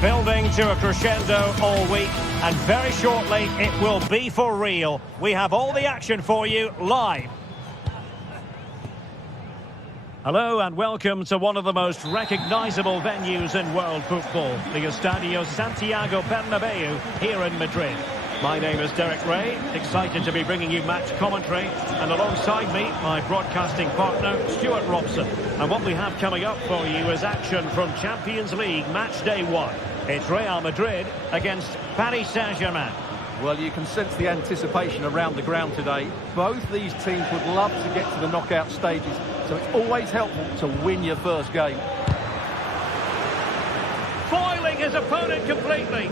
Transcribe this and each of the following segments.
Building to a crescendo all week, and very shortly it will be for real. We have all the action for you live. Hello and welcome to one of the most recognisable venues in world football, the Estadio Santiago Bernabeu here in Madrid. My name is Derek Ray, excited to be bringing you match commentary, and alongside me, my broadcasting partner, Stuart Robson. And what we have coming up for you is action from Champions League match day 1. It's Real Madrid against Paris Saint-Germain. Well, you can sense the anticipation around the ground today. Both these teams would love to get to the knockout stages, so it's always helpful to win your first game. Foiling his opponent completely.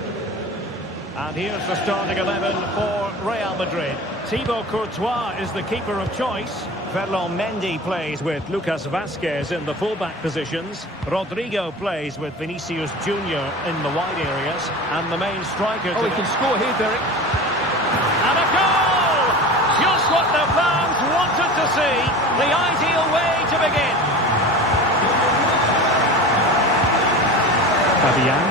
And here's the starting 11 for Real Madrid. Thibaut Courtois is the keeper of choice. Ferland Mendy plays with Lucas Vazquez in the fullback positions. Rodrigo plays with Vinicius Junior in the wide areas. And the main striker... Oh, he can score here, Derek. And a goal! Just what the fans wanted to see. The ideal way to begin. Fabian.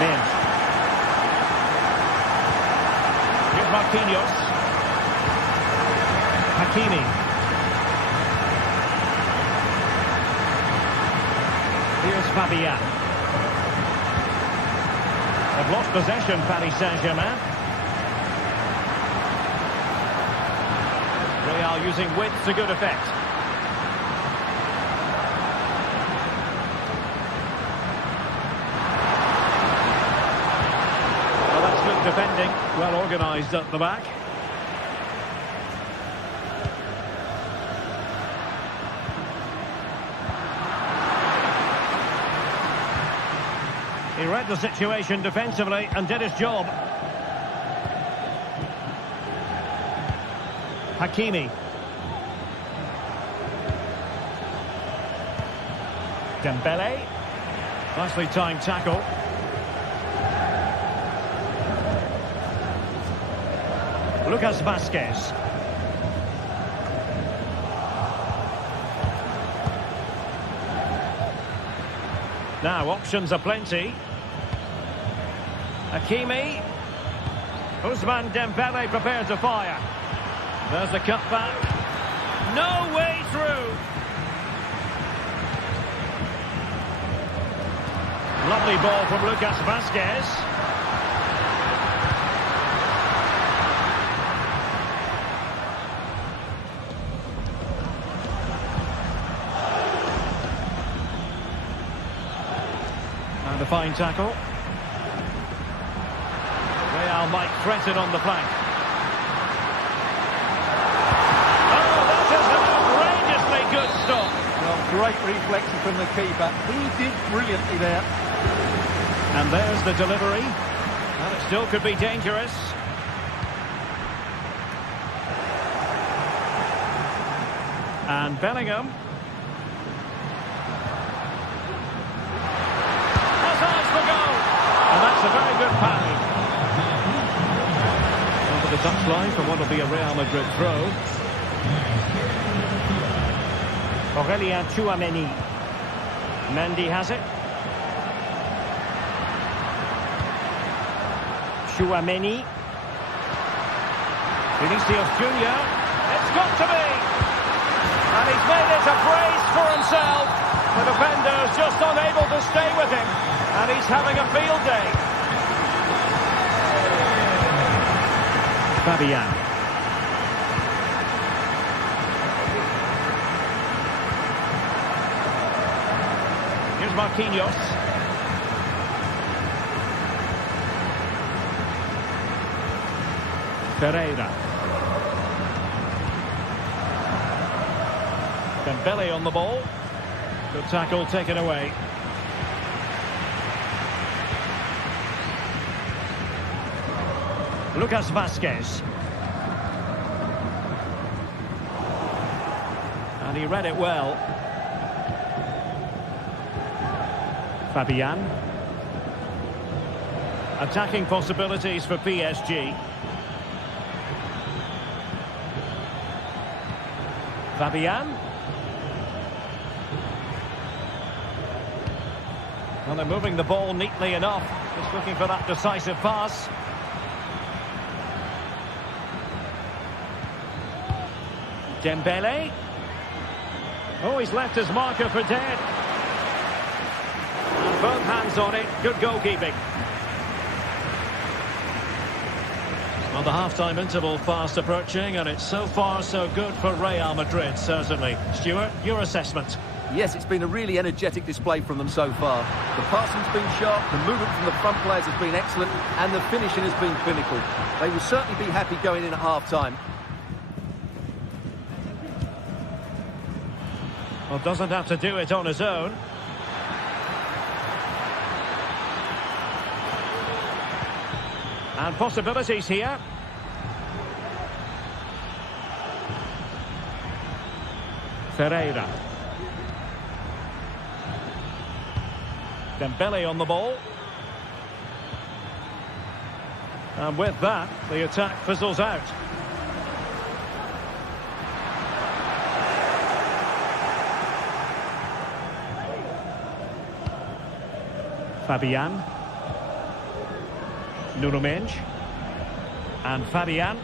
Mint. Here's Marquinhos. Hakimi. Here's Fabian. They've lost possession, Paris Saint-Germain. Real using width to good effect. Defending, well organised at the back. He read the situation defensively and did his job. Hakimi. Dembele. Nicely timed tackle. Lucas Vazquez. Now options are plenty. Hakimi. Ousmane Dembele prepared to fire. There's the cutback. No way through. Lovely ball from Lucas Vazquez. A fine tackle. Real might threaten on the flank. Oh, that is an outrageously good stop. Well, great reflection from the keeper. He did brilliantly there. And there's the delivery. And it still could be dangerous. And Bellingham. A very good pass. Over the touchline for what will be a Real Madrid throw. Aurélien Tchouameni. Mendy has it. Tchouameni. Vinicius Junior. It's got to be. And he's made it a brace for himself. The defender's just unable to stay with him. And he's having a field day. Fabian. Here's Marquinhos. Pereira. Dembele on the ball. Good tackle taken away. Lucas Vazquez. And he read it well. Fabian. Attacking possibilities for PSG. Well, they're moving the ball neatly enough. Just looking for that decisive pass. Dembele. Oh, he's left his marker for dead. And both hands on it. Good goalkeeping. Well, the half-time interval fast approaching, and it's so far so good for Real Madrid, certainly. Stuart, your assessment? Yes, it's been a really energetic display from them so far. The passing's been sharp, the movement from the front players has been excellent, and the finishing has been clinical. They will certainly be happy going in at half-time. Well, doesn't have to do it on his own. And possibilities here. Ferreira. Dembele on the ball. And with that, the attack fizzles out. Fabian. Nuno Mendes. And Fabian.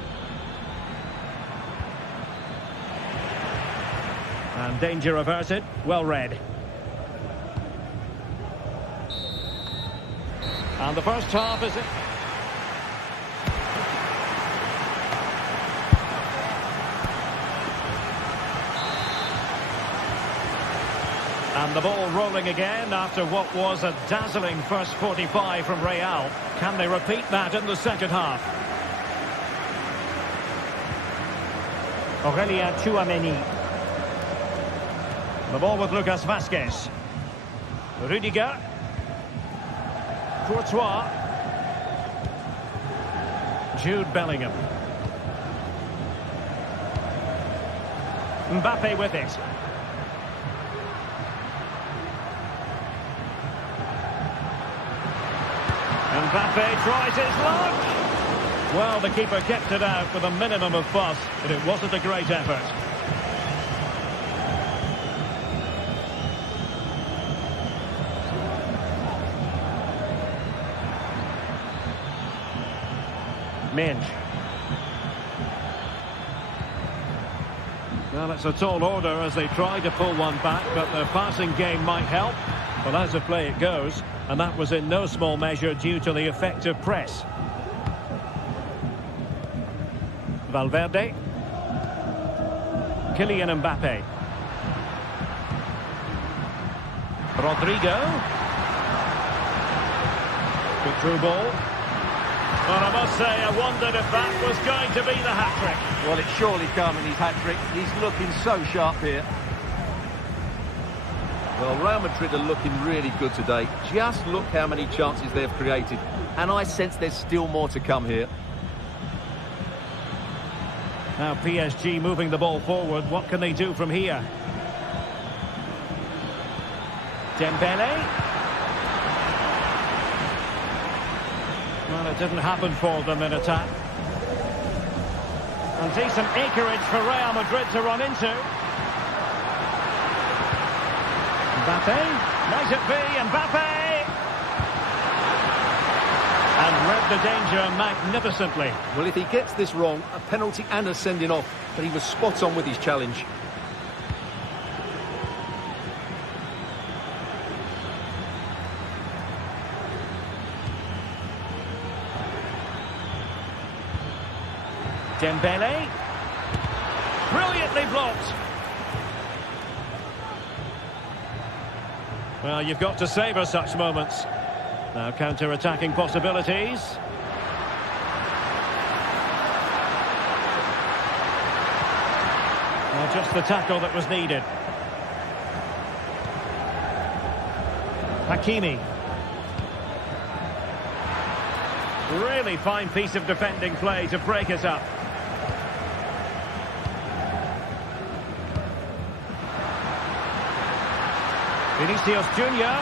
And danger averted. Well read. And the first half is it. And the ball rolling again after what was a dazzling first 45 from Real. Can they repeat that in the second half? Aurelien Tchouameni. The ball with Lucas Vazquez. Rudiger. Courtois. Jude Bellingham. Mbappe with it. Mbappe tries his luck. Well, the keeper kept it out with a minimum of fuss, but it wasn't a great effort. Mendes. Well, it's a tall order as they try to pull one back, but their passing game might help. Well, as a play it goes, and that was in no small measure due to the effective press. Valverde. Kylian Mbappe. Rodrigo. Good through ball. Well, I must say, I wondered if that was going to be the hat-trick. Well, it's surely coming, his hat-trick. He's looking so sharp here. Well, Real Madrid are looking really good today. Just look how many chances they've created. And I sense there's still more to come here. Now PSG moving the ball forward. What can they do from here? Dembele. Well, it didn't happen for them in attack. And decent acreage for Real Madrid to run into. Mbappe. Might it be Mbappe? And read the danger magnificently. Well, if he gets this wrong, a penalty and a sending off. But he was spot on with his challenge. Dembele. Brilliantly blocked. Well, you've got to savour such moments. Now counter-attacking possibilities. Well, just the tackle that was needed. Hakimi. Really fine piece of defending play to break it up. Vinicius Junior.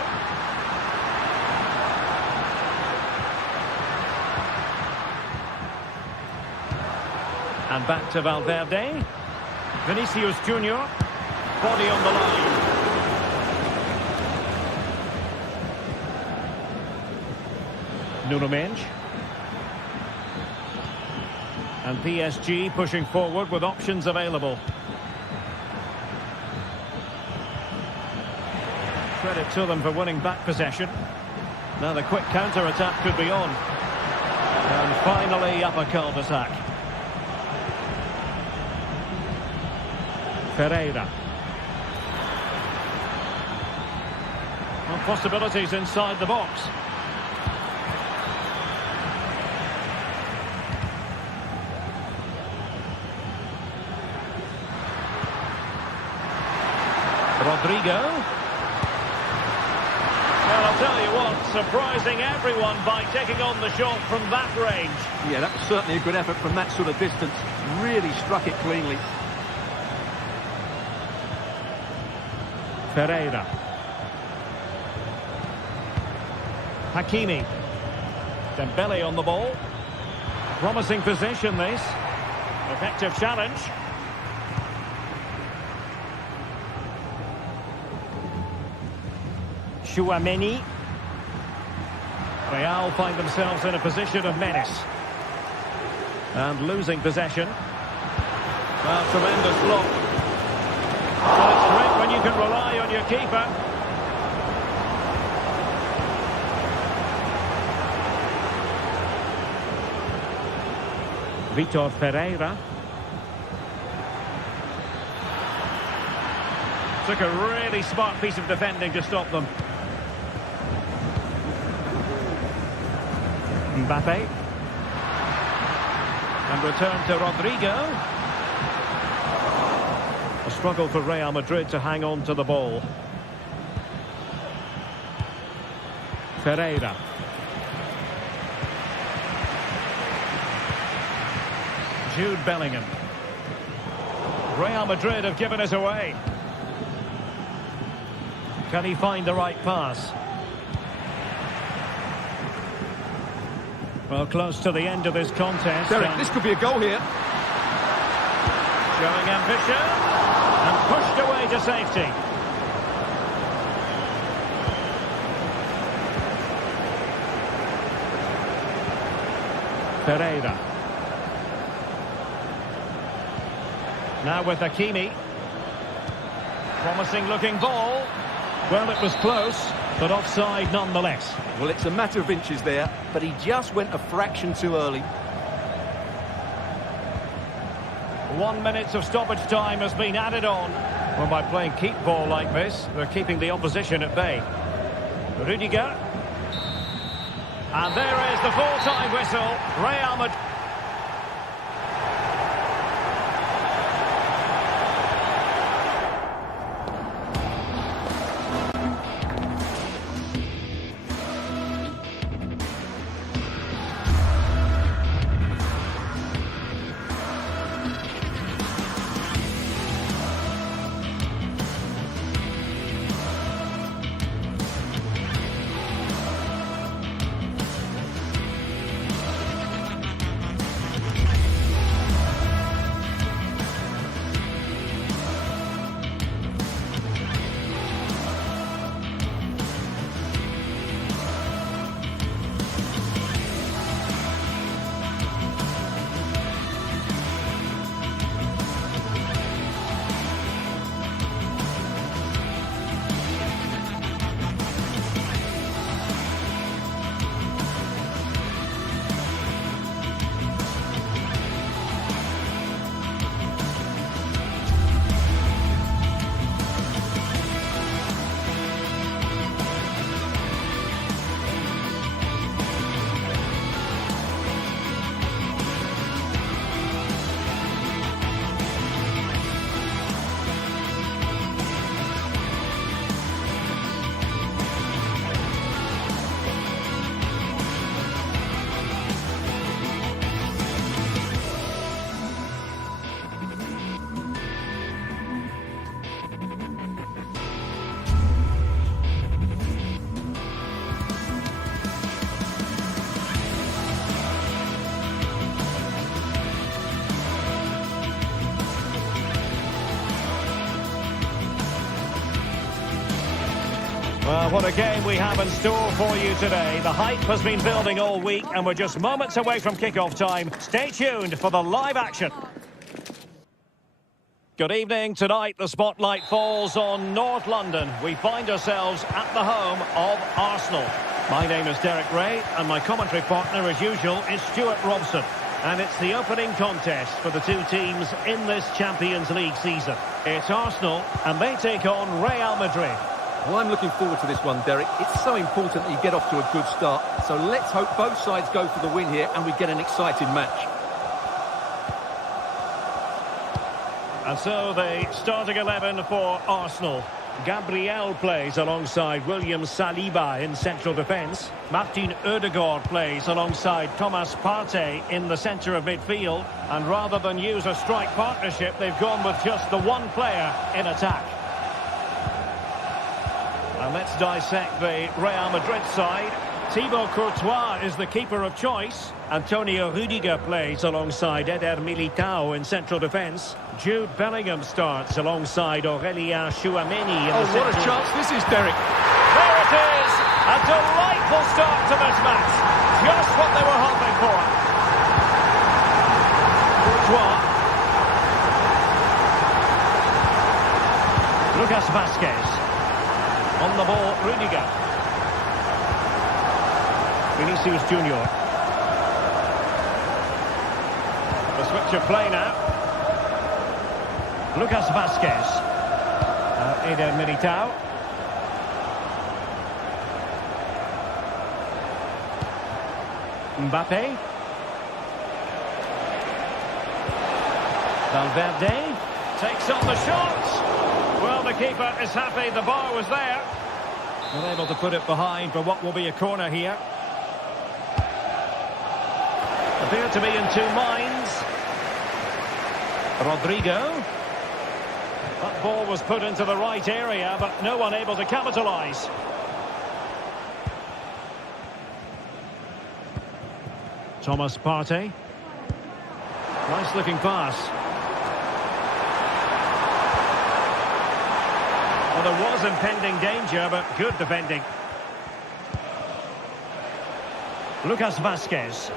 And back to Valverde. Vinicius Junior. Body on the line. Nuno Mendes. And PSG pushing forward with options available. Credit to them for winning back possession. Now the quick counter-attack could be on. And finally up a cul-de-sac. Pereira. Well, possibilities inside the box. Rodrigo. Well, I'll tell you what, surprising everyone by taking on the shot from that range. Yeah, that was certainly a good effort from that sort of distance. Really struck it cleanly. Pereira. Hakimi. Dembele on the ball. Promising position, this. Effective challenge. Chouameni. Real find themselves in a position of menace. And losing possession. Well, tremendous block. Well, it's great when you can rely on your keeper. Vitor Pereira. Took a really smart piece of defending to stop them. Mbappe. And return to Rodrigo. A struggle for Real Madrid to hang on to the ball. Pereira. Jude Bellingham. Real Madrid have given it away. Can he find the right pass? Well, close to the end of this contest. Derek, this could be a goal here. Showing ambition. And pushed away to safety. Pereira. Now with Hakimi. Promising looking ball. Well, it was close, but offside nonetheless. Well, it's a matter of inches there, but he just went a fraction too early. 1 minute of stoppage time has been added on. Well, by playing keep ball like this, they're keeping the opposition at bay. Rudiger. And there is the full-time whistle. Real Madrid. Well, what a game we have in store for you today. The hype has been building all week, and we're just moments away from kickoff time. Stay tuned for the live action. Good evening. Tonight, the spotlight falls on North London. We find ourselves at the home of Arsenal. My name is Derek Ray, and my commentary partner, as usual, is Stuart Robson. And it's the opening contest for the two teams in this Champions League season. It's Arsenal, and they take on Real Madrid. Well, I'm looking forward to this one, Derek. It's so important that you get off to a good start. So let's hope both sides go for the win here and we get an exciting match. And so the starting 11 for Arsenal. Gabriel plays alongside William Saliba in central defence. Martin Ødegaard plays alongside Thomas Partey in the centre of midfield. And rather than use a strike partnership, they've gone with just the one player in attack. And let's dissect the Real Madrid side. Thibaut Courtois is the keeper of choice. Antonio Rudiger plays alongside Eder Militao in central defence. Jude Bellingham starts alongside Aurélien Tchouameni in the centre. What a chance this is, Derek. There it is! A delightful start to this match. Just what they were hoping for. Courtois. Lucas Vazquez. On the ball, Rudiger. Vinicius Junior. The switch of play now. Lucas Vazquez. Eder Militao. Mbappe. Valverde takes on the shot. Well, the keeper is happy. The bar was there. Unable to put it behind for what will be a corner here. Appear to be in two minds. Rodrigo. That ball was put into the right area, but no one able to capitalise. Thomas Partey. Nice looking pass. Well, there was impending danger, but good defending. Lucas Vazquez.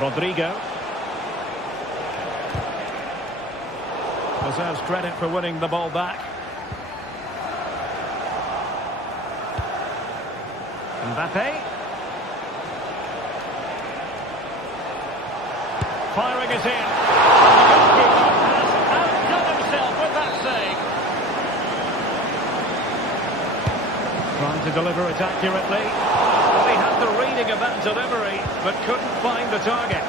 Rodrigo. Deserves credit for winning the ball back. Mbappe. Firing it in. And the goalkeeper has outdone himself with that save. Trying to deliver it accurately. Well, he had the reading of that delivery, but couldn't find the target.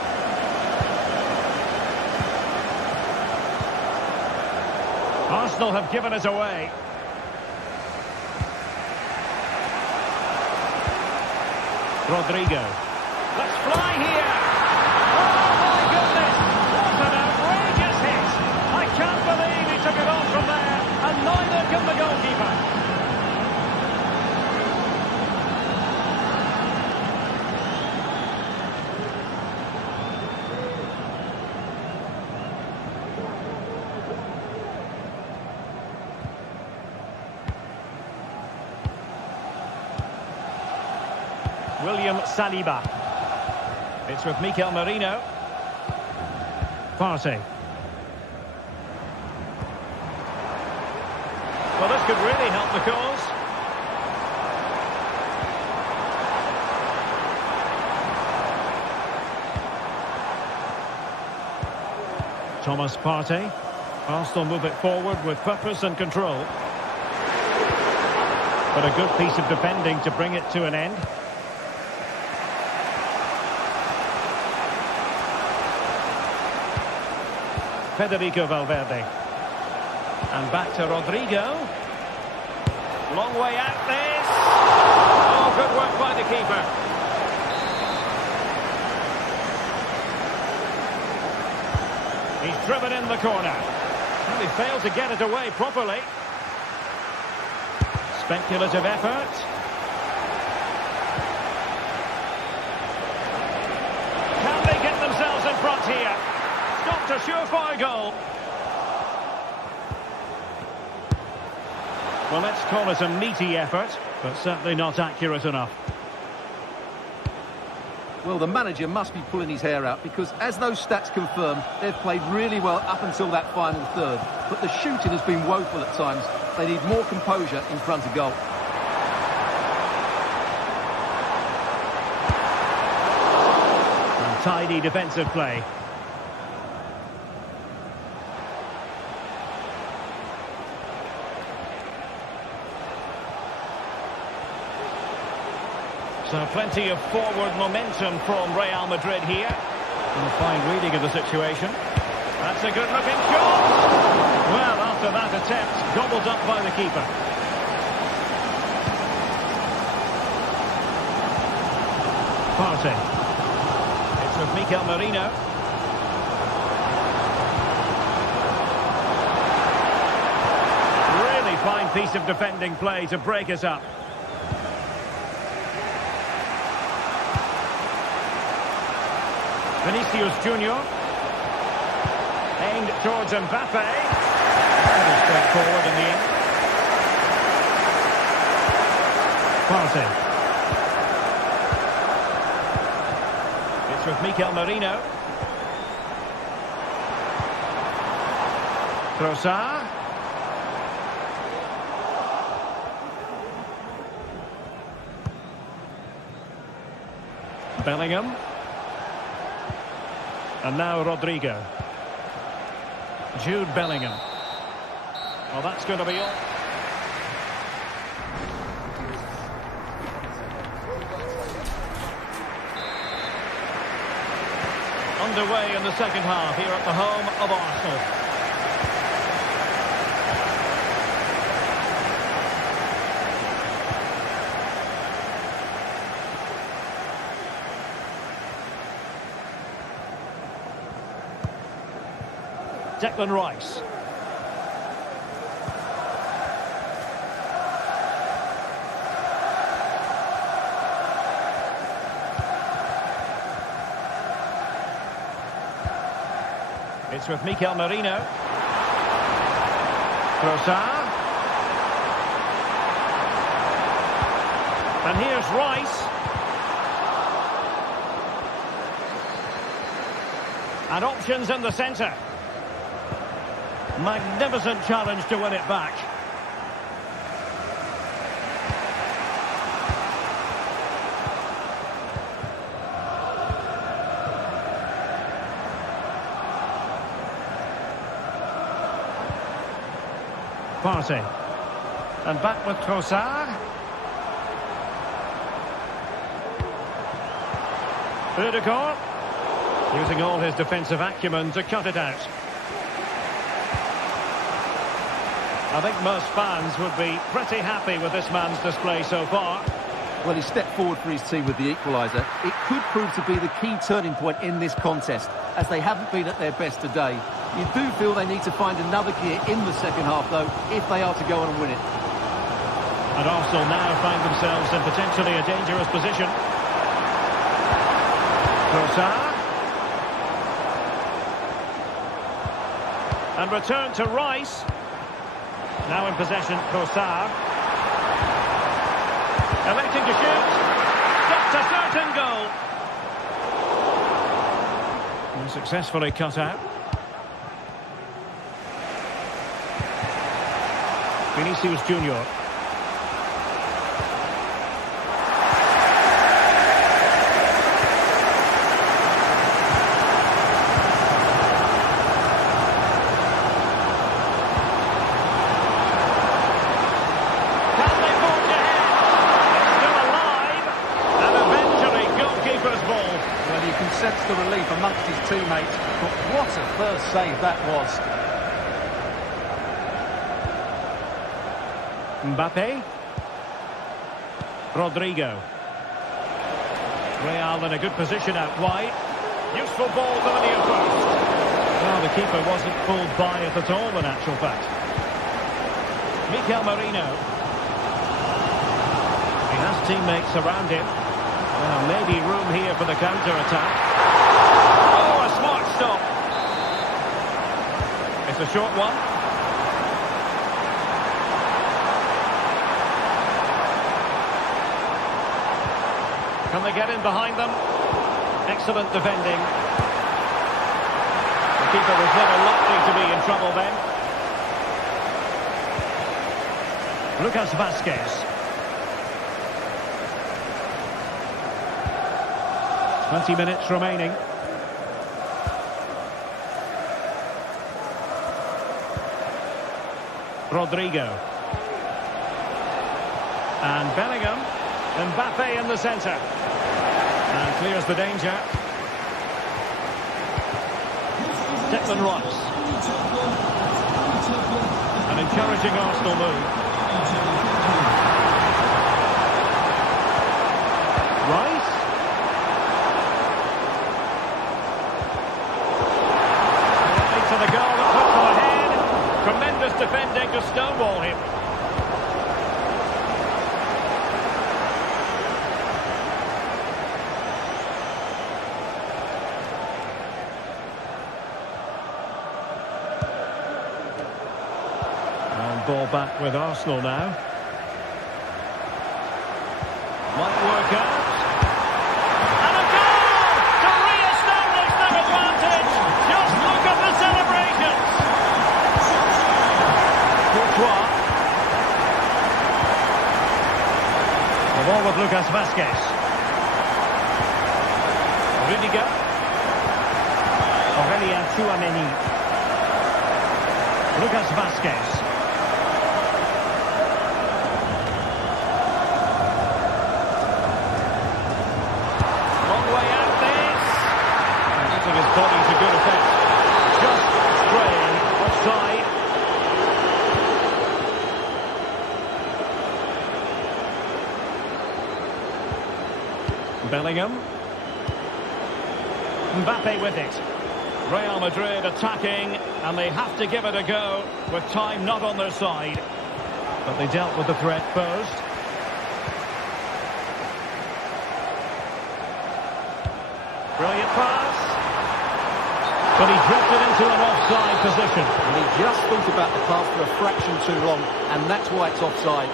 Arsenal have given it away. Rodrigo. Let's fly here. Oh, my goodness. What an outrageous hit. I can't believe he took it off from there, and neither can the goalkeeper. William Saliba. It's with Mikel Merino. Partey. Well, this could really help the cause. Thomas Partey. Arsenal move it forward with purpose and control. But a good piece of defending to bring it to an end. Federico Valverde. And back to Rodrigo. Long way out this. Oh, good work by the keeper. He's driven in the corner. Well, he failed to get it away properly. Speculative effort. Can they get themselves in front here? Stopped a surefire goal. Well, let's call it a meaty effort, but certainly not accurate enough. Well, the manager must be pulling his hair out because, as those stats confirm, they've played really well up until that final third. But the shooting has been woeful at times. They need more composure in front of goal. And tidy defensive play. So plenty of forward momentum from Real Madrid here. And a fine reading of the situation. That's a good-looking shot! Well, after that attempt, gobbled up by the keeper. Partey. It's with Mikel Merino. Really fine piece of defending play to break us up. Vinicius Junior, aimed towards Mbappe. Pretty straightforward in the end. Partey. It's with Mikel Merino. Trossard. Bellingham. And now Rodrigo. Jude Bellingham. Well, that's going to be all. Underway in the second half here at the home of Arsenal. Declan Rice. It's with Mikel Merino. Trossard. And here's Rice. And options in the centre. Magnificent challenge to win it back. Partey. And back with Trossard. Ødegaard. Using all his defensive acumen to cut it out. I think most fans would be pretty happy with this man's display so far. Well, he stepped forward for his team with the equaliser. It could prove to be the key turning point in this contest, as they haven't been at their best today. You do feel they need to find another gear in the second half, though, if they are to go on and win it. And Arsenal now find themselves in potentially a dangerous position. Trossard. And return to Rice. Now in possession, Trossard. Electing to shoot. Just a certain goal. And successfully cut out. Vinicius Junior. Sense the relief amongst his teammates, but what a first save that was. Mbappe. Rodrigo. Real in a good position out wide. Useful ball to the near post. Well, the keeper wasn't pulled by it at all in actual fact. Mikel Merino. He has teammates around him. Well, maybe room here for the counter-attack. Oh, a smart stop. It's a short one. Can they get in behind them? Excellent defending. The keeper was never likely to be in trouble then. Lucas Vazquez. 20 minutes remaining. Rodrigo. And Bellingham. Mbappe in the centre. And clears the danger. Declan Rice. An encouraging Arsenal move. Rice. Right to the goal that puts them ahead. Tremendous defending to stonewall him. Ball back with Arsenal now. Might work out. And a goal to re-establish that advantage. Just look at the celebrations. Courtois. The ball with Lucas Vazquez. Rudiger. Aurelien Tchouameni. Lucas Vazquez. His body to good effect. Just straying offside. Bellingham. Mbappe with it. Real Madrid attacking, and they have to give it a go with time not on their side. But they dealt with the threat posed. Brilliant pass. But he drifted into an offside position. And he just thought about the pass for a fraction too long, and that's why it's offside.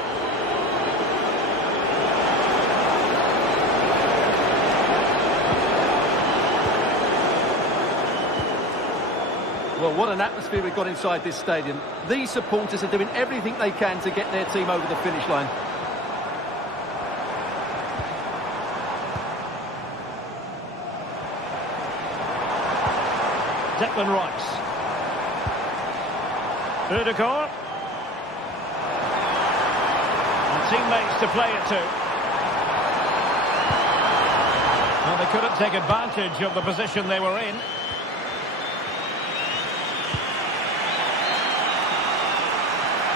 Well, what an atmosphere we've got inside this stadium. These supporters are doing everything they can to get their team over the finish line. Declan Rice. Rudiger. And teammates to play it to. Well, they couldn't take advantage of the position they were in.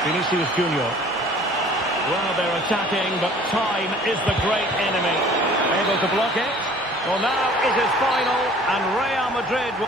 Vinicius Junior. Well, they're attacking, but time is the great enemy. Able to block it. Well, now it is final, and Real Madrid will...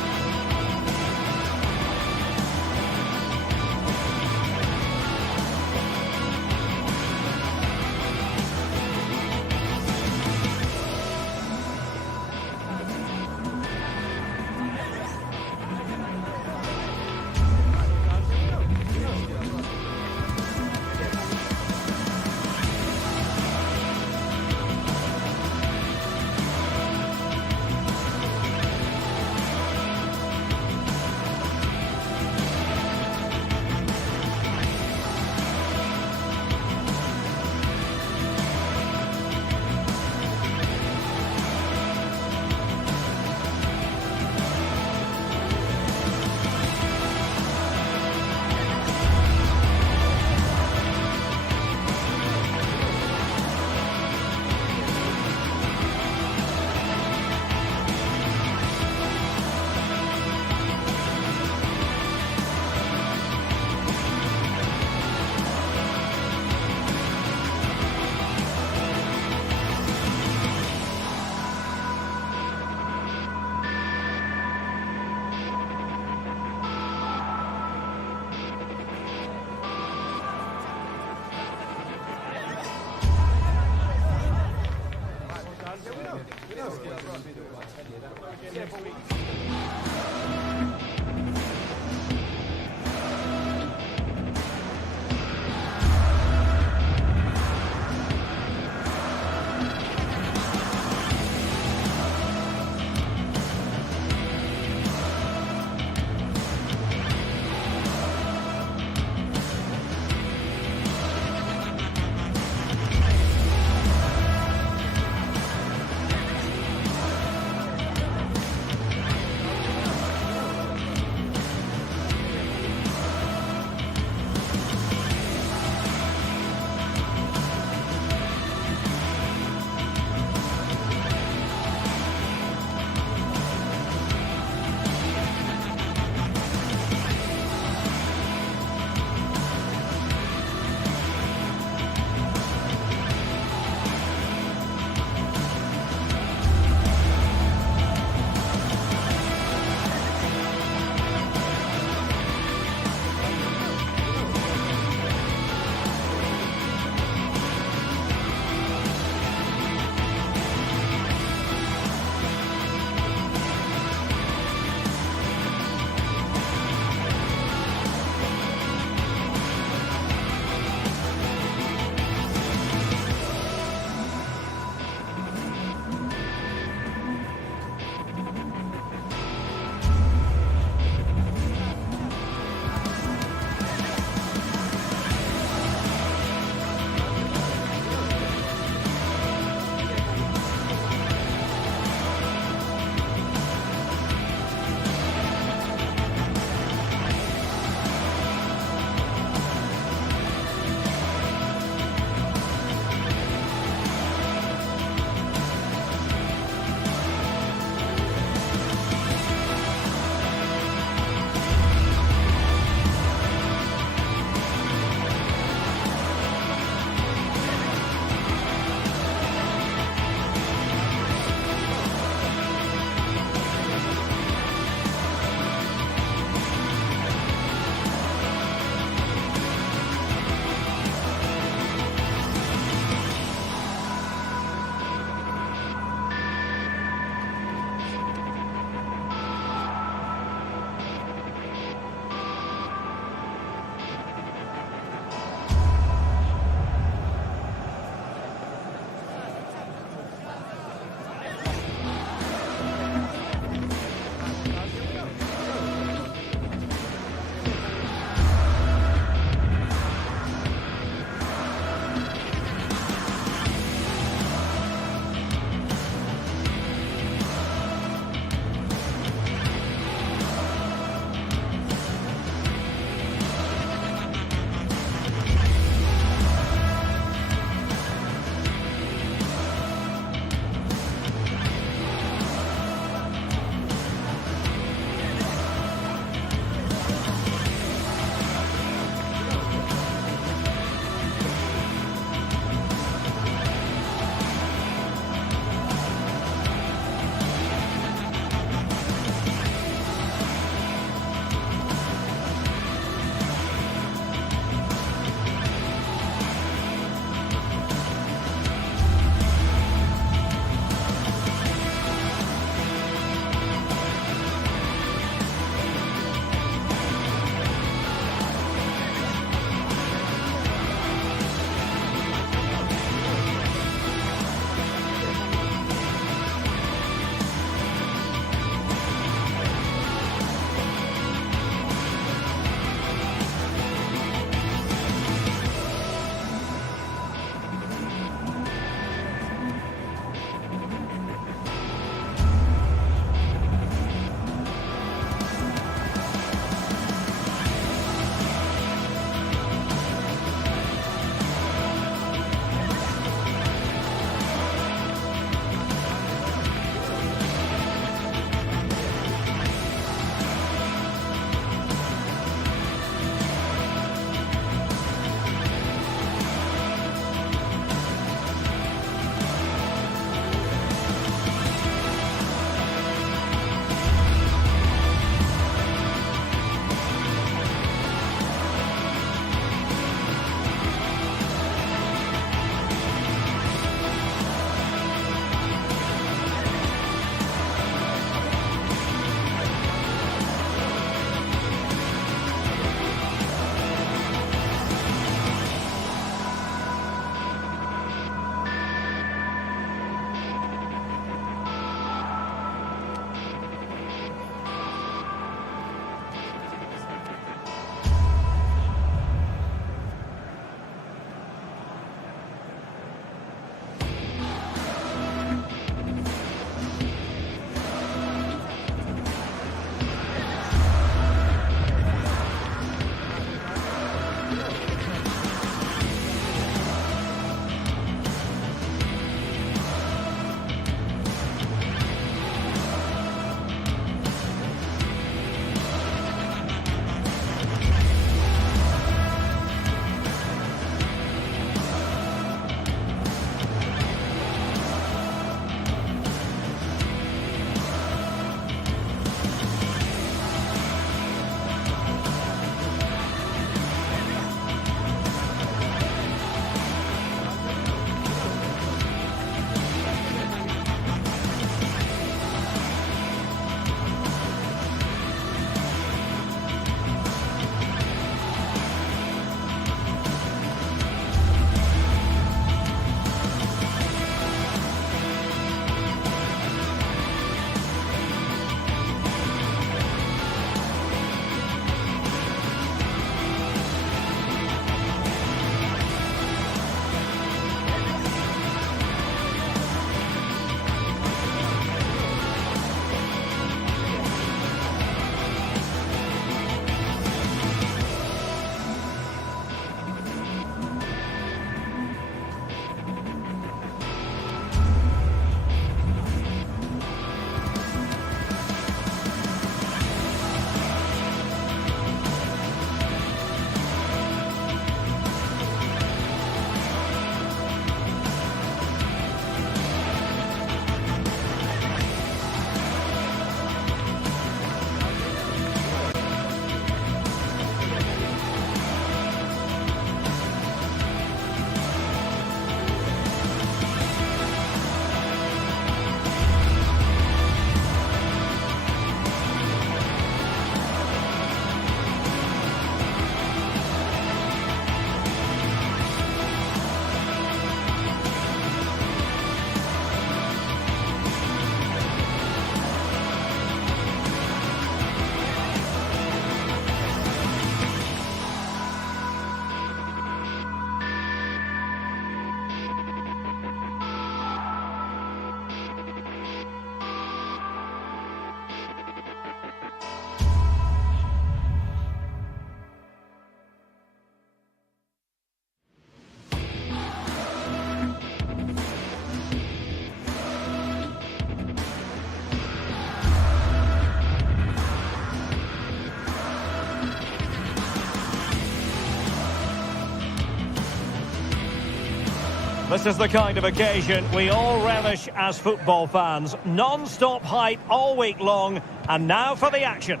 This is the kind of occasion we all relish as football fans. Non-stop hype all week long, and now for the action.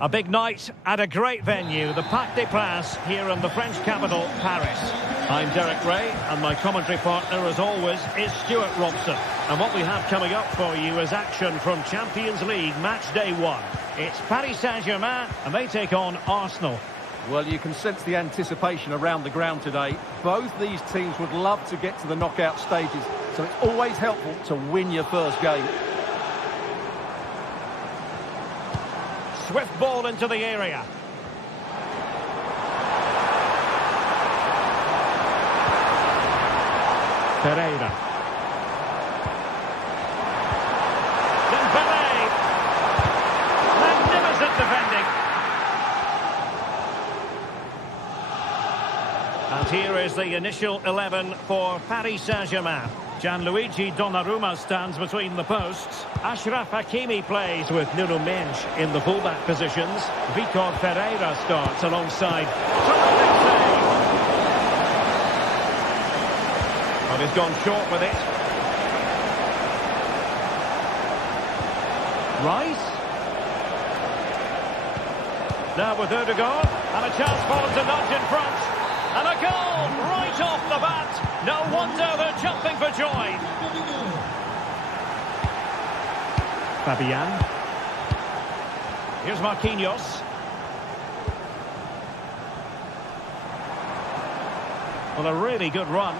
A big night at a great venue, the Parc des Princes, here in the French capital, Paris. I'm Derek Ray, and my commentary partner, as always, is Stuart Robson. And what we have coming up for you is action from Champions League Match Day 1. It's Paris Saint-Germain, and they take on Arsenal. Well, you can sense the anticipation around the ground today. Both these teams would love to get to the knockout stages, so it's always helpful to win your first game. Swift ball into the area. Pereira. Dembele. Magnificent defending. And here is the initial 11 for Paris Saint-Germain. Gianluigi Donnarumma stands between the posts. Achraf Hakimi plays with Nuno Mendes in the fullback positions. Vitor Ferreira starts alongside. Terrific save. But he's gone short with it. Rice. Now with Ødegaard. And a chance for him to nudge in front. And a goal right off the bat. No wonder they're jumping for joy. Fabian. Here's Marquinhos. Well, a really good run.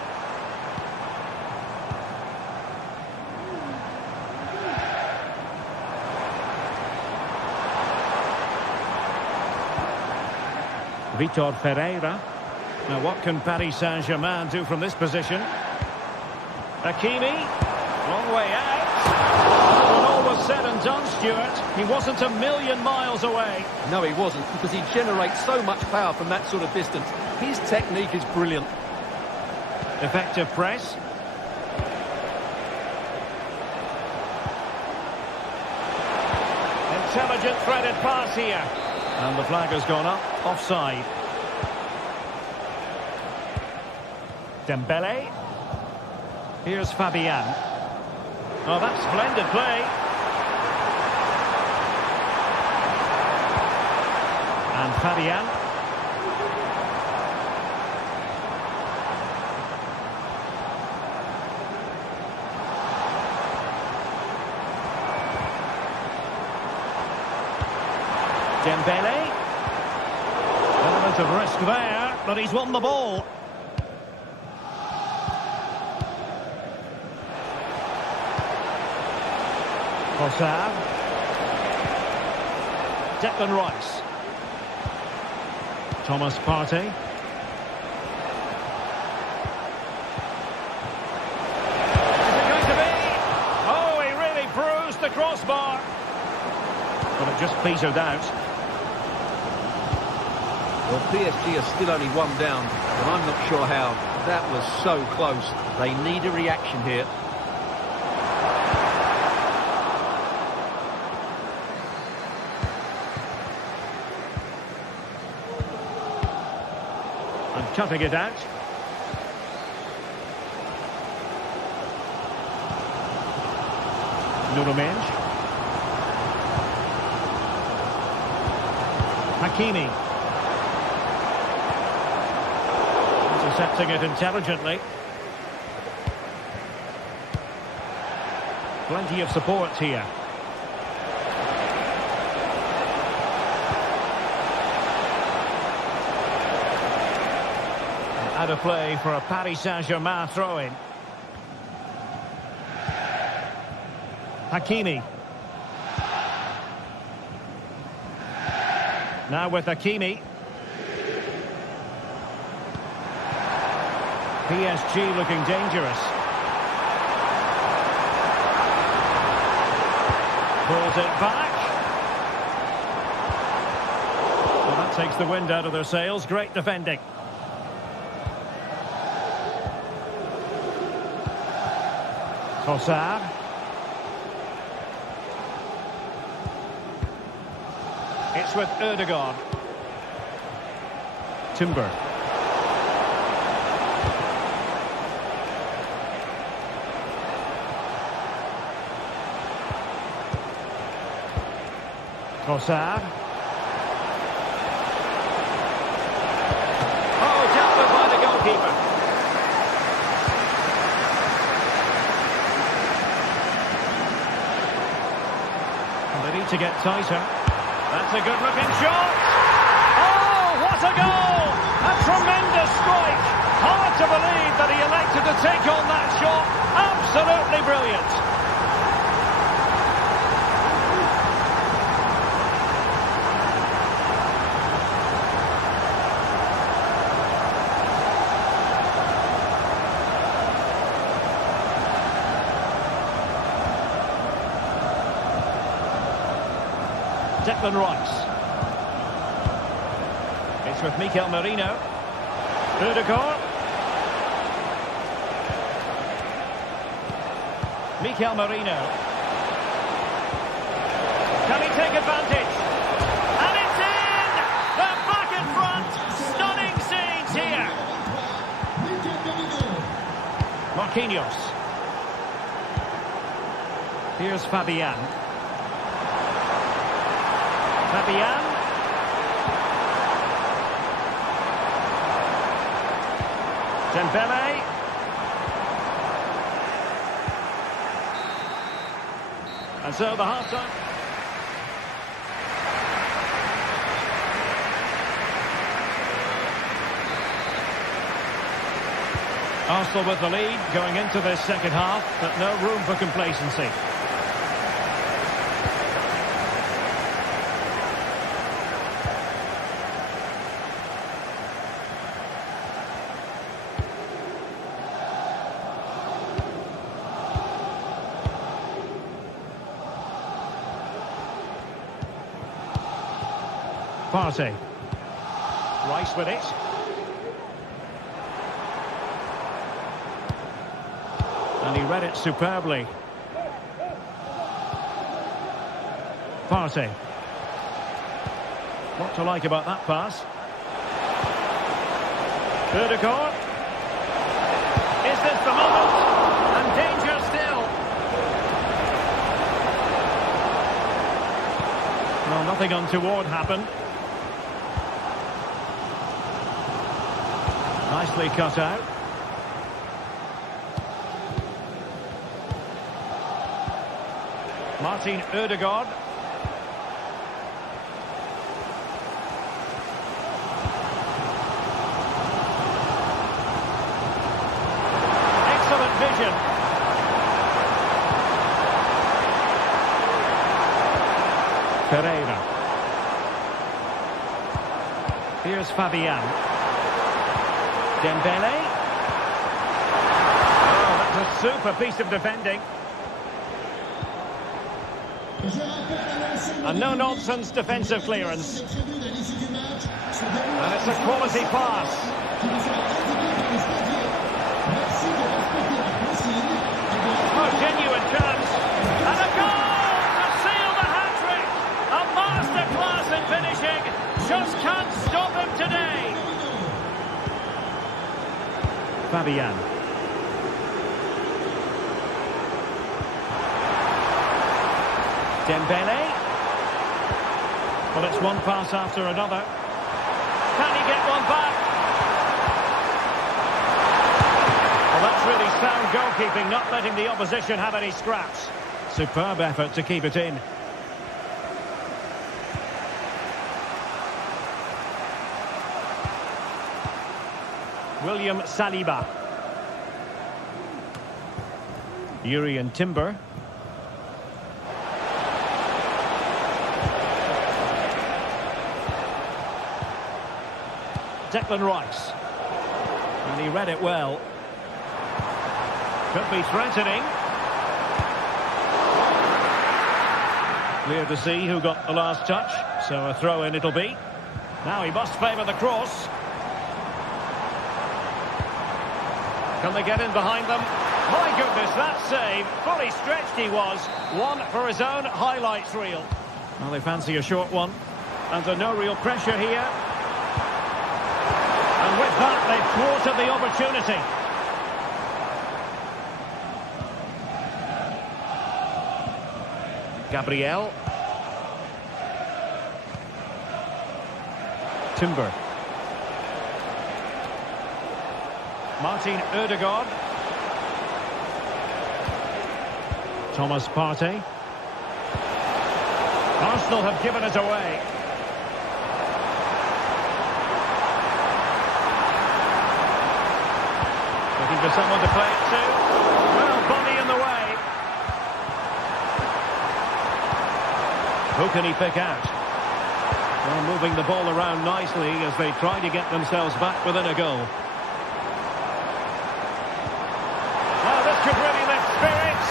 Vitor Ferreira. Now, what can Paris Saint-Germain do from this position? Hakimi, long way out. When all was said and done, Stuart, he wasn't a million miles away. No, he wasn't, because he generates so much power from that sort of distance. His technique is brilliant. Effective press. Intelligent threaded pass here. And the flag has gone up, offside. Dembele. Here's Fabian. Oh, that's splendid play. And Fabian. Dembele. Element of risk there, but he's won the ball. Trossard. Declan Rice. Thomas Partey. Is it going to be? Oh, he really bruised the crossbar. But it just petered out. Well, PSG are still only one down, but I'm not sure how. That was so close. They need a reaction here. Cutting it out. Nuno Mendes. Hakimi. Intercepting it intelligently. Plenty of support here. Out of play for a Paris Saint-Germain throw-in. Hakimi. Now with Hakimi. PSG looking dangerous. Pulls it back. Well, that takes the wind out of their sails. Great defending. Trossard. It's with Ødegaard. Timber. Trossard. Oh, dealt with by the goalkeeper. And they need to get tighter. That's a good-looking shot. Oh, what a goal! A tremendous strike. Hard to believe that he elected to take on that shot. Absolutely brilliant. Declan Rice. It's with Mikel Merino. Ødegaard. Mikel Merino. Can he take advantage? And it's in! They're back in front! Stunning scenes here! Marquinhos. Here's Fabian. Fabian. Dembele. And so the half-time. Arsenal with the lead going into this second half, but no room for complacency. Partey. Rice with it. And he read it superbly. Partey. What to like about that pass? Ødegaard. Is this the moment? And danger still. Well, nothing untoward happened. Nicely cut out. Martin Ødegaard. Excellent vision. Pereira. Here's Fabian. Dembele. Oh, that's a super piece of defending. A no-nonsense defensive clearance. And it's a quality pass. Oh, genuine chance. And a goal to seal the hat-trick. A masterclass in finishing. Just can't stop him today. Fabian. Dembele. Well, it's one pass after another. Can he get one back? Well, that's really sound goalkeeping, not letting the opposition have any scraps. Superb effort to keep it in. William Saliba. Urian Timber. Declan Rice. And he read it well. Could be threatening. Clear to see who got the last touch. So a throw-in it'll be. Now he must favour the cross. Can they get in behind them? My goodness, that save. Fully stretched he was. One for his own highlights reel. Well, they fancy a short one. Under no real pressure here. And with that, they've thwarted the opportunity. Gabriel. Timber. Martin Ødegaard. Thomas Partey. Arsenal have given it away. Looking for someone to play it to. Well, body in the way. Who can he pick out? Well, moving the ball around nicely as they try to get themselves back within a goal. Well, this could really lift spirits.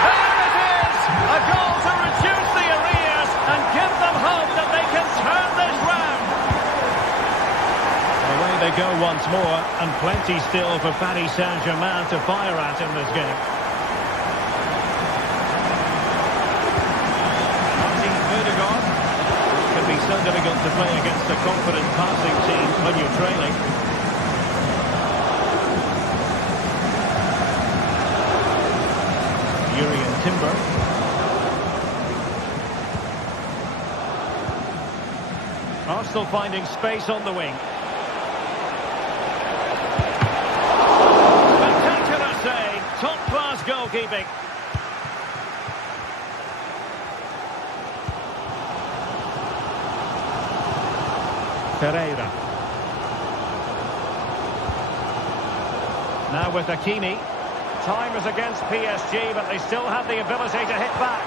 There it is! A goal to reduce the arrears and give them hope that they can turn this round. Away they go once more, and plenty still for Paris Saint-Germain to fire at in this game. Martin Ødegaard. It can be so difficult to play against a confident passing team when you're trailing. Timber. Arsenal finding space on the wing. Spectacular save. Top-class goalkeeping. Pereira. Now with Hakimi. Time is against PSG, but they still have the ability to hit back.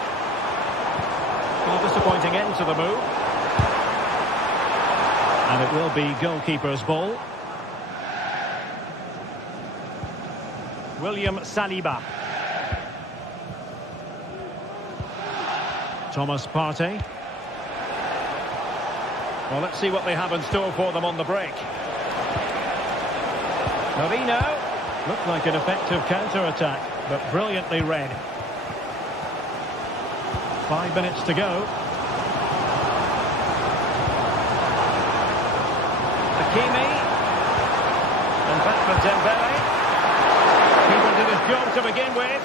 A disappointing end to the move. And it will be goalkeeper's ball. William Saliba. Thomas Partey. Well, let's see what they have in store for them on the break. Marino. Looked like an effective counter-attack, but brilliantly read. 5 minutes to go. Hakimi. And back for Dembele. Keeper did his job to begin with.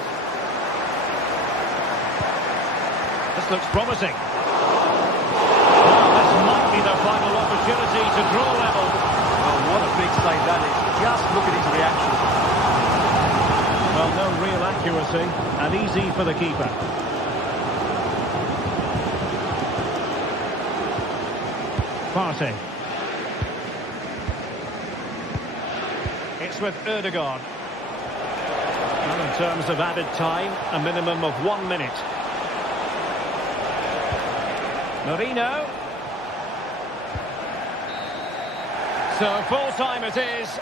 This looks promising. Well, this might be their final opportunity to draw level. Well, what a big save that is. Just look at his reaction. Well, no real accuracy, and easy for the keeper. Partey. It's with Ødegaard. And in terms of added time, a minimum of 1 minute. Marino. So full time it is.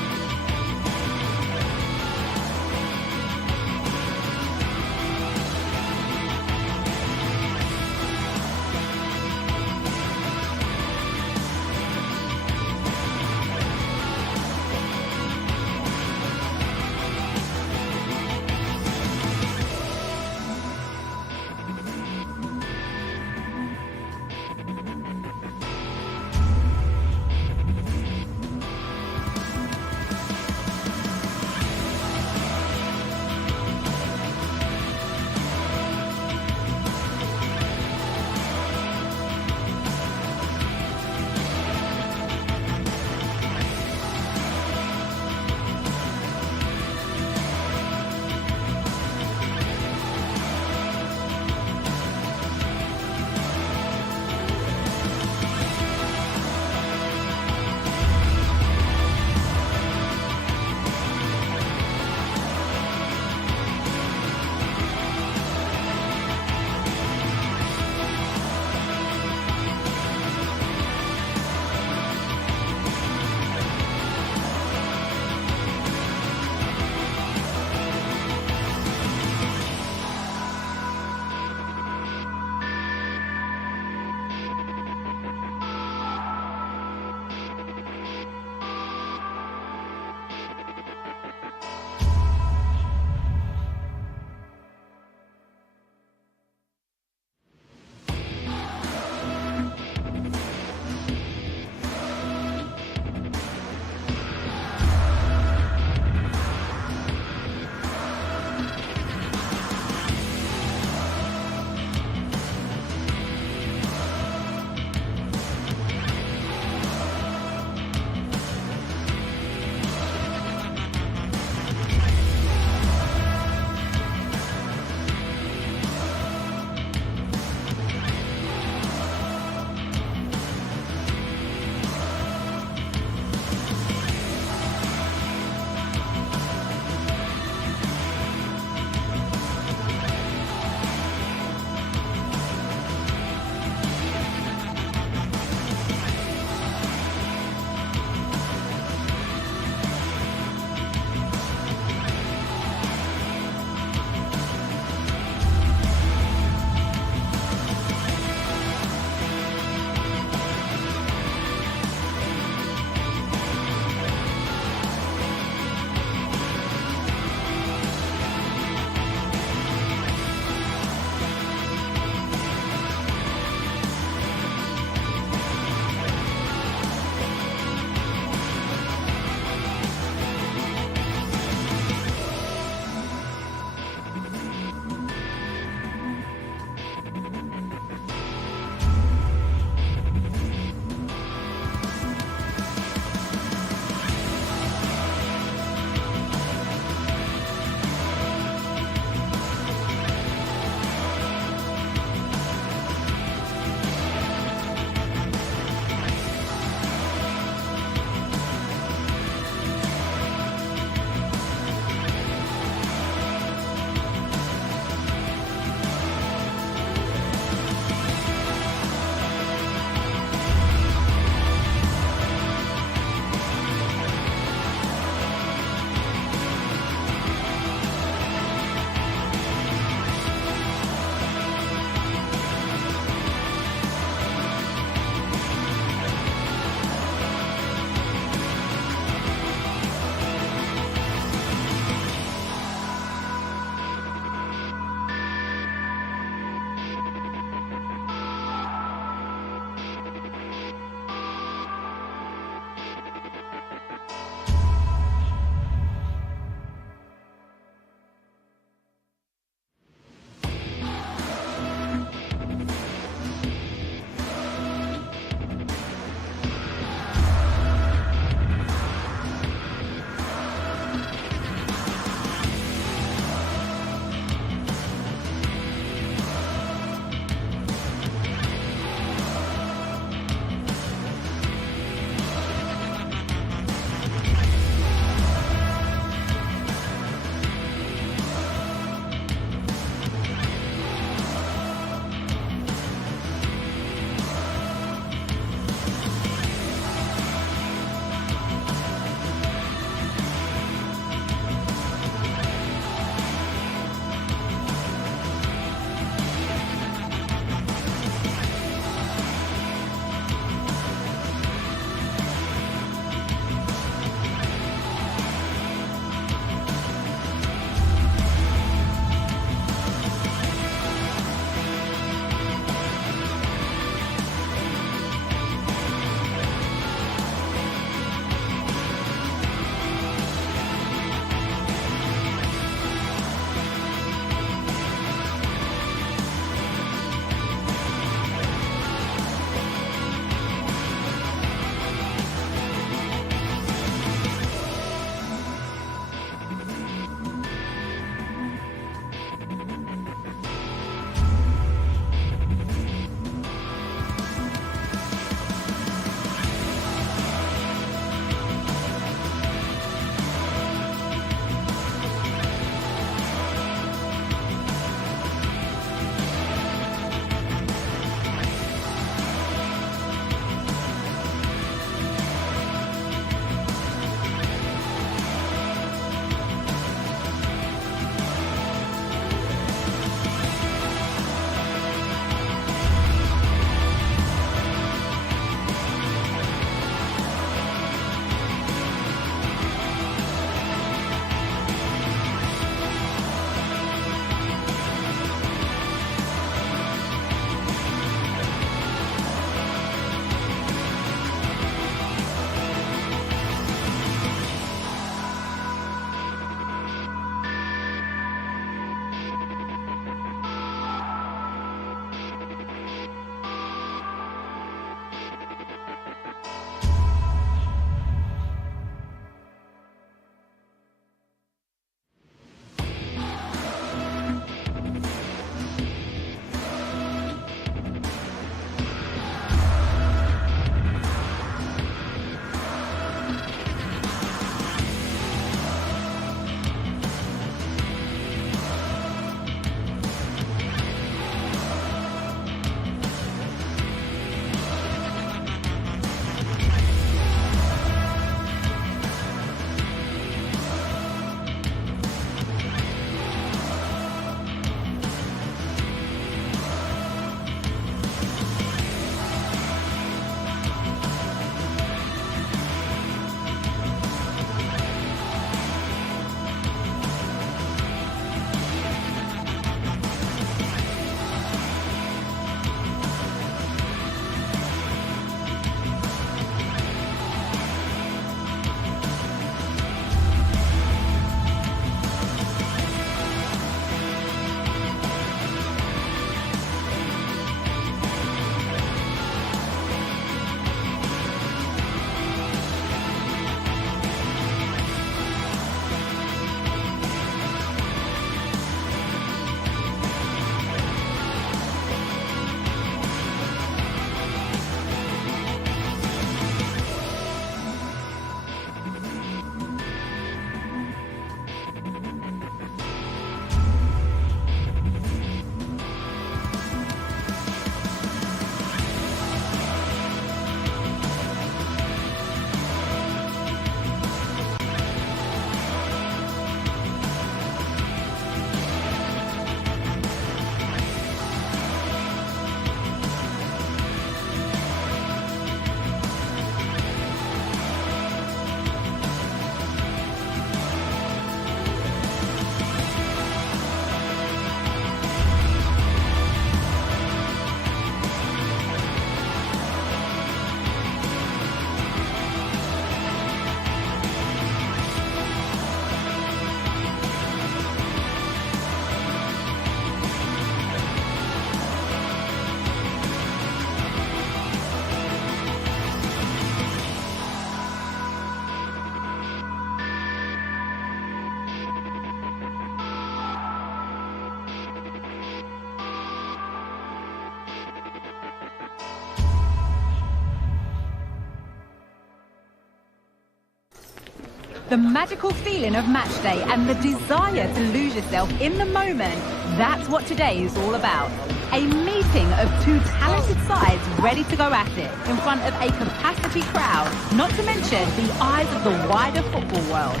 The magical feeling of match day and the desire to lose yourself in the moment, that's what today is all about. A meeting of two talented sides ready to go at it in front of a capacity crowd, not to mention the eyes of the wider football world.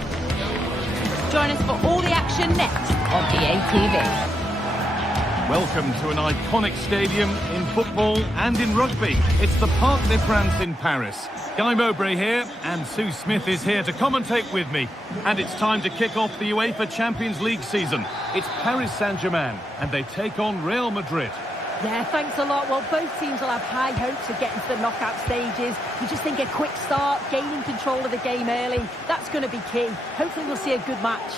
Join us for all the action next on EA TV. Welcome to an iconic stadium in football and in rugby. It's the Parc des Princes in Paris. Guy Mowbray here, and Sue Smith is here to commentate with me. And it's time to kick off the UEFA Champions League season. It's Paris Saint-Germain, and they take on Real Madrid. Yeah, thanks a lot. Well, both teams will have high hopes of getting to the knockout stages. You just think a quick start, gaining control of the game early, that's going to be key. Hopefully we'll see a good match.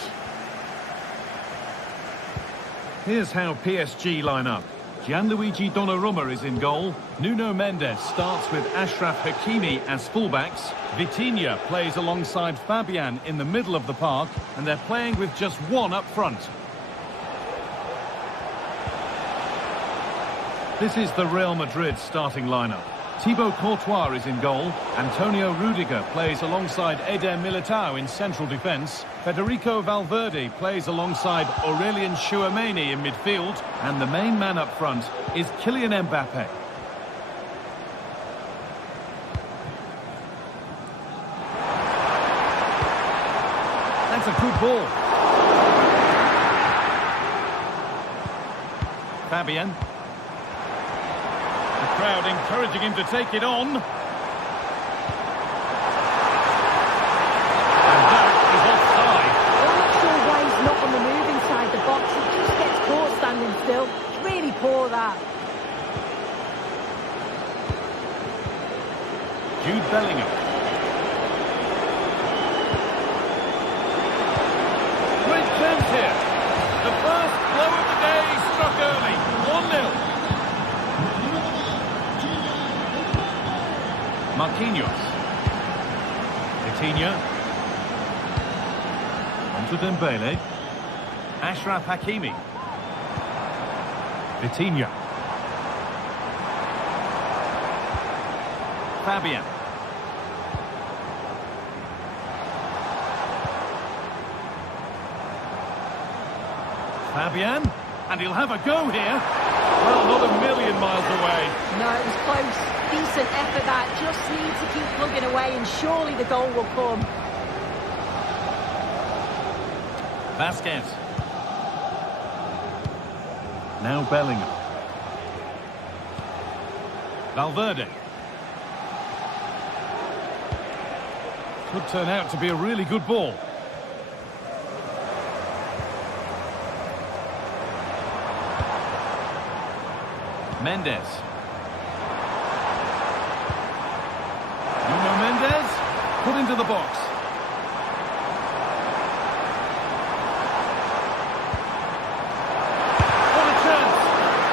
Here's how PSG line up. Gianluigi Donnarumma is in goal. Nuno Mendes starts with Achraf Hakimi as fullbacks. Vitinha plays alongside Fabian in the middle of the park, and they're playing with just one up front. This is the Real Madrid starting lineup. Thibaut Courtois is in goal. Antonio Rudiger plays alongside Eder Militao in central defence. Federico Valverde plays alongside Aurelien Tchouameni in midfield. And the main man up front is Kylian Mbappe. That's a good ball. Fabian. The crowd encouraging him to take it on. And that is offside. I'm not sure why he's not on the move inside the box. He just gets caught standing still. It's really poor, that. Jude Bellingham. Great chance here. The first blow of the day struck early. 1-0. Marquinhos. Vitinha. Onto Dembele. Achraf Hakimi. Vitinha. Fabian. Fabian. And he'll have a go here. Well, not a million miles away. No, it was close. Decent effort that. Just needs to keep plugging away and surely the goal will come. Vasquez. Now Bellingham. Valverde. Could turn out to be a really good ball. Mendes. Nuno Mendes put into the box. What a chance!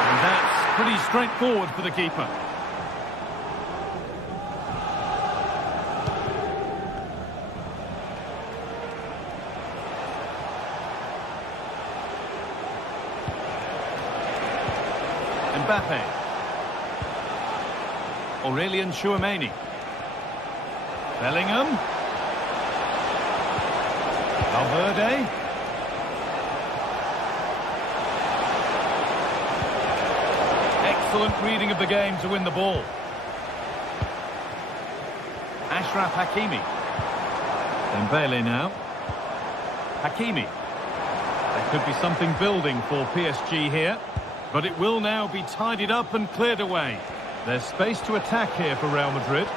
And that's pretty straightforward for the keeper. Mbappe. Aurelien Tchouameni. Bellingham. Valverde. Excellent reading of the game to win the ball. Achraf Hakimi. Dembele now. Hakimi. There could be something building for PSG here. But it will now be tidied up and cleared away. There's space to attack here for Real Madrid.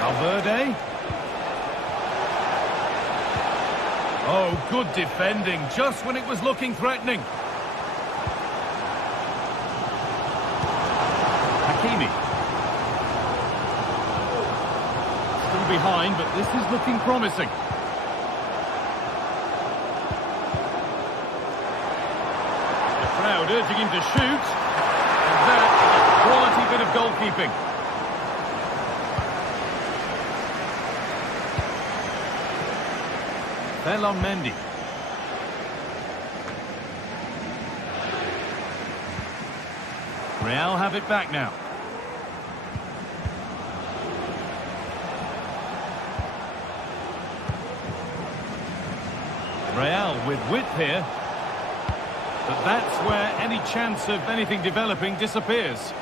Valverde. Oh, good defending, just when it was looking threatening. Hakimi. Still behind, but this is looking promising. Crowd urging him to shoot, and that is a quality bit of goalkeeping. Ferland Mendy. Real have it back now. Real with width here. But that's where any chance of anything developing disappears.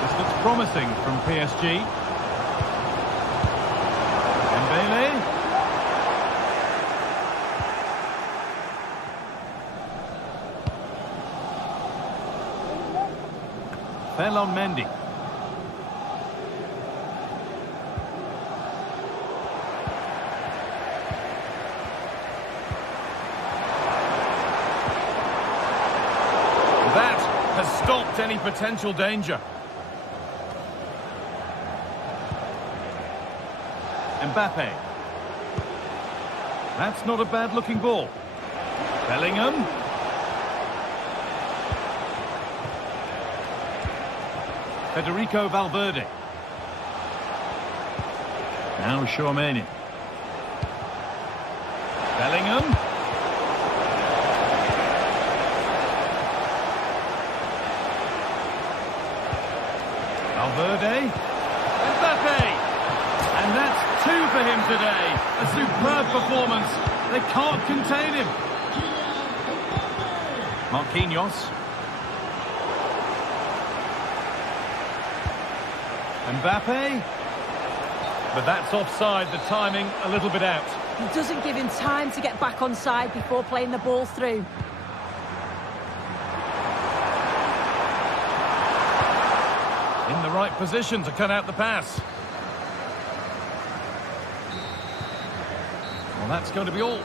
This looks promising from PSG. Dembele. Fell on Mendy. That has stopped any potential danger. Mbappe. That's not a bad-looking ball. Bellingham. Federico Valverde. Now Tchouaméni. Bellingham. Valverde. Mbappe. And that's 2 for him today. A superb performance. They can't contain him. Marquinhos. Mbappe. But that's offside, the timing a little bit out. He doesn't give him time to get back on side before playing the ball through. In the right position to cut out the pass. Well, that's going to be all.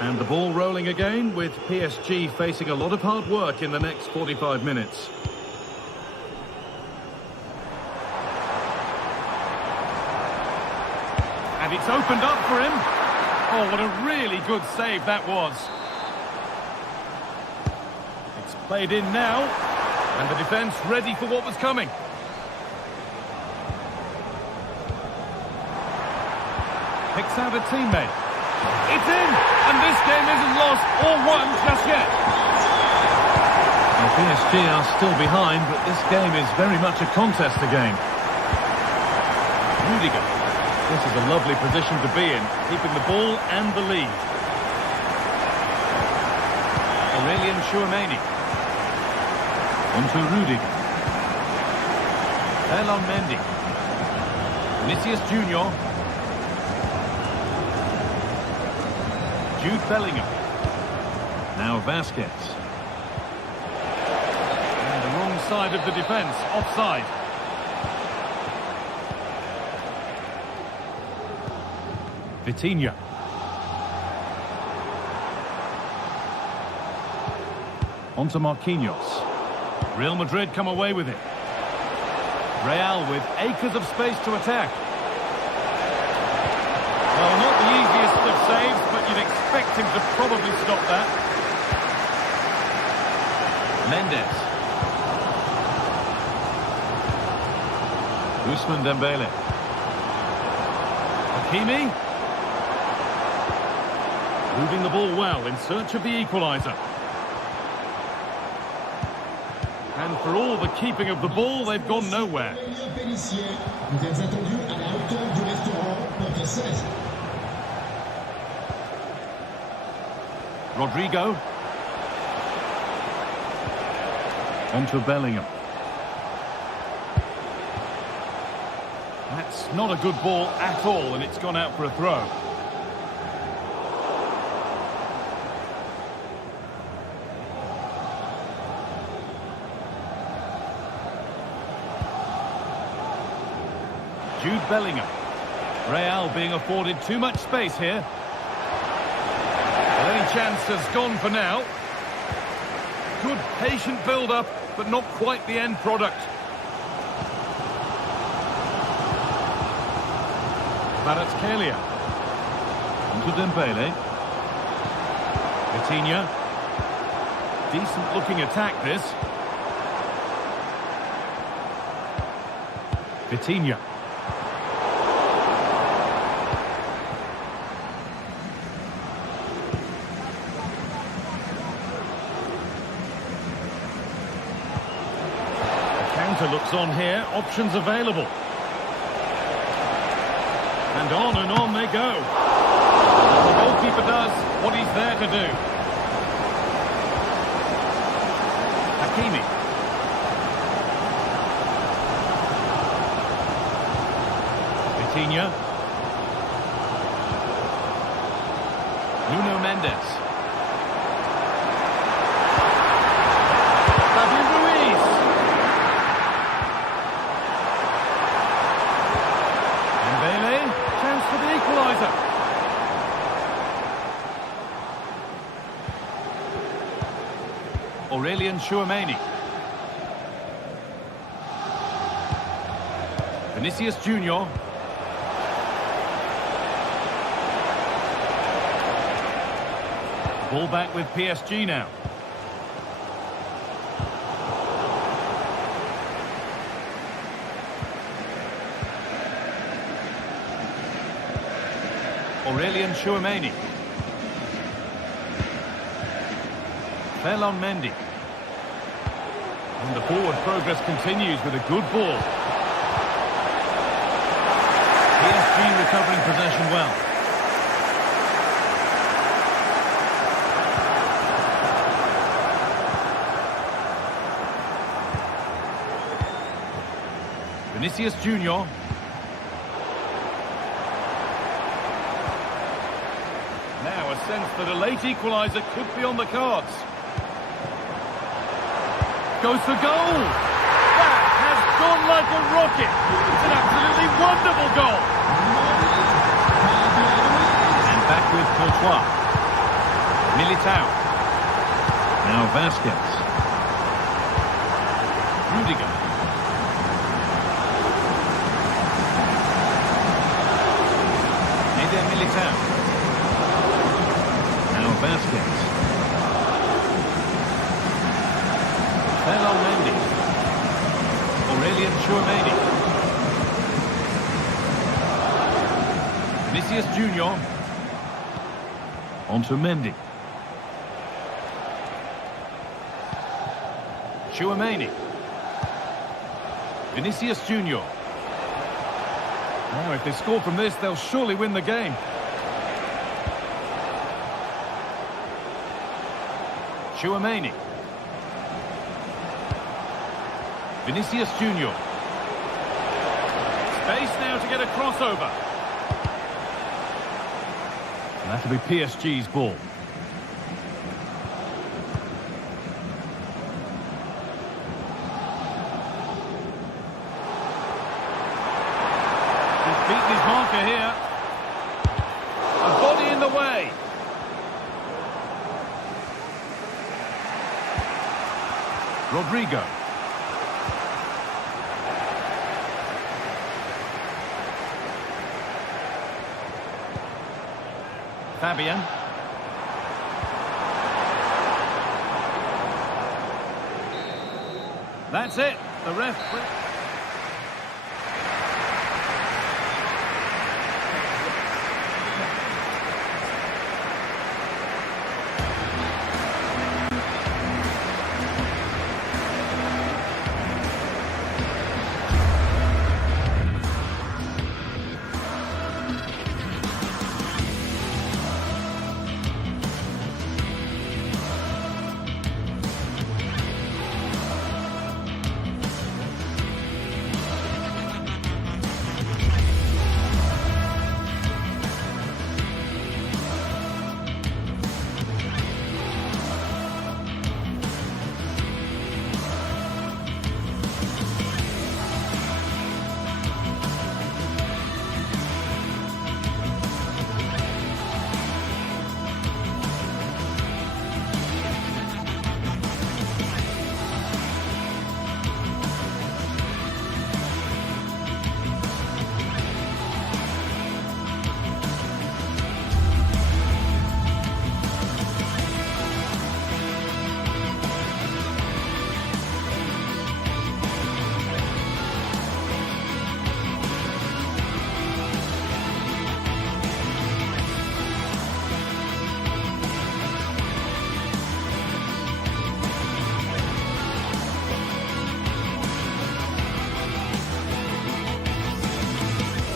And the ball rolling again, with PSG facing a lot of hard work in the next 45 minutes. And it's opened up for him. Oh, what a really good save that was. It's played in now, and the defence ready for what was coming. Picks out a teammate. It's in, and this game isn't lost or won just yet. Well, PSG are still behind, but this game is very much a contest again. Rudiger. This is a lovely position to be in, keeping the ball and the lead. Aurelien Tchouaméni. On to Rudiger. Fell on Mendy. Vinicius Junior. Jude Bellingham. Now Vasquez. And the wrong side of the defence, offside. Vitinha. On to Marquinhos. Real Madrid come away with it. Real with acres of space to attack. Well, not the easiest of saves, but you'd expect him to probably stop that. Mendes. Ousmane Dembele. Hakimi. Moving the ball well in search of the equaliser. And for all the keeping of the ball, they've gone nowhere. Rodrigo. On to Bellingham. That's not a good ball at all, and it's gone out for a throw. Jude Bellingham. Real being afforded too much space here. Well, any chance has gone for now. Good patient build-up, but not quite the end product. Kvaratskhelia. Onto Dembele. Vitinha. Decent-looking attack, this. Vitinha. Interlude's on here, options available. And on they go. The goalkeeper does what he's there to do. Hakimi. Vitinha. Nuno Mendes. David Ruiz. Dembele. Chance for the equaliser. Aurelien Tchouameni. Vinicius Junior. Ball back with PSG now. Aurelien Tchouameni. Ferland Mendy. And the forward progress continues with a good ball. PSG recovering possession well. Vinicius Junior. Now a sense that a late equaliser could be on the cards. Goes for goal! That has gone like a rocket! It's an absolutely wonderful goal! And back with Courtois. Militao. Now Vasquez. Rudiger. Militao. Now Vasquez. Ferland Mendy. Aurelien Tchouameni. Vinicius Junior. On to Mendy. Tchouameni. Vinicius Junior. Now, if they score from this, they'll surely win the game. Tchouameni. Vinicius Junior. Space now to get a crossover. And that'll be PSG's ball. He's beaten his marker here. A body in the way. Rodrigo. Fabian. That's it. The ref.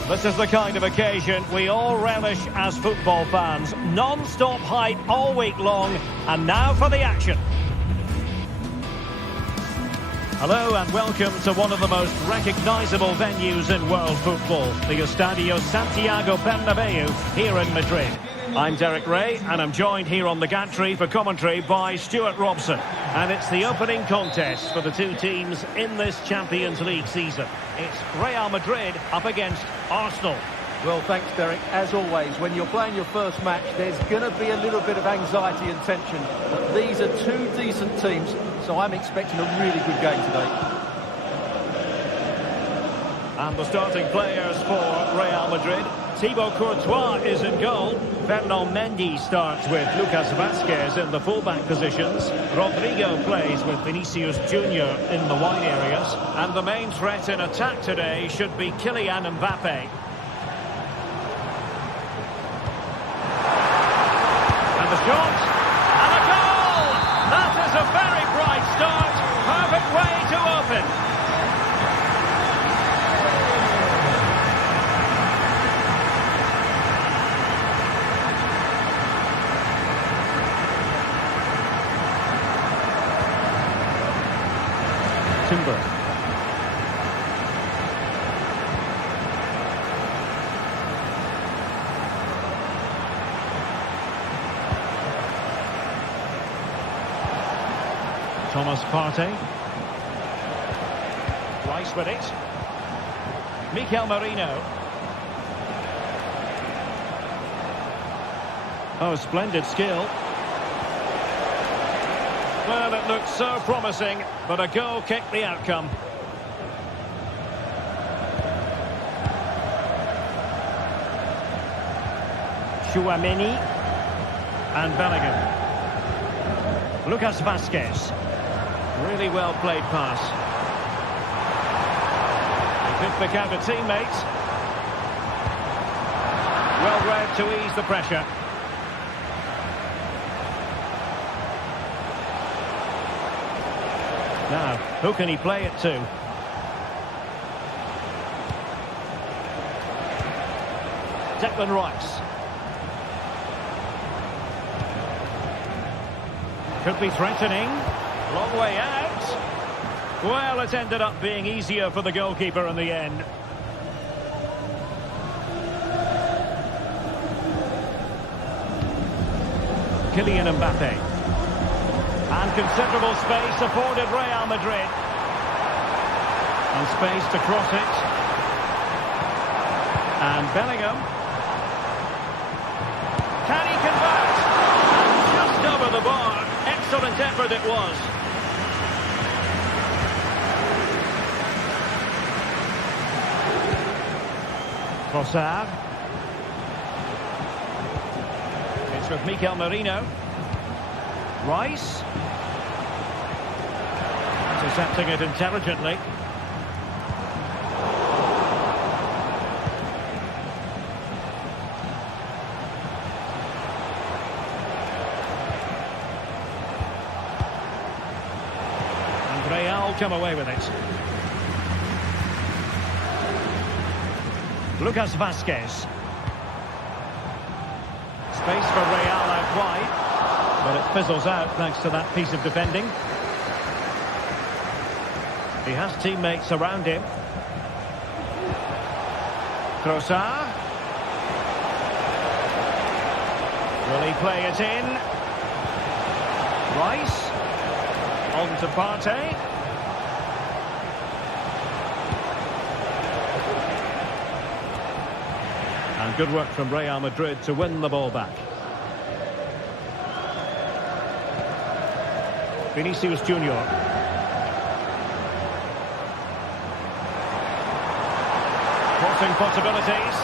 This is the kind of occasion we all relish as football fans. Non-stop hype all week long, and now for the action. Hello and welcome to one of the most recognisable venues in world football, the Estadio Santiago Bernabeu here in Madrid. I'm Derek Ray, and I'm joined here on the gantry for commentary by Stuart Robson. And it's the opening contest for the two teams in this Champions League season. It's Real Madrid up against Arsenal. Well, thanks, Derek. As always, when you're playing your first match, there's going to be a little bit of anxiety and tension. But these are two decent teams, so I'm expecting a really good game today. And the starting players for Real Madrid. Thibaut Courtois is in goal. Fernand Mendy starts with Lucas Vazquez in the fullback positions. Rodrigo plays with Vinicius Junior in the wide areas. And the main threat in attack today should be Kylian Mbappe. And the shot. And a goal! That is a very bright start. Perfect way to open. Timber. Thomas Partey. Rice with it. Mikel Merino. Oh, splendid skill. Well, it looked so promising, but a goal kicked the outcome. Tchouaméni and Bellingham. Lucas Vazquez. Really well played pass. He could pick out a teammate. Well read to ease the pressure. Now, who can he play it to? Declan Rice. Could be threatening. Long way out. Well, it ended up being easier for the goalkeeper in the end. Kylian Mbappe. And considerable space afforded Real Madrid. And space to cross it. And Bellingham. Can he convert? Just over the bar. Excellent effort it was. Trossard. It's with Mikel Merino. Rice. Intercepting it intelligently. And Real come away with it. Lucas Vazquez. Space for Real out wide. But it fizzles out thanks to that piece of defending. He has teammates around him. Trossard. Will he play it in? Rice. On to Partey. And good work from Real Madrid to win the ball back. Vinicius Junior. Crossing possibilities.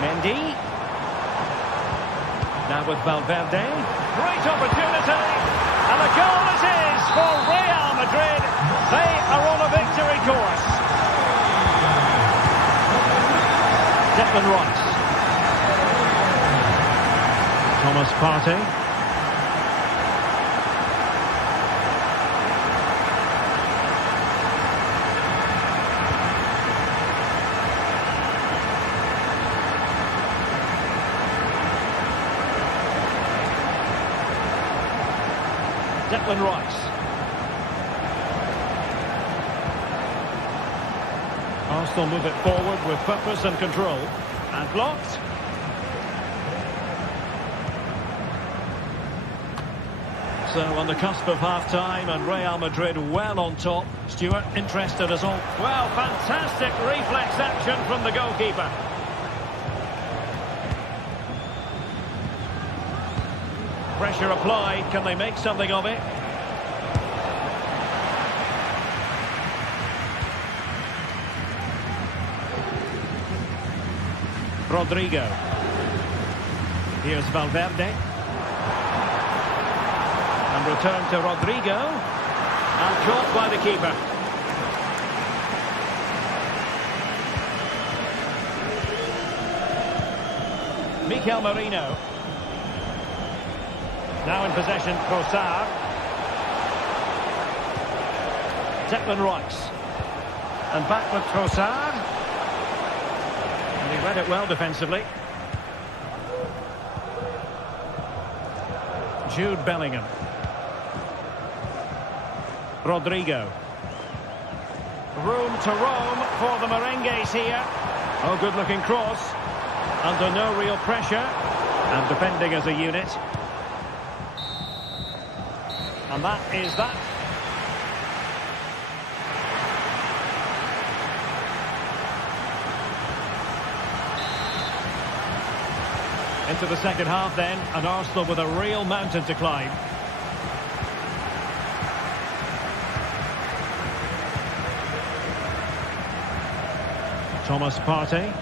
Mendy. Now with Valverde. Great opportunity. And the goal it is for Real Madrid. They are on a victory course. Declan Rice. Thomas Partey. Declan Rice. Arsenal move it forward with purpose and control. And blocked. So on the cusp of half-time and Real Madrid well on top. Stuart, interested as all. Well, fantastic reflex action from the goalkeeper. Pressure applied. Can they make something of it? Rodrigo. Here's Valverde. And return to Rodrigo. And caught by the keeper. Mikel Merino. Now in possession, Trossard. Declan Rice. And back with Trossard. And he read it well defensively. Jude Bellingham. Rodrigo. Room to roam for the Merengues here. Oh, good-looking cross. Under no real pressure. And defending as a unit. And that is that. Into the second half then, and Arsenal with a real mountain to climb. Thomas Partey.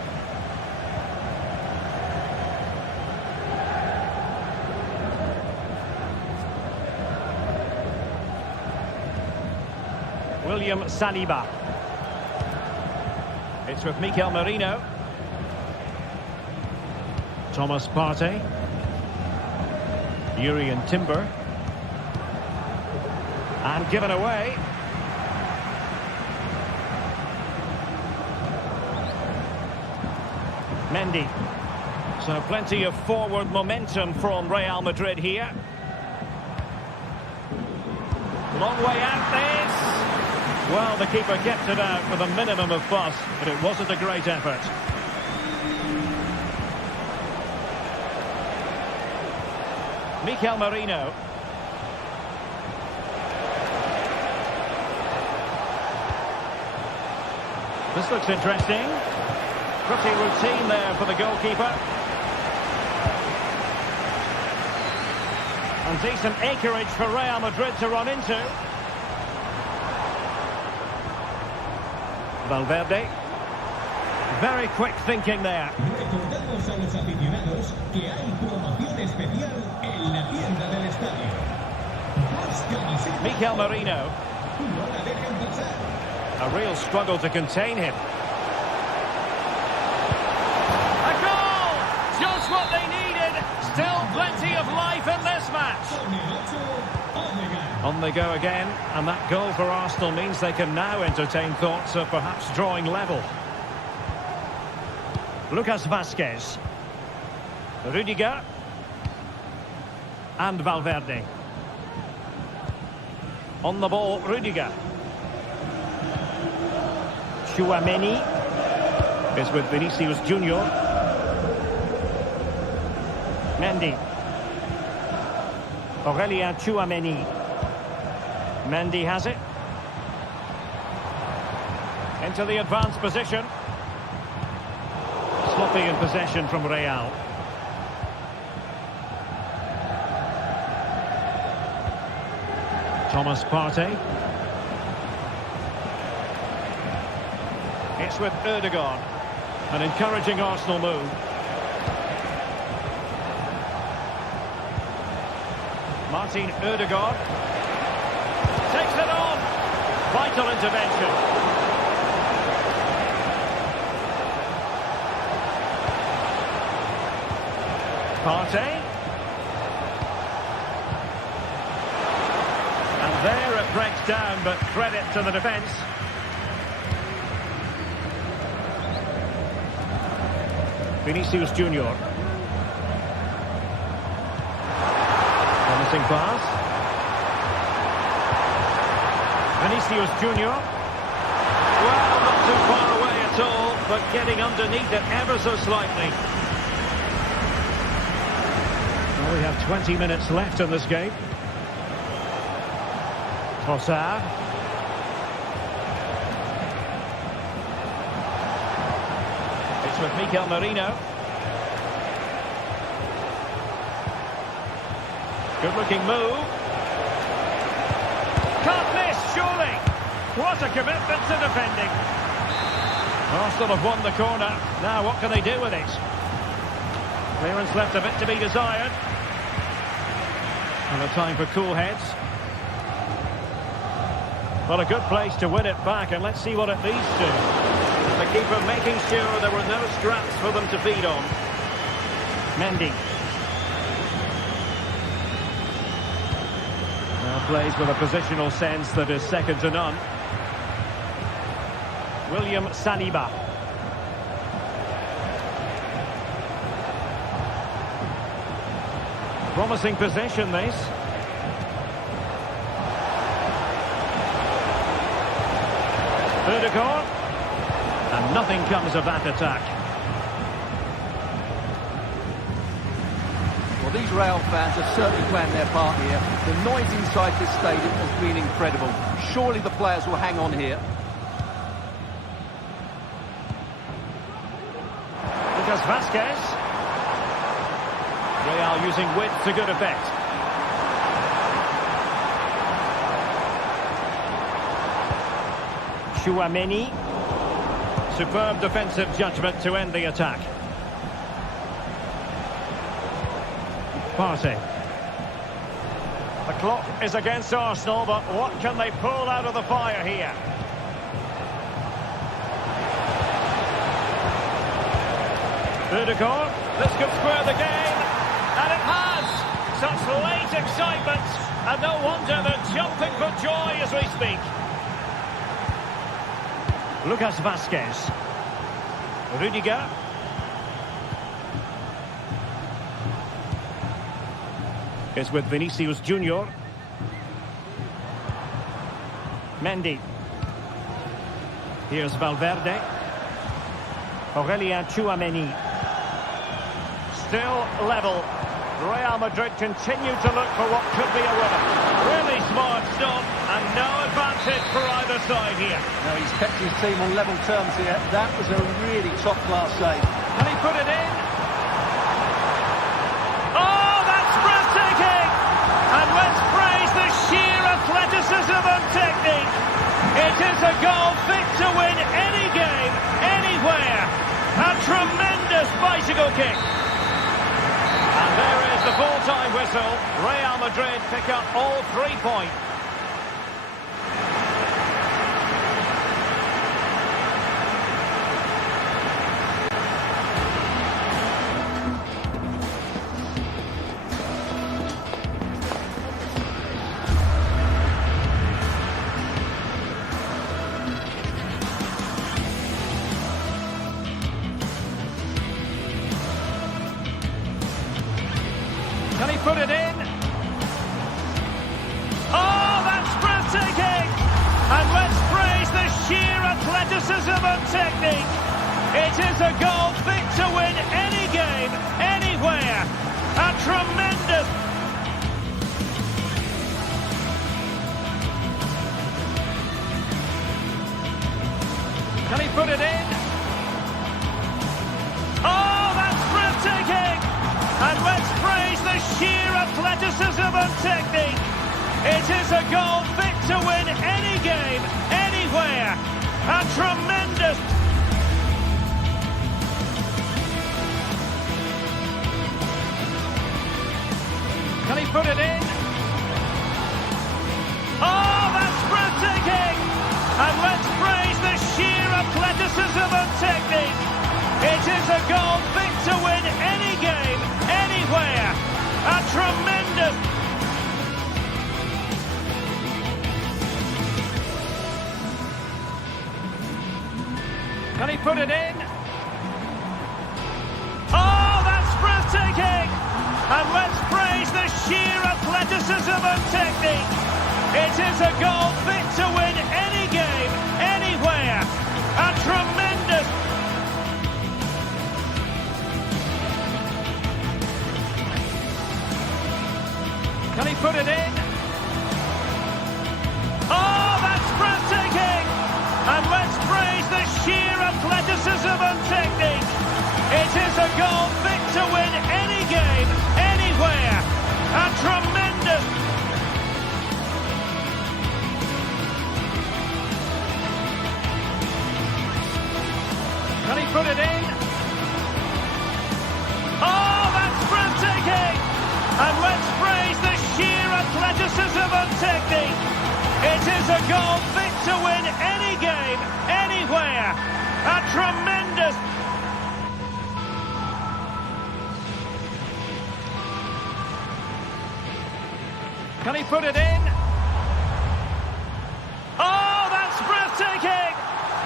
William Saliba. It's with Mikel Merino. Thomas Partey. Jurrien Timber. And given away. Mendy. So plenty of forward momentum from Real Madrid here. Long way out this. Well, the keeper kept it out with a minimum of fuss, but it wasn't a great effort. Mikel Merino. This looks interesting. Pretty routine there for the goalkeeper. And decent acreage for Real Madrid to run into. Valverde. Very quick thinking there. Recordamos a los aficionados que hay promoción especial en la tienda del estadio. Mikel Merino. No la dejan pasar. A real struggle to contain him. A goal! Just what they needed. Still plenty of life in this match. On they go again, and that goal for Arsenal means they can now entertain thoughts of perhaps drawing level. Lucas Vazquez. Rudiger. And Valverde. On the ball, Rudiger. Tchouaméni is with Vinicius Junior. Mendy. Aurélien Tchouaméni. Mendy has it. Into the advanced position. Sloppy in possession from Real. Thomas Partey. It's with Ødegaard. An encouraging Arsenal move. Martin Ødegaard. Takes it on. Vital intervention. Partey. And there it breaks down, but credit to the defence. Vinicius Junior. Promising pass. Vinicius Junior. Well, not too far away at all, but getting underneath it ever so slightly. Well, we have 20 minutes left in this game. Trossard. It's with Mikel Merino. Good-looking move. Can't miss, surely. What a commitment to defending. Arsenal have won the corner. Now, what can they do with it? Clearance left a bit to be desired. And a time for cool heads. Well, a good place to win it back, and let's see what it leads to. The keeper making sure there were no straps for them to feed on. Mendy. Now plays with a positional sense that is second to none. William Saliba. Promising possession, this. Vertical. And nothing comes of that attack. Well, these Real fans have certainly playing their part here. The noise inside this stadium has been incredible. Surely the players will hang on here. Lucas Vazquez. Real using width to good effect. Chouameni. Superb defensive judgment to end the attack. Partey. The clock is against Arsenal, but what can they pull out of the fire here? Vertical. This could square the game. And it has! Such late excitement. And no wonder they're jumping for joy as we speak. Lucas Vazquez. Rudiger. Is with Vinicius Junior. Mendy. Here's Valverde. Aurelien Chouameni. Still level. Real Madrid continue to look for what could be a winner. Really smart stop and no advantage for either side here. No, he's kept his team on level terms here. That was a really top-class save. Can he put it in? Oh, that's breathtaking! And let's praise the sheer athleticism and technique. It is a goal fit to win any game, anywhere. A tremendous bicycle kick. And there is the full-time whistle. Real Madrid pick up all 3 points. Can he put it in? Oh, that's breathtaking! And let's praise the sheer athleticism and technique. It is a goal fit to win any game, anywhere. A tremendous... Can he put it in? Oh, that's breathtaking! And let's praise the sheer athleticism and technique. It is a goal fit to win any game, anywhere. A tremendous... Can he put it in? Oh, that's breathtaking! And let's praise the sheer athleticism and technique. It is a goal fit to win any game, anywhere. A tremendous... Can he put it in? Oh, that's breathtaking! And let's praise the sheer athleticism and technique. It is a goal fit to win put it in? Oh, that's breathtaking! And let's praise the sheer athleticism and technique. It is a goal fit to win any game, anywhere. A tremendous... Can he put it in? Oh, that's breathtaking! And let's praise the sheer athleticism and technique. It is a goal fit to win any game, anywhere. A tremendous... Can he put it in? Oh, that's breathtaking!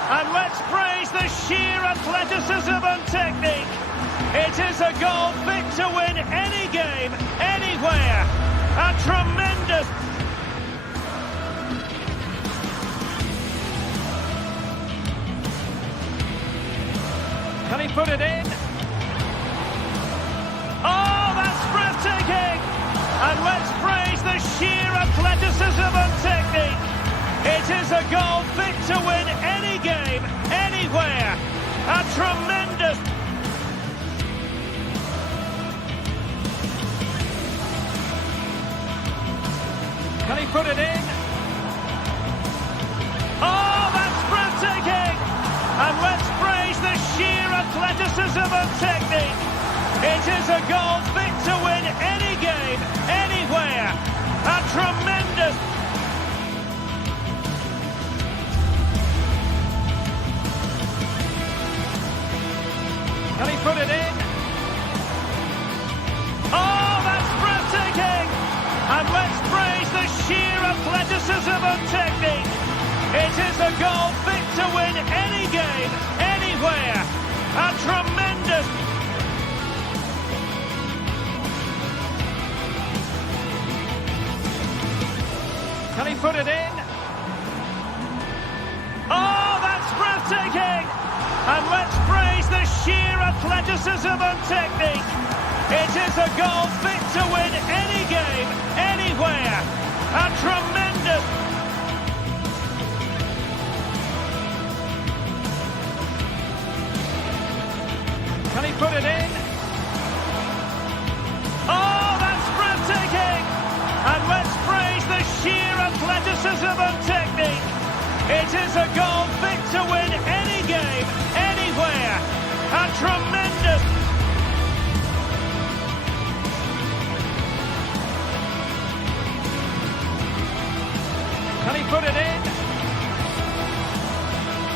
And let's praise the sheer athleticism and technique. It is a goal fit to win any game, anywhere. A tremendous... Can he put it in? Oh, that's breathtaking! And let's praise the sheer athleticism and technique. It is a goal fit to win any game, anywhere. A tremendous... Can he put it in? Oh, that's breathtaking! And let's praise the sheer athleticism and technique. It is a goal fit to win any game, anywhere. A tremendous... Can he put it in? Oh, that's breathtaking! And let's praise the sheer athleticism and technique. It is a goal fit to win any game, anywhere. A tremendous... Can he put it in? Oh, that's breathtaking! And let's praise the sheer athleticism and technique. It is a goal fit to win any game, anywhere. A tremendous... Can he put it in? Oh, that's breathtaking! And let's praise the sheer athleticism and technique. It is a goal fit to win any game, anywhere. A tremendous... Can he put it in?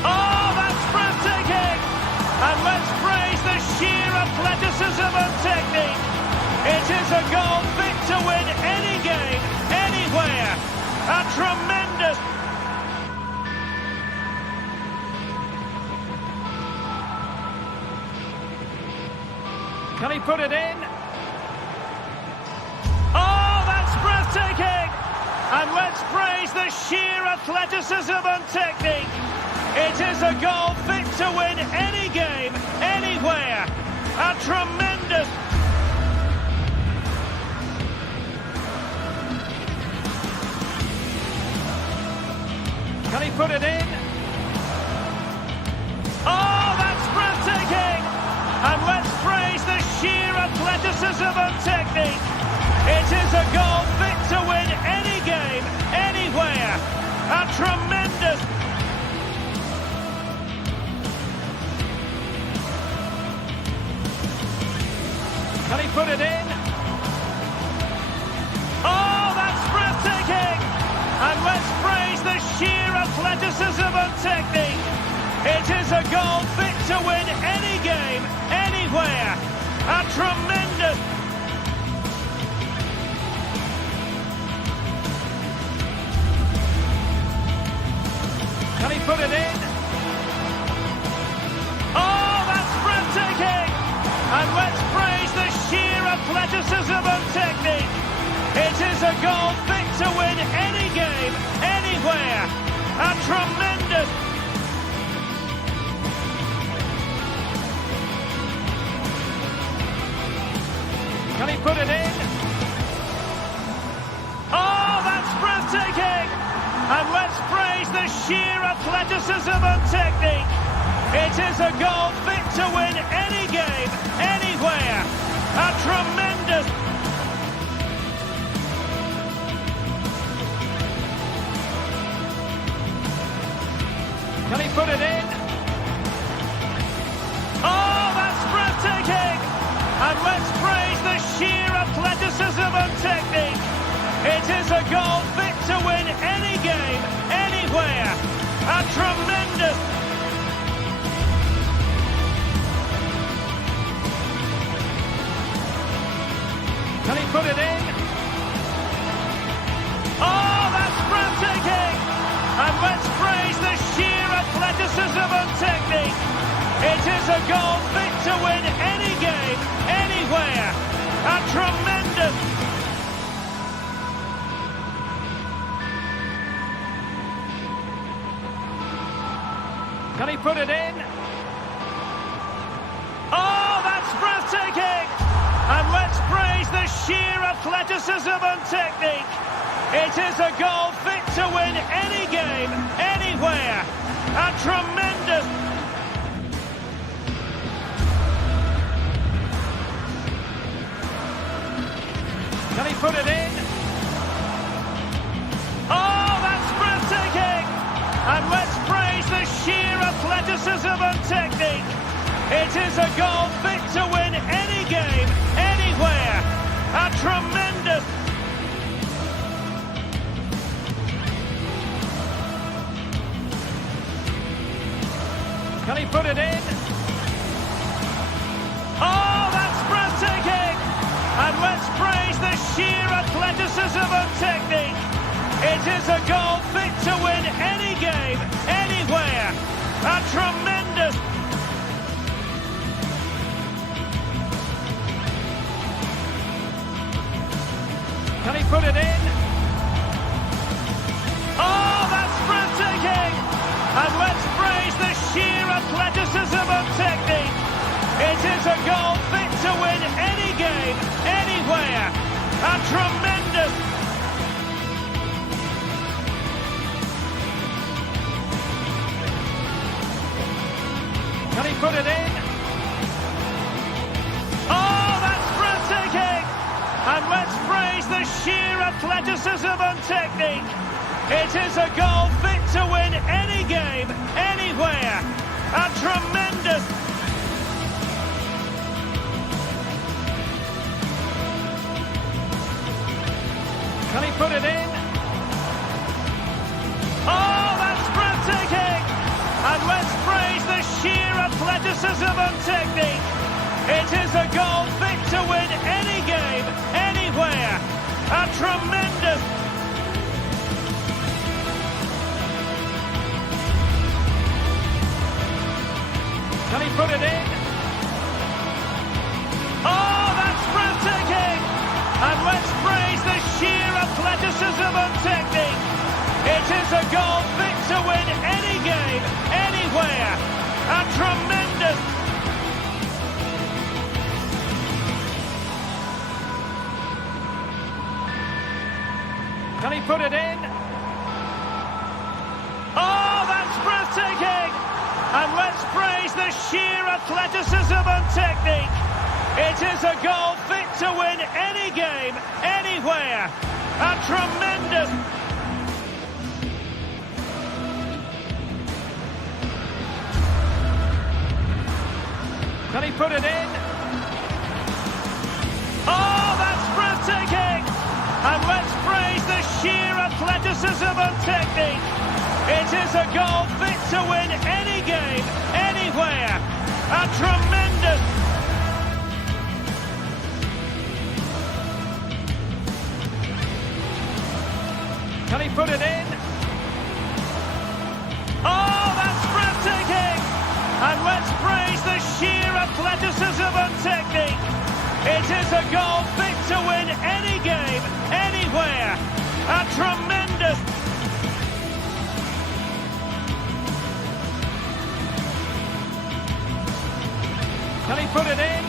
Oh, that's breathtaking! And let's praise the sheer athleticism and technique. It is a goal fit to win any game, anywhere. A tremendous... Can he put it in? Oh, that's breathtaking! And let's praise the sheer athleticism and technique. It is a goal fit to win any game, anywhere. A tremendous... Can he put it in? Oh, that's breathtaking! And let's praise the sheer athleticism and technique. It is a goal fit to win any game, anywhere. A tremendous... Can he put it in? Oh, that's breathtaking! And let's praise the sheer athleticism and technique. It is a goal fit to win any game, anywhere. A tremendous... Can he put it in? Oh, that's breathtaking! And let's praise the sheer athleticism and technique. It is a goal fit to win any game, anywhere. A tremendous... Can he put it in? And let's praise the sheer athleticism and technique. It is a goal fit to win any game, anywhere. A tremendous... Can he put it in? Oh, that's breathtaking! And let's praise the sheer athleticism and technique. It is a goal fit to win any game, anywhere. A tremendous... Can he put it in? Oh, that's breathtaking! And let's praise the sheer athleticism and technique. It is a goal fit to win any game, anywhere. A tremendous... Can he put it in? Oh, that's breathtaking! And let's praise the sheer athleticism and technique. It is a goal fit to win any game, anywhere. A tremendous... Can he put it in? Oh, that's breathtaking! And let's praise the sheer athleticism and technique. It is a goal fit to win any game, anywhere. A tremendous... Can he put it in? Oh, that's breathtaking! And let's praise the sheer athleticism and technique. It is a goal fit to win any game, anywhere. A tremendous... Can he put it in? Oh, that's breathtaking! And let's praise the sheer athleticism and technique. It is a goal fit to win any game, anywhere. A tremendous... Can he put it in? Oh, that's breathtaking! And let's praise the sheer athleticism and technique. It is a goal fit to win any game, anywhere. A tremendous... Can he put it in? Oh, that's breathtaking! And let's praise the sheer athleticism and technique. It is a goal fit to win any game, anywhere. A tremendous... Can he put it in? Oh, that's breathtaking! And let's praise the sheer athleticism and technique. It is a goal fit to win any game, anywhere. A tremendous... Can he put it in? Oh, that's breathtaking! And let's praise the sheer athleticism and technique. It is a goal fit to win any game, anywhere. A tremendous... Can he put it in? Oh, that's breathtaking! And let's praise the sheer athleticism and technique. It is a goal fit to win any game, anywhere. A tremendous... Can he put it in? Oh, that's breathtaking! And let's praise the sheer athleticism and technique. It is a goal fit to win any game, anywhere. A tremendous... Can he put it in?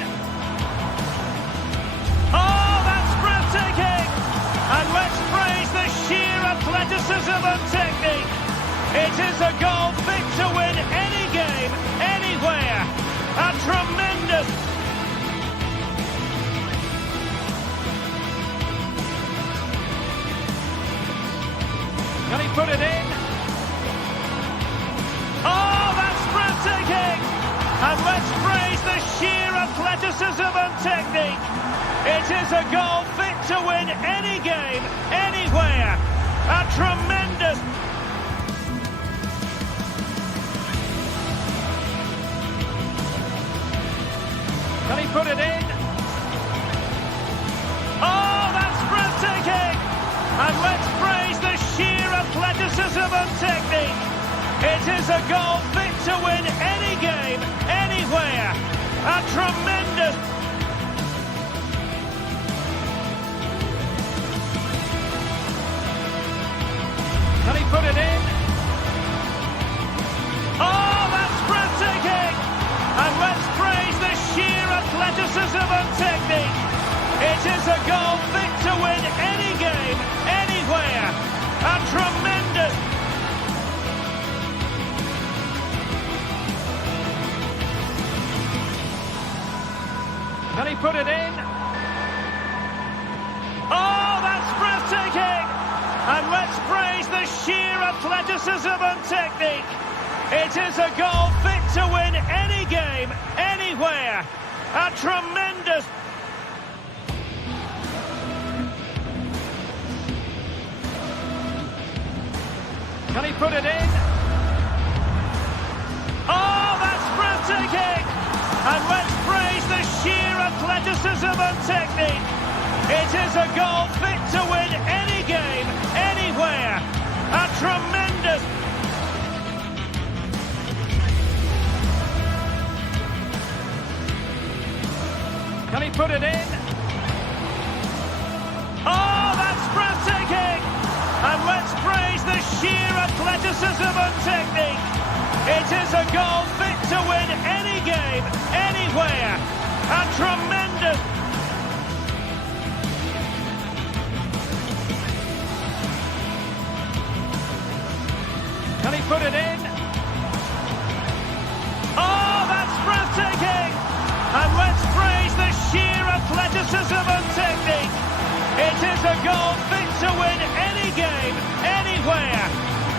Oh, that's breathtaking! And let's praise the sheer athleticism and technique. It is a goal fit to win any game, anywhere. A tremendous... Can he put it in? Oh, that's breathtaking! And let's praise the sheer athleticism and technique. It is a goal fit to win any game, anywhere. A tremendous... Can he put it in? Oh, that's breathtaking! And let's praise the sheer athleticism and technique. It is a goal fit to win any game, anywhere. A tremendous... Can he put it in? Oh, that's breathtaking! And let's praise the sheer athleticism and technique. It is a goal fit to win any game, anywhere. A tremendous... Can he put it in? Oh, that's breathtaking! And let's praise the sheer athleticism and technique. It is a goal fit to win any game, anywhere. A tremendous... Can he put it in? Oh, that's breathtaking! And let's praise the sheer athleticism and technique. It is a goal fit to win any game, anywhere. A tremendous... Can he put it in? Oh, that's breathtaking! And let's praise the sheer athleticism and technique. It is a goal fit to win any game, anywhere. A tremendous... Can he put it in? Oh, that's breathtaking! And let's praise the sheer athleticism and technique. It is a goal fit to win any game, anywhere.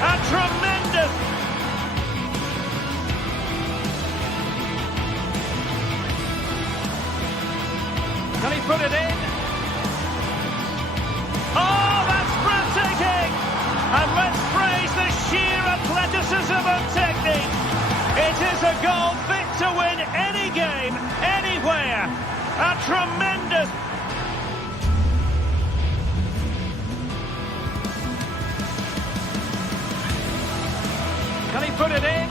A tremendous... Can he put it in? Oh, that's breathtaking! And let's praise the sheer athleticism and technique. It is a goal fit to win any game, anywhere. A tremendous... Can he put it in?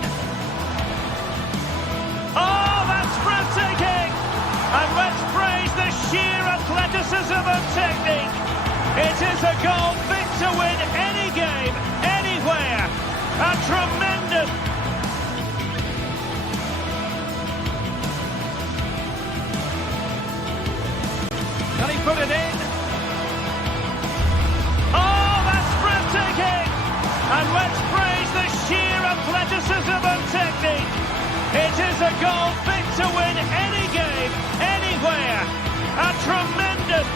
Oh, that's breathtaking! And let's praise the sheer athleticism and technique. It is a goal fit to win any game, anywhere. A tremendous... Can he put it in? Oh, that's breathtaking! And let's praise the sheer athleticism and technique. It is a goal fit to win any game, anywhere. A tremendous...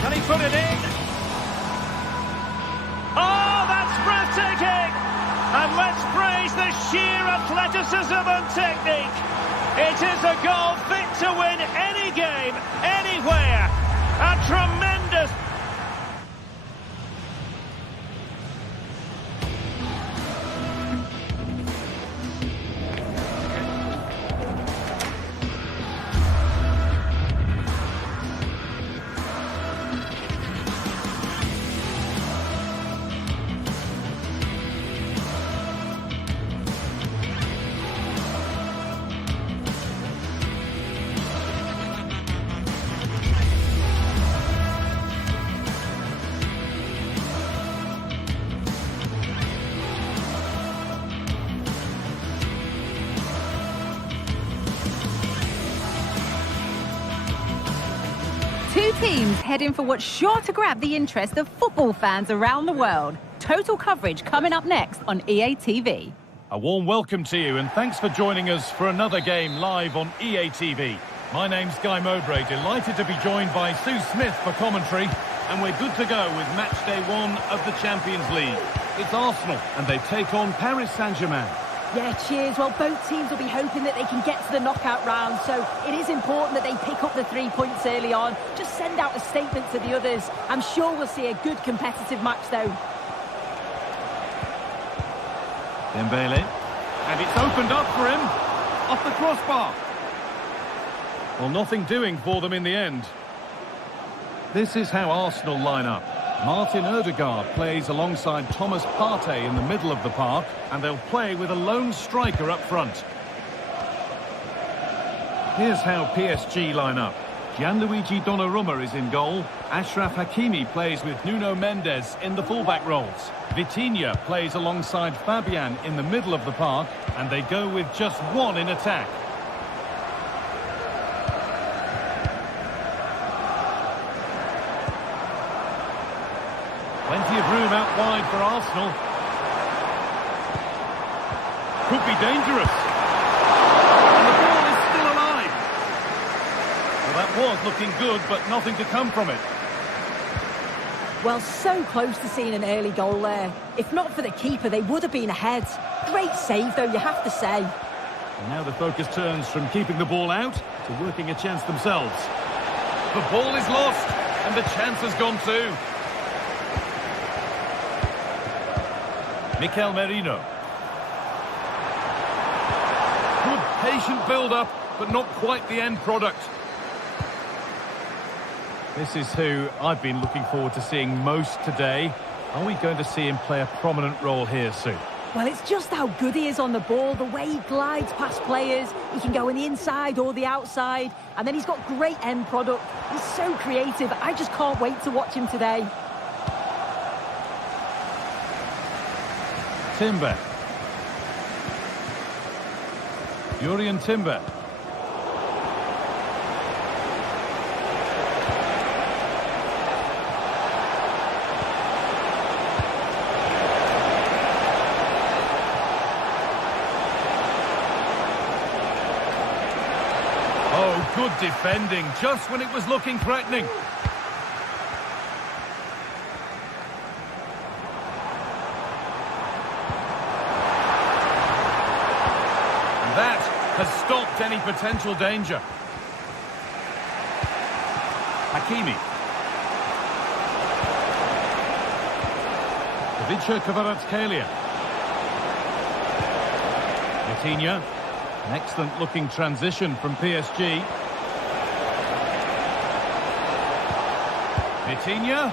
Can he put it in? Oh, that's breathtaking! And let's praise the sheer athleticism and technique. It is a goal fit to win any game, anywhere. A tremendous... teams heading for what's sure to grab the interest of football fans around the world. Total coverage coming up next on EA TV. A warm welcome to you and thanks for joining us for another game live on EA TV. My name's Guy Mowbray, delighted to be joined by Sue Smith for commentary, and we're good to go with match day 1 of the Champions League. It's Arsenal and they take on Paris Saint-Germain. Yeah, cheers. Well, both teams will be hoping that they can get to the knockout round, so it is important that they pick up the 3 points early on. Just send out a statement to the others. I'm sure we'll see a good competitive match, though. Dembele, and it's opened up for him, off the crossbar. Well, nothing doing for them in the end. This is how Arsenal line up. Martin Odegaard plays alongside Thomas Partey in the middle of the park, and they'll play with a lone striker up front. Here's how PSG line up. Gianluigi Donnarumma is in goal. Achraf Hakimi plays with Nuno Mendes in the fullback roles. Vitinha plays alongside Fabian in the middle of the park, and they go with just one in attack. Plenty of room out wide for Arsenal. Could be dangerous. And the ball is still alive. Well, that was looking good, but nothing to come from it. Well, so close to seeing an early goal there. If not for the keeper, they would have been ahead. Great save, though, you have to say. And now the focus turns from keeping the ball out to working a chance themselves. The ball is lost, and the chance has gone too. Mikel Merino. Good patient build-up, but not quite the end product. This is who I've been looking forward to seeing most today. Are we going to see him play a prominent role here, Sue? Well, it's just how good he is on the ball, the way he glides past players. He can go in the inside or the outside, and then he's got great end product. He's so creative. I just can't wait to watch him today. Timber. Jurrien Timber. Oh, good defending, just when it was looking threatening. That has stopped any potential danger. Hakimi. Ivica Kvaratskhelia. Vitinha. An excellent looking transition from PSG. Vitinha.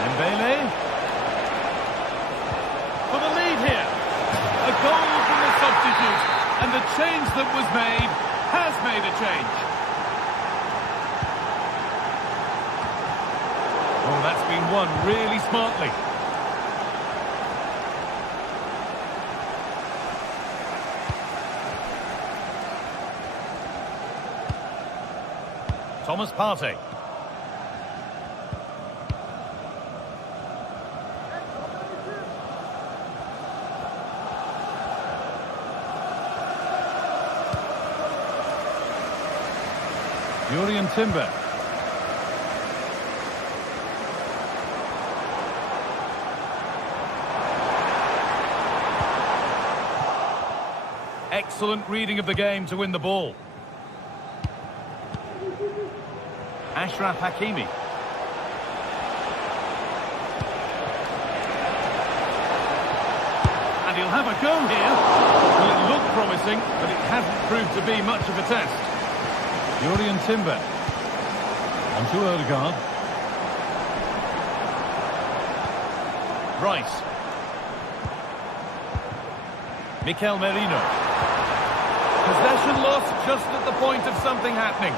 Dembele. For the lead here. A goal from the substitute. And the change that was made has made a change. Oh, that's been won really smartly. Thomas Partey. Jurrien Timber. Excellent reading of the game to win the ball. Achraf Hakimi. And he'll have a go here. Well, it looked promising, but it hasn't proved to be much of a test. Jurrien Timber. On to Odegaard. Rice. Mikel Merino. Possession lost just at the point of something happening.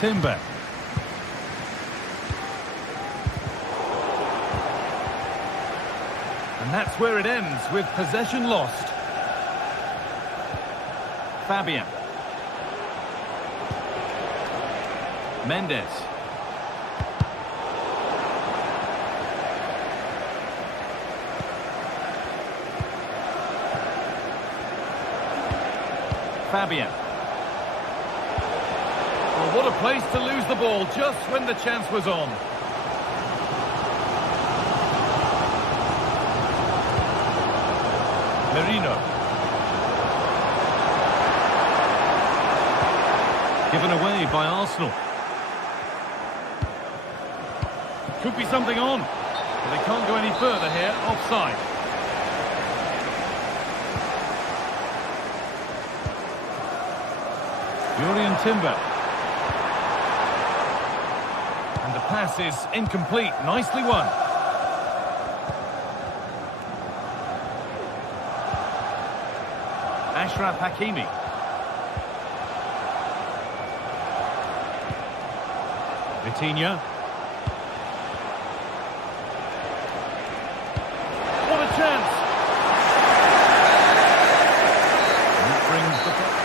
Timber. And that's where it ends, with possession lost. Fabian. Mendes. Fabian. Well, what a place to lose the ball just when the chance was on. Merino. Given away by Arsenal. Could be something on. But they can't go any further here. Offside. Timber. And the pass is incomplete. Nicely won. Ashraf Hakimi. Vitinha. What a chance! And that brings the...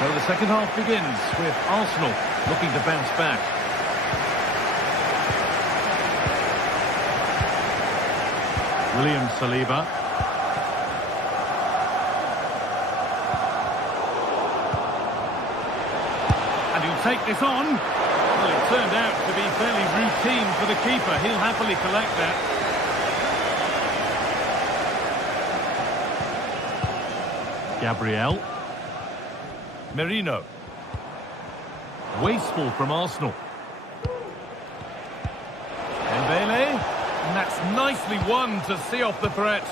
So the second half begins with Arsenal looking to bounce back. William Saliba. And he'll take this on. Well, it turned out to be fairly routine for the keeper. He'll happily collect that. Gabriel. Merino. Wasteful from Arsenal. Dembele. And that's nicely won to see off the threat.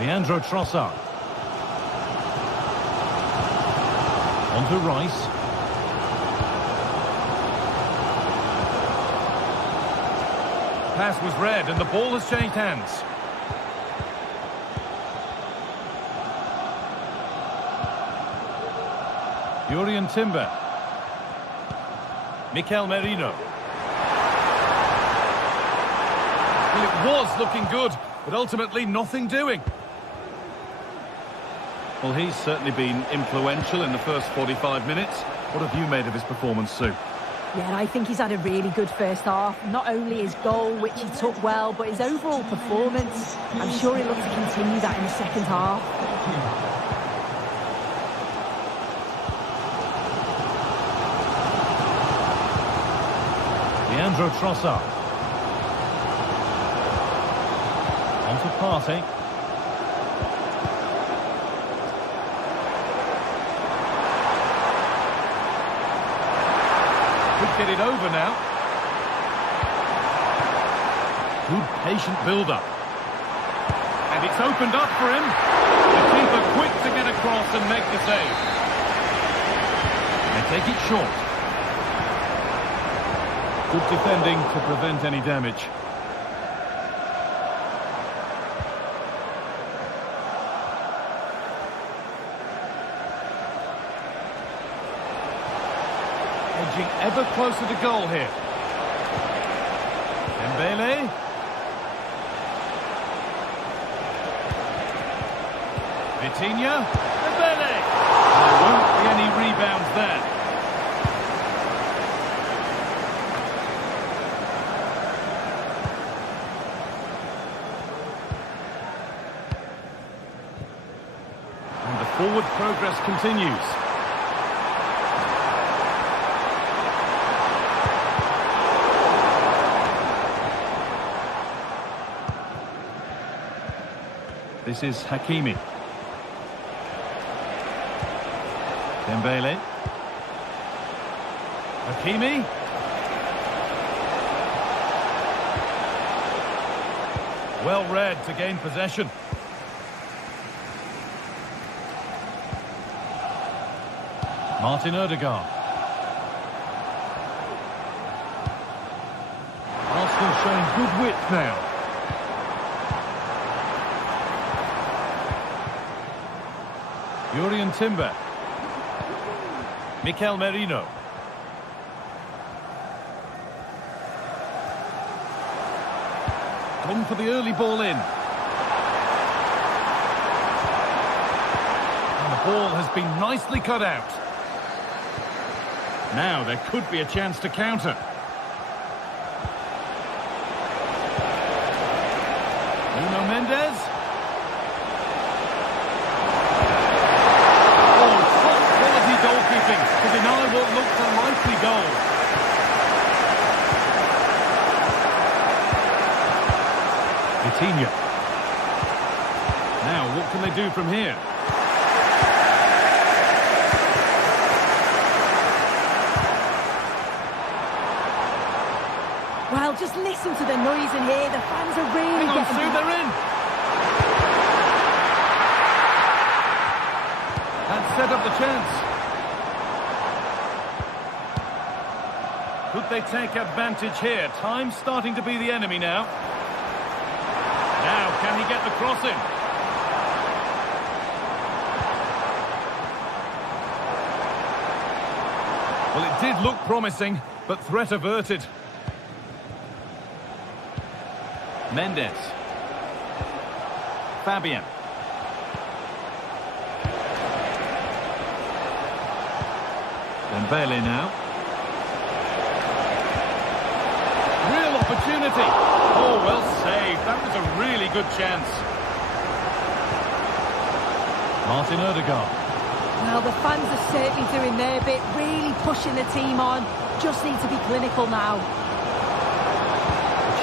Leandro Trossard. On to Rice. Pass was read and the ball has changed hands. Jurrien Timber. Mikel Merino. Well, it was looking good, but ultimately nothing doing. Well, he's certainly been influential in the first 45 minutes. What have you made of his performance, Sue? Yeah, and I think he's had a really good first half. Not only his goal, which he took well, but his overall performance. I'm sure he'll look to continue that in the second half. Leandro Trossard. On to Partey. Get it over now. Good patient build-up. And it's opened up for him. The keeper quick to get across and make the save. They take it short. Good defending to prevent any damage. Edging ever closer to goal here. Dembele. Vitinha. Dembele. There won't be any rebounds there. And the forward progress continues. This is Hakimi. Dembele. Hakimi. Well read to gain possession. Martin Odegaard. Showing good width now. Jurriën Timber. Mikel Merino. Going for the early ball in. And the ball has been nicely cut out. Now there could be a chance to counter. Nuno Mendes. Oh, top quality goalkeeping to deny what looked a likely goal. Vitinha. Now, what can they do from here? Well, just listen to the noise in here. The fans are really Hang on, getting... Sue, they're in. That set up the chance. Could they take advantage here? Time's starting to be the enemy now. Now, can he get the cross in? Well, it did look promising, but threat averted. Mendes. Fabian. Dembele now. Real opportunity. Oh, well saved. That was a really good chance. Martin Odegaard. Well, the fans are certainly doing their bit, really pushing the team on. Just need to be clinical now.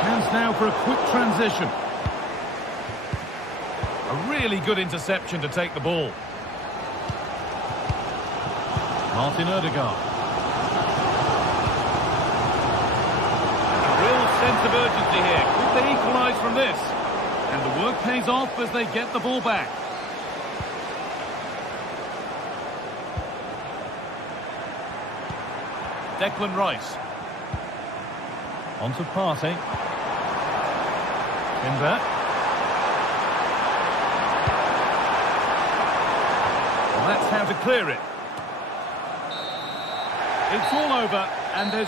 Chance now for a quick transition. A really good interception to take the ball. Martin Odegaard. A real sense of urgency here. Could they equalise from this? And the work pays off as they get the ball back. Declan Rice. On to Partey. Timber. Well, that's how to clear it. It's all over, and there's...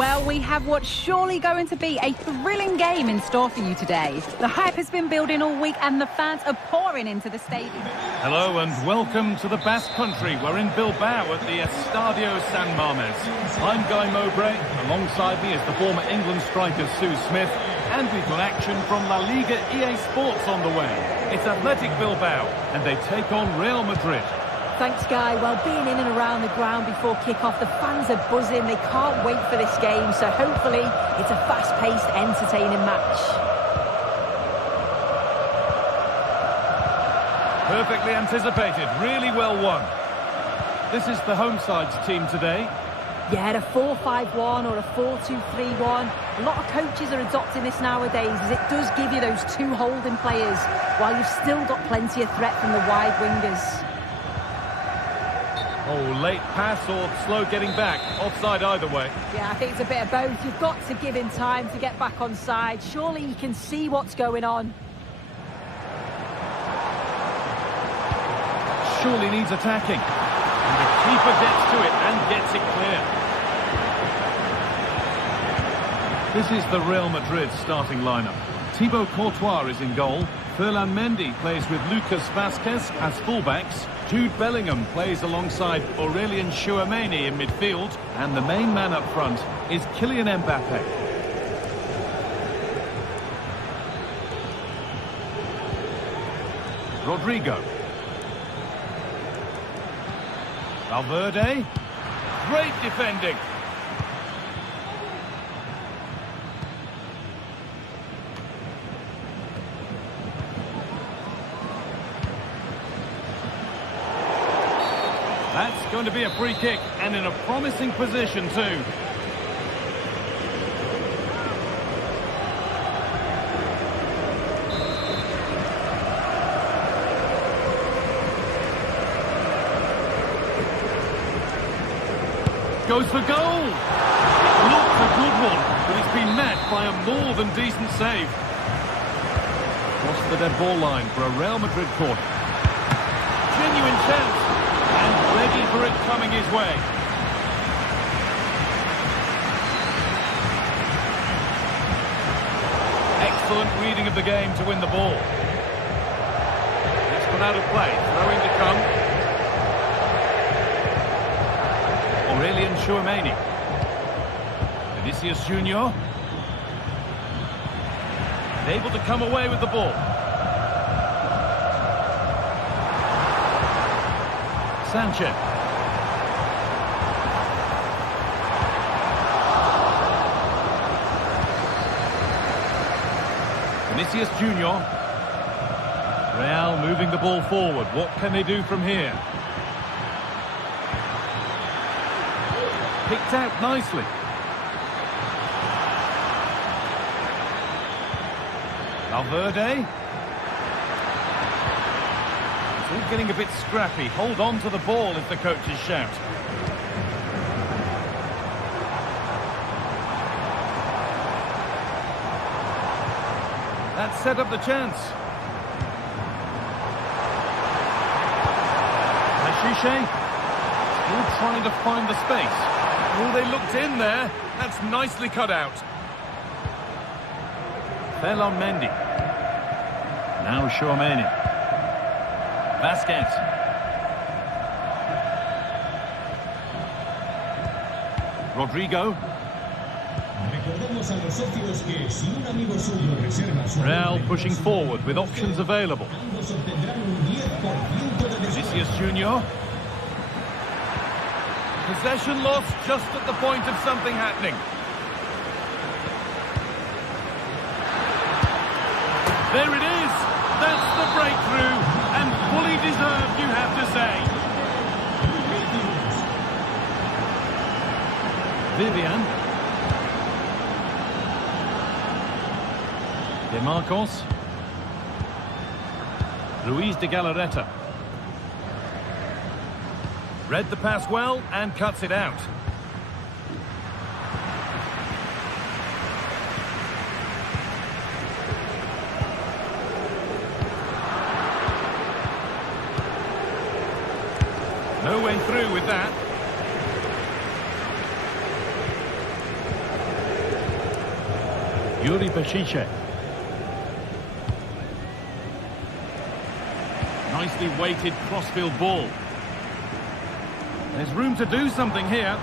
Well, we have what's surely going to be a thrilling game in store for you today. The hype has been building all week and the fans are pouring into the stadium. Hello and welcome to the Basque Country. We're in Bilbao at the Estadio San Mamés. I'm Guy Mowbray. Alongside me is the former England striker Sue Smith. And we've got action from La Liga GTSports on the way. It's Athletic Bilbao and they take on Real Madrid. Thanks, Guy. Well, being in and around the ground before kick-off, the fans are buzzing. They can't wait for this game, so hopefully it's a fast-paced, entertaining match. Perfectly anticipated, really well won. This is the home side's team today. Yeah, a 4-5-1 or a 4-2-3-1. A lot of coaches are adopting this nowadays, as it does give you those two holding players, while you've still got plenty of threat from the wide wingers. Oh, late pass or slow getting back. Offside either way. Yeah, I think it's a bit of both. You've got to give him time to get back on side. Surely he can see what's going on. Surely needs attacking. And the keeper gets to it and gets it clear. This is the Real Madrid starting lineup. Thibaut Courtois is in goal. Ferland Mendy plays with Lucas Vázquez as fullbacks. Jude Bellingham plays alongside Aurélien Tchouameni in midfield. And the main man up front is Kylian Mbappé. Rodrigo. Valverde. Great defending. That's going to be a free kick, and in a promising position too. Goes for goal! It looked a good one, but it's been met by a more than decent save. Cross the dead ball line for a Real Madrid corner. Genuine chance. And ready for it coming his way. Excellent reading of the game to win the ball. It's gone out of play. Throwing to come. Aurélien Tchouameni. Vinicius Junior. And able to come away with the ball. Sanchez. Vinicius Junior. Real moving the ball forward. What can they do from here? Picked out nicely. Valverde. All getting a bit scrappy. Hold on to the ball if the coaches shout. That set up the chance. Ashiche. Still trying to find the space. Oh, they looked in there. That's nicely cut out. Ferland Mendy. Now Tchouameni. Vázquez. Rodrigo. Real pushing forward with options available. Vinicius Junior. Possession lost just at the point of something happening. There it is. That's the breakthrough. And fully deserved, you have to say. Vivian. De Marcos. Luis de Galarreta. Read the pass well and cuts it out. No way through with that. Yuri Pachiche. Nicely weighted crossfield ball. There's room to do something here.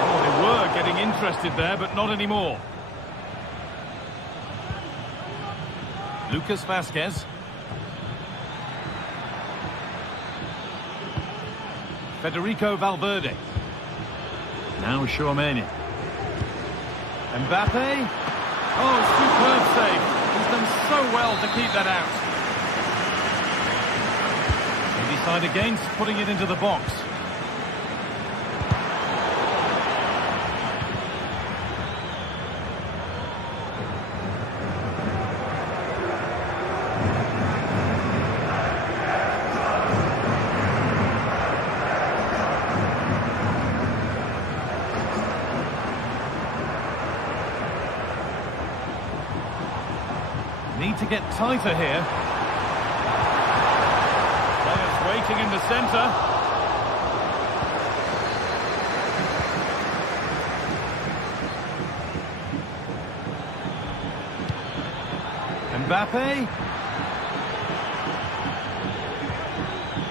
Oh, they were getting interested there, but not anymore. Lucas Vazquez. Federico Valverde. Now Tchouaméni. Mbappe. Oh, superb save. He's done so well to keep that out. They decide against putting it into the box. Need to get tighter here. Players waiting in the centre. Mbappe.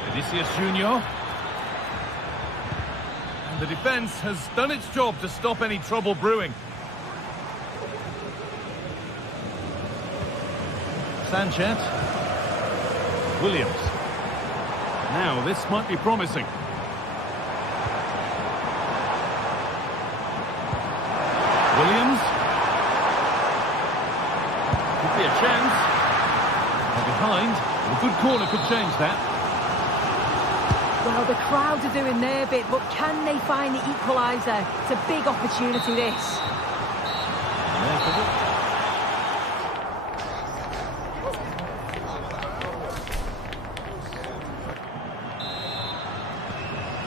Vinicius Junior. And the defence has done its job to stop any trouble brewing. Sanchez. Williams. Now, this might be promising. Williams. Could be a chance. They're behind. A good corner could change that. Well, the crowd are doing their bit, but can they find the equaliser? It's a big opportunity, this.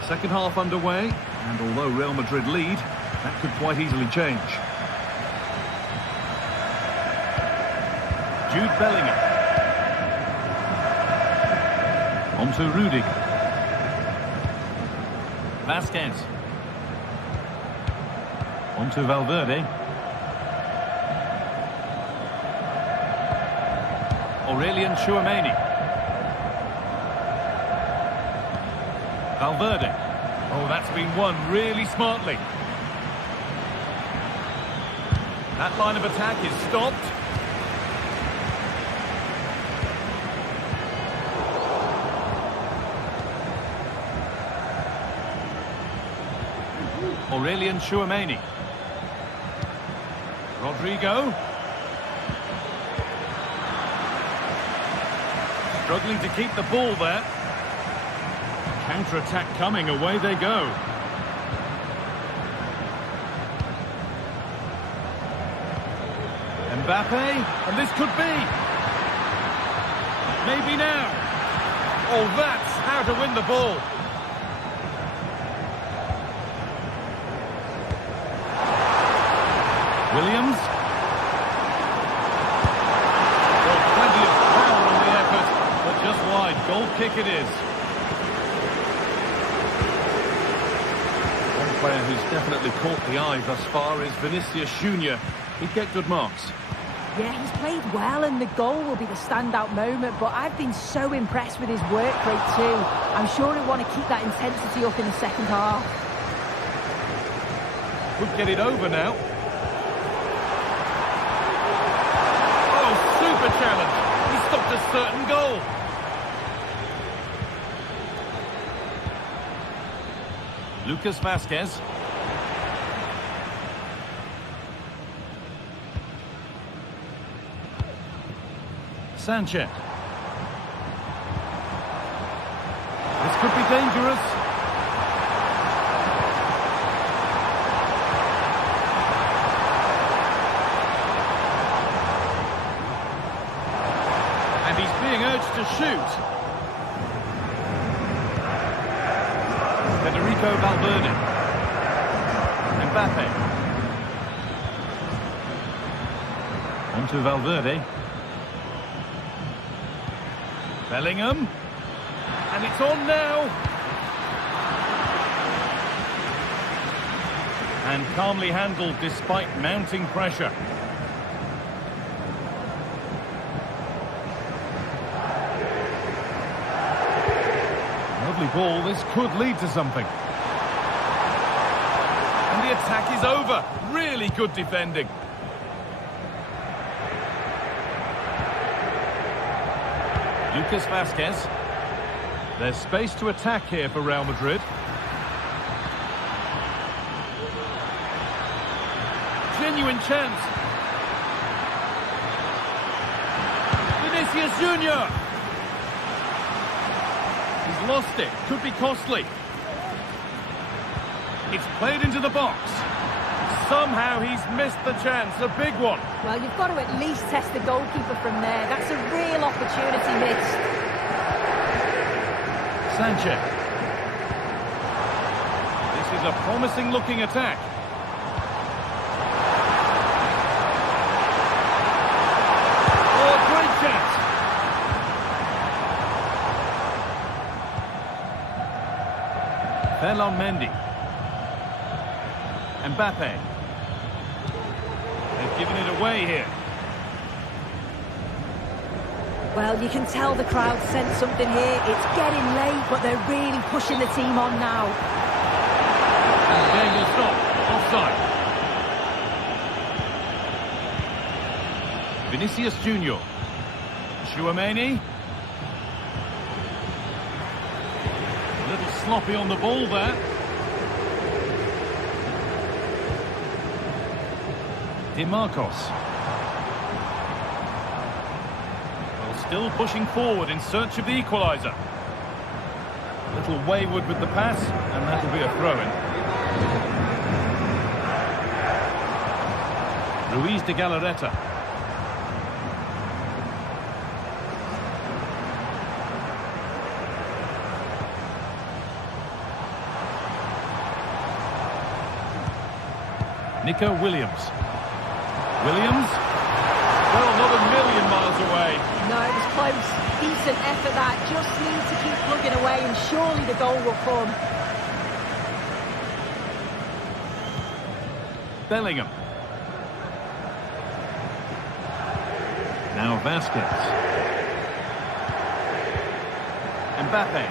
Second half underway, and although Real Madrid lead, that could quite easily change. Jude Bellingham. On to Rudiger. Vazquez. On to Valverde. Aurelien Tchouaméni. Valverde. Oh, that's been won really smartly. That line of attack is stopped. Aurelien Tchouaméni. Rodrigo. Struggling to keep the ball there. Counter-attack coming, away they go. Mbappe, and this could be. Maybe now. Oh, that's how to win the ball. Williams. Well, plenty of power on the effort, but just wide. Goal kick it is. Player who's definitely caught the eye thus far is Vinicius Junior. He'd get good marks. Yeah, he's played well, and the goal will be the standout moment, but I've been so impressed with his work rate too. I'm sure he'll want to keep that intensity up in the second half. Could get it over now. Oh, super challenge. He stopped a certain goal. Lucas Vazquez. Sanchez. This could be dangerous. And he's being urged to shoot. Federico Valverde. Mbappe. On to Valverde. Bellingham. And it's on now. And calmly handled despite mounting pressure. Lovely ball, this could lead to something. And the attack is over. Really good defending. Lucas Vázquez. There's space to attack here for Real Madrid. Genuine chance. Vinicius Junior. He's lost it. Could be costly. It's played into the box. Somehow he's missed the chance. A big one. Well, you've got to at least test the goalkeeper from there. That's a real opportunity missed. Sanchez. This is a promising looking attack. Oh, great chance. Ferland Mendy. Mbappe. They've given it away here. Well, you can tell the crowd sense something here. It's getting late, but they're really pushing the team on now. And the game will stop. Offside. Vinicius Junior. Tchouaméni. A little sloppy on the ball there. Di Marcos. Well, still pushing forward in search of the equaliser. A little wayward with the pass, and that'll be a throw-in. Ruiz de Galarreta. Nico Williams. Williams? Well, not a million miles away. No, it was close. Decent effort that. Just need to keep plugging away and surely the goal will come. Bellingham. Now Vázquez. Mbappe.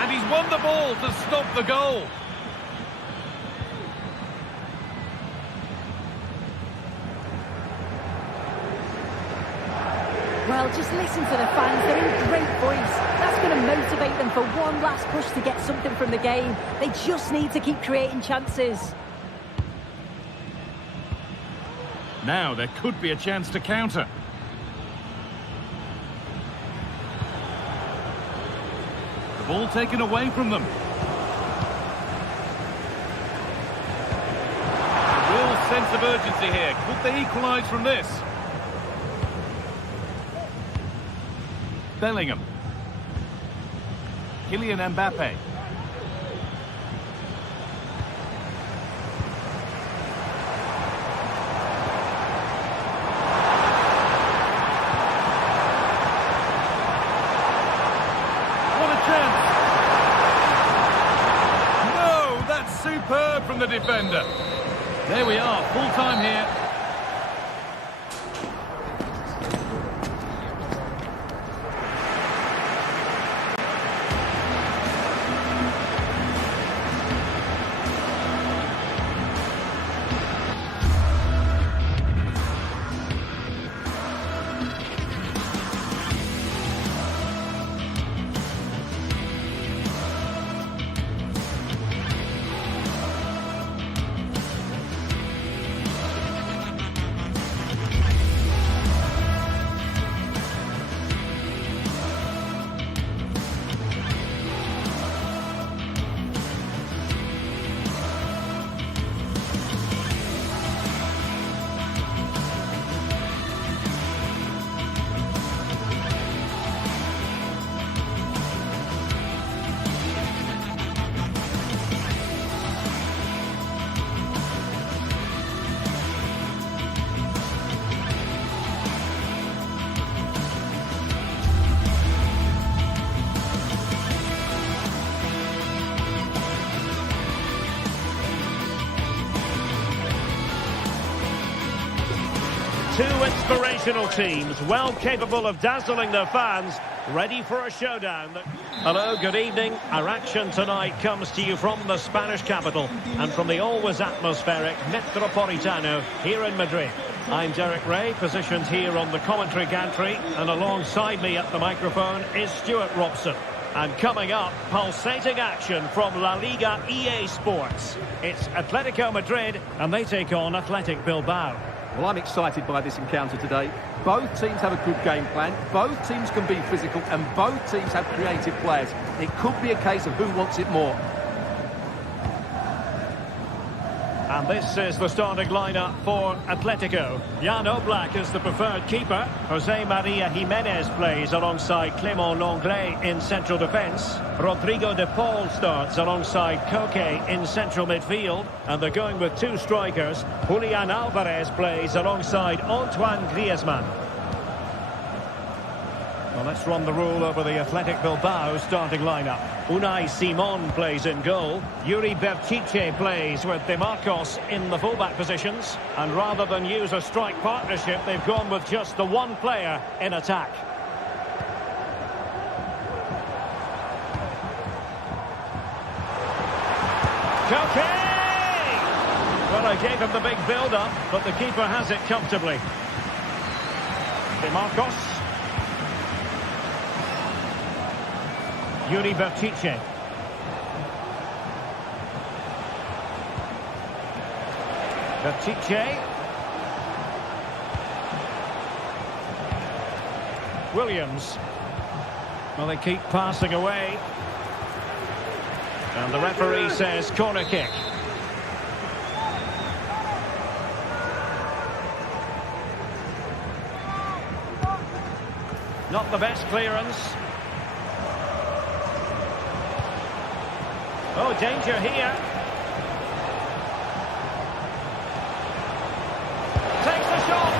And he's won the ball to stop the goal. Well, just listen to the fans. They're in great voice. That's going to motivate them for one last push to get something from the game. They just need to keep creating chances. Now there could be a chance to counter. The ball taken away from them. A real sense of urgency here. Could they equalise from this? Bellingham. Kylian Mbappe. What a chance! No, that's superb from the defender. There we are, full time here. Inspirational teams, well capable of dazzling their fans, ready for a showdown. Hello, good evening. Our action tonight comes to you from the Spanish capital and from the always atmospheric Metropolitano here in Madrid. I'm Derek Ray, positioned here on the commentary gantry, and alongside me at the microphone is Stuart Robson. And coming up, pulsating action from La Liga EA Sports. It's Atletico Madrid, and they take on Athletic Bilbao. Well, I'm excited by this encounter today. Both teams have a good game plan, both teams can be physical, and both teams have creative players. It could be a case of who wants it more. And this is the starting lineup for Atletico. Jan Oblak is the preferred keeper. Jose Maria Jimenez plays alongside Clément Lenglet in central defence. Rodrigo de Paul starts alongside Koke in central midfield. And they're going with two strikers. Julian Alvarez plays alongside Antoine Griezmann. Well, let's run the rule over the Athletic Bilbao starting lineup. Unai Simon plays in goal. Yuri Berchiche plays with De Marcos in the fullback positions. And rather than use a strike partnership, they've gone with just the one player in attack. Koke! Well, I gave him the big build-up, but the keeper has it comfortably. De Marcos. Yuri Berchiche. Berchiche. Williams. Well, they keep passing away. And the referee says corner kick. Not the best clearance. Oh, danger here. Takes the shot,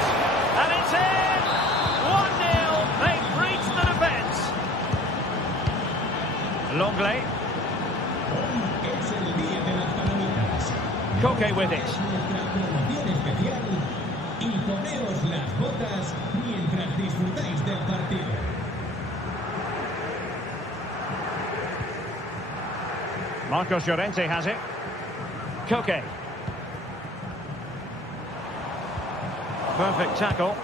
and it's in! 1-0, they've breached the defence. Lenglet. Koke with it. Y poneos las botas mientras disfrutáis del partido. Marcos Llorente has it. Koke. Perfect tackle.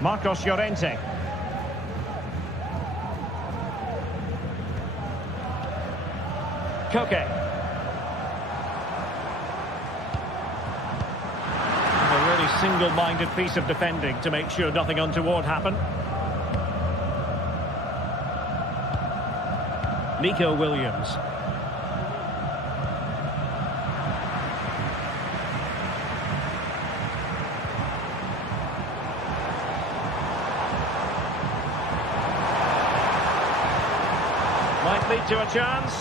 Marcos Llorente. Koke. Single-minded piece of defending to make sure nothing untoward happened. Nico Williams. Might lead to a chance.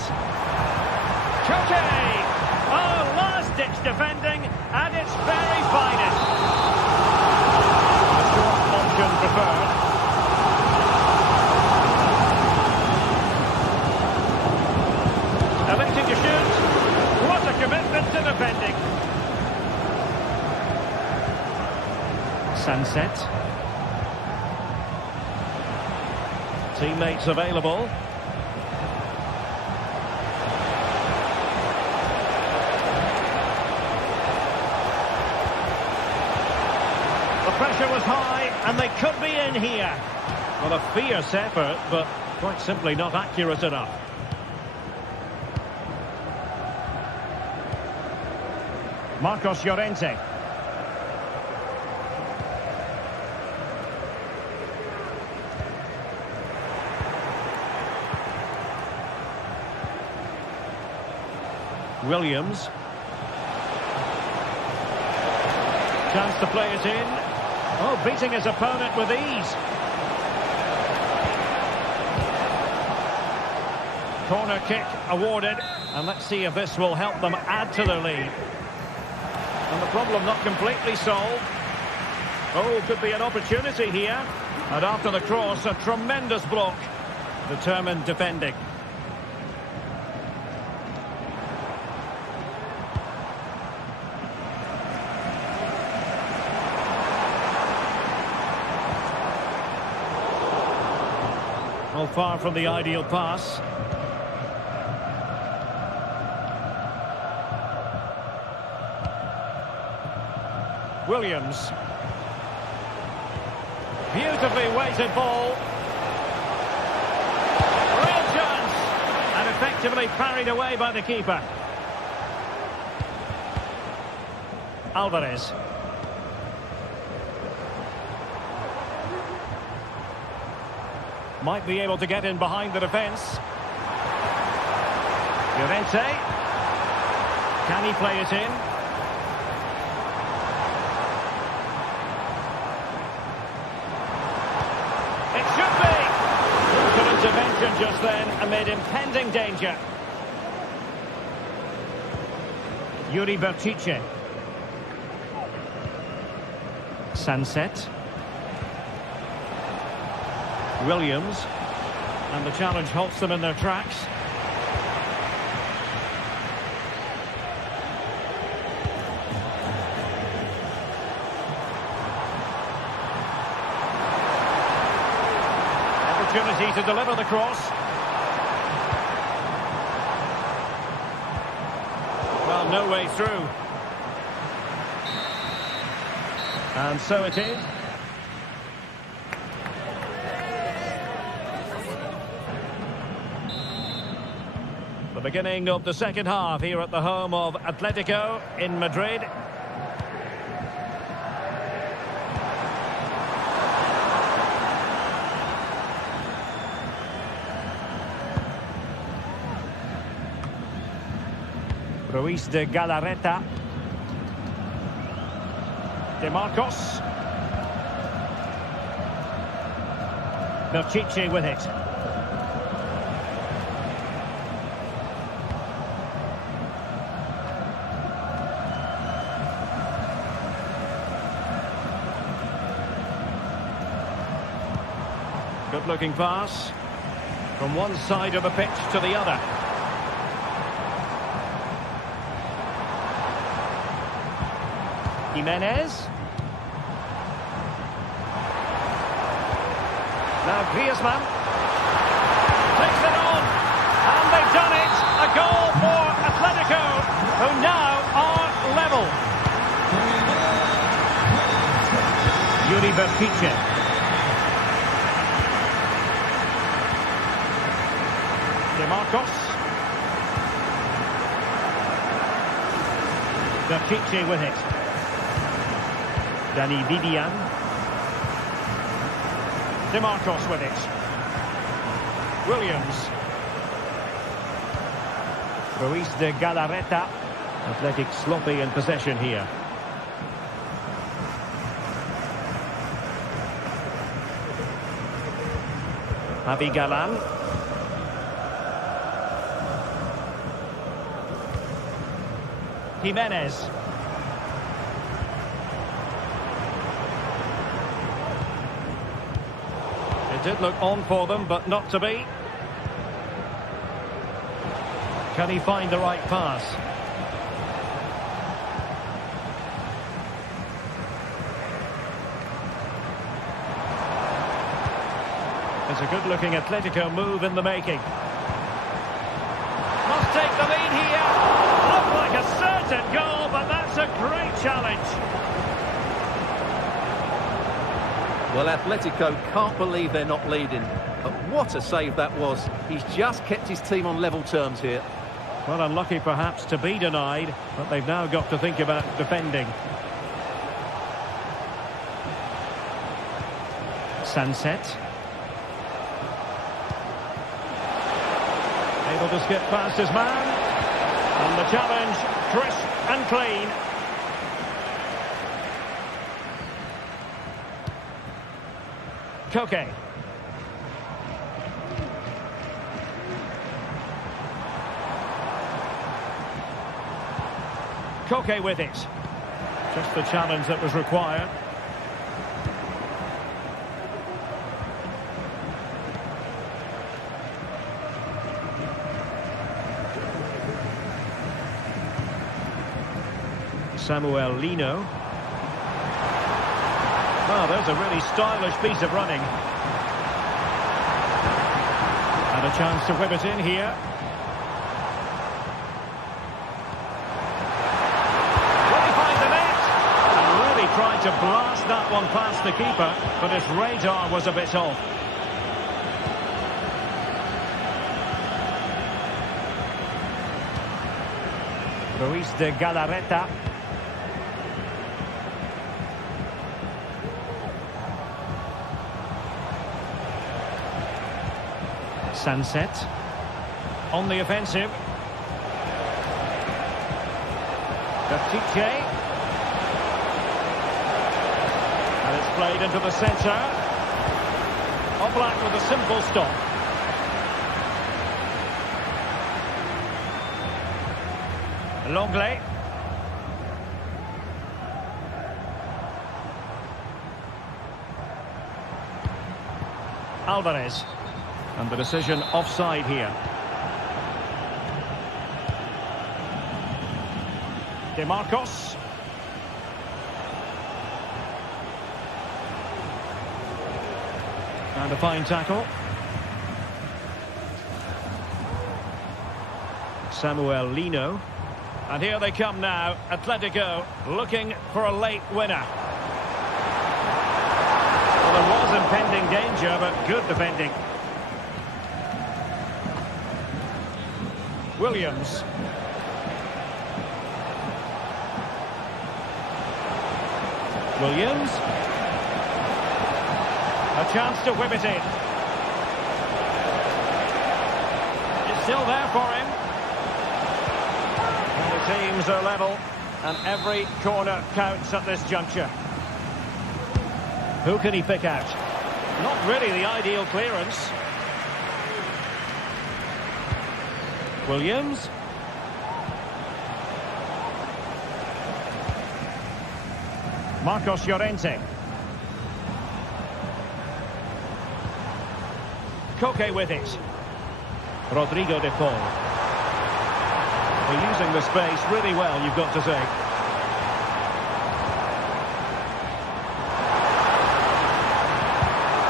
Koke! Oh, last-ditch defending at its very finest. A short option preferred. Electing to shoot. What a commitment to defending. Sunset. Teammates available. Pressure was high, and they could be in here. Well, a fierce effort, but quite simply not accurate enough. Marcos Llorente. Williams. Chance to play it in. Oh, beating his opponent with ease. Corner kick awarded. And let's see if this will help them add to their lead. And the problem not completely solved. Oh, could be an opportunity here. And after the cross, a tremendous block. Determined defending. Oh, far from the ideal pass. Williams. Beautifully weighted ball. Real chance. And effectively parried away by the keeper. Alvarez. Might be able to get in behind the defence. Llorente. Can he play it in? It should be! Good intervention just then amid impending danger. Yuri Berchiche. Sunset. Williams, and the challenge halts them in their tracks. Opportunity to deliver the cross. Well, no way through. And so it is. The beginning of the second half here at the home of Atletico in Madrid. Ruiz de Galarreta. De Marcos. Berchiche with it. Good-looking pass from one side of the pitch to the other. Jimenez. Now Griezmann takes it on, and they've done it. A goal for Atletico, who now are level. Yuri Berchiche. De Marcos. Berchiche with it. Danny Vivian. De Marcos with it. Williams. Ruiz de Galarreta. Athletic sloppy in possession here. Javi Galan. Jimenez. It did look on for them, but not to be. Can he find the right pass? It's a good-looking Atletico move in the making. Must take the lead here. Looked like a certain goal, but that's a great challenge. Well, Atletico can't believe they're not leading. But what a save that was. He's just kept his team on level terms here. Well, unlucky perhaps to be denied, but they've now got to think about defending. Sunset. Able to skip past his man. And the challenge, crisp and clean. Koke. Koke with it. Just the challenge that was required. Samuel Lino. Oh, there's a really stylish piece of running. A chance to whip it in here. Will he find the net? And really tried to blast that one past the keeper, but his radar was a bit off. Ruiz de Galarreta. Sunset on the offensive. Baptiste. And it's played into the centre. Oblak with a simple stop. Longley. Alvarez. And the decision offside here. De Marcos. And a fine tackle. Samuel Lino. And here they come now, Atletico looking for a late winner. Well, there was impending danger, but good defending. Williams. Williams. A chance to whip it in. It's still there for him. And the teams are level, and every corner counts at this juncture. Who can he pick out? Not really the ideal clearance. Williams. Marcos Llorente. Koke with it. Rodrigo de Paul. They're using the space really well, you've got to say.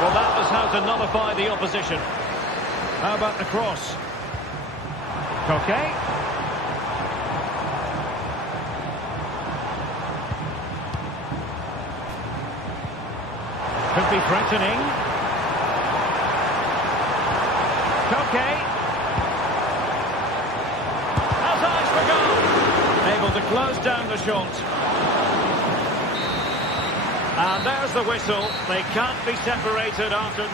Well, that was how to nullify the opposition. How about the cross? Koke. Could be threatening. Koke. Has eyes for goal. Able to close down the shot. And there's the whistle. They can't be separated after...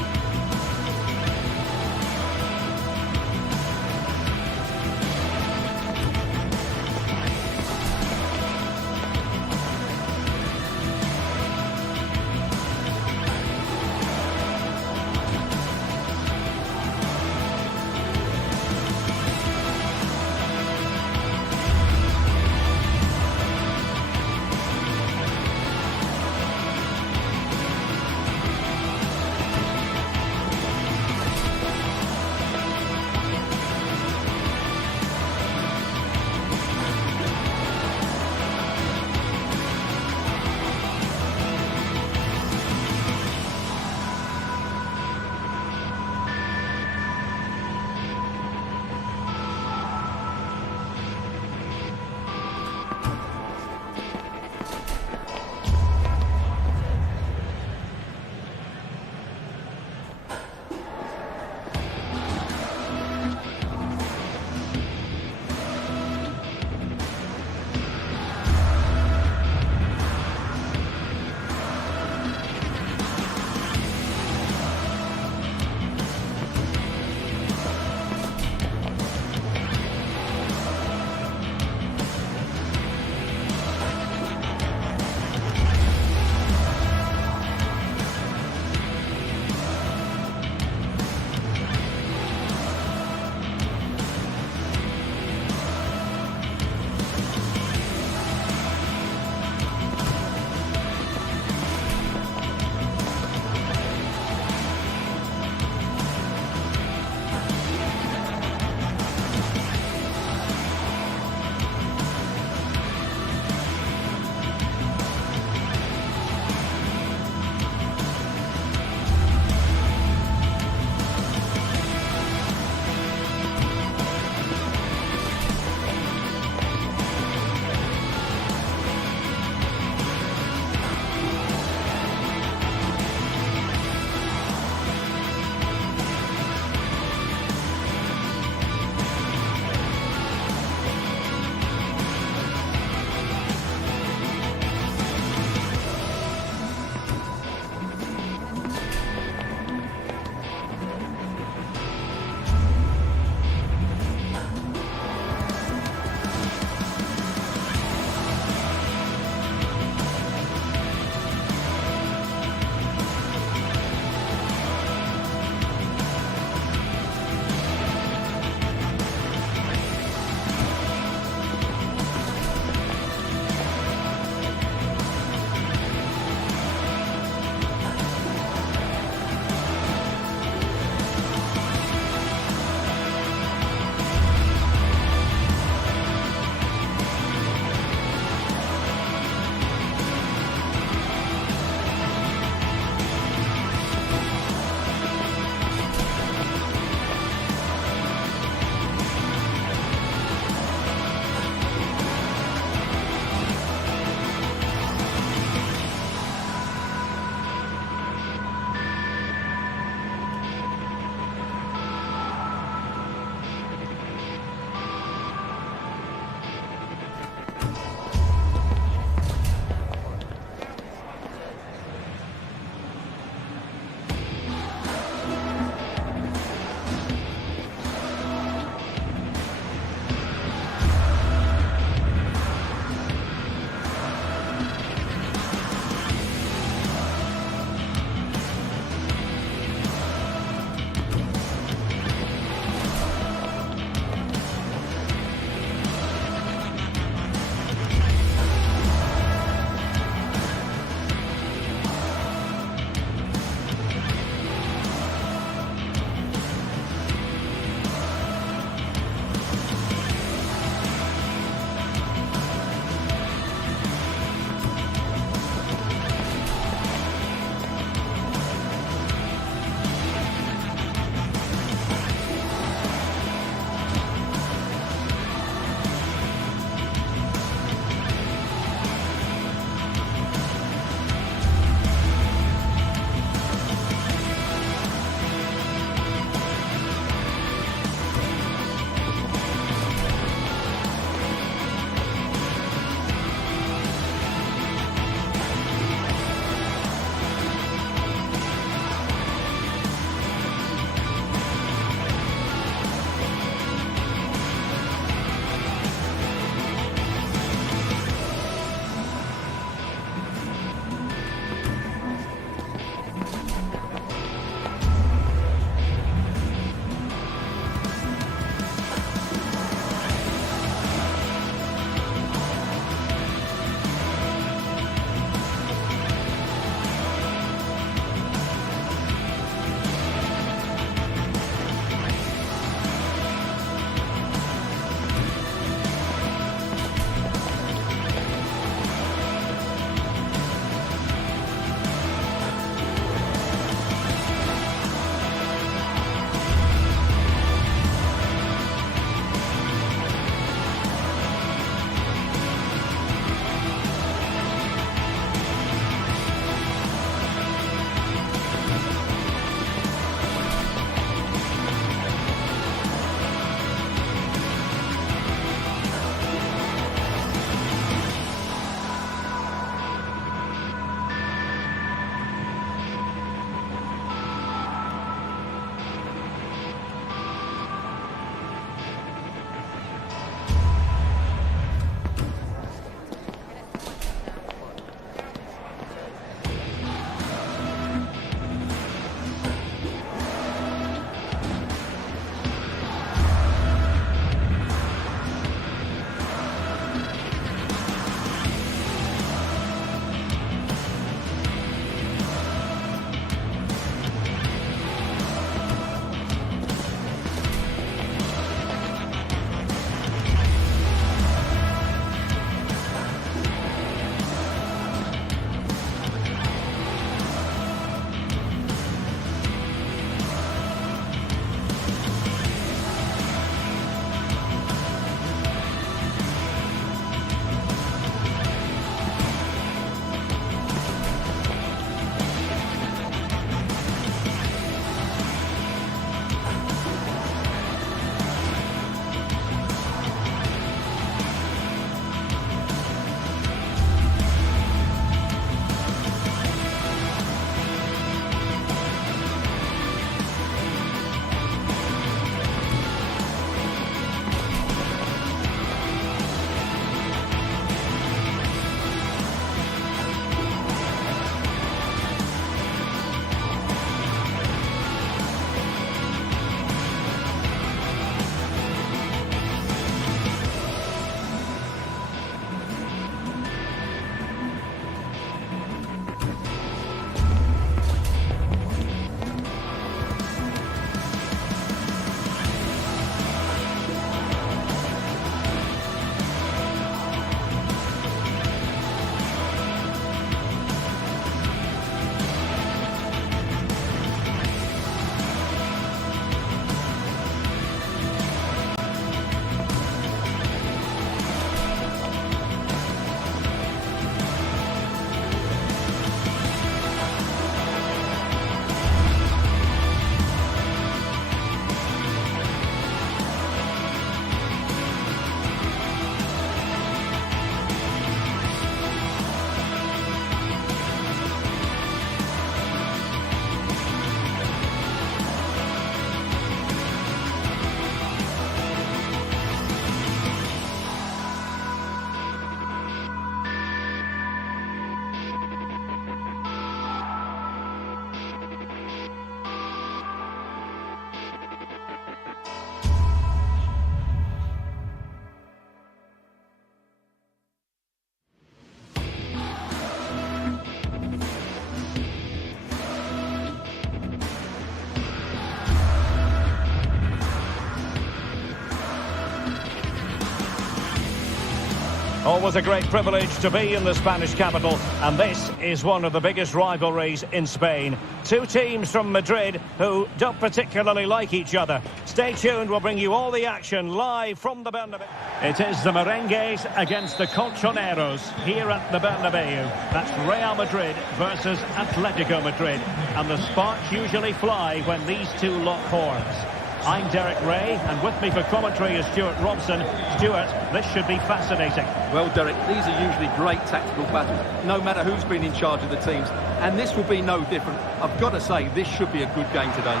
Always a great privilege to be in the Spanish capital, and this is one of the biggest rivalries in Spain. Two teams from Madrid who don't particularly like each other. Stay tuned, we'll bring you all the action live from the Bernabeu. It is the Merengues against the Colchoneros here at the Bernabeu. That's Real Madrid versus Atletico Madrid, and the sparks usually fly when these two lock horns. I'm Derek Ray, and with me for commentary is Stuart Robson. Stuart, this should be fascinating. Well, Derek, these are usually great tactical battles, no matter who's been in charge of the teams. And this will be no different. I've got to say, this should be a good game today.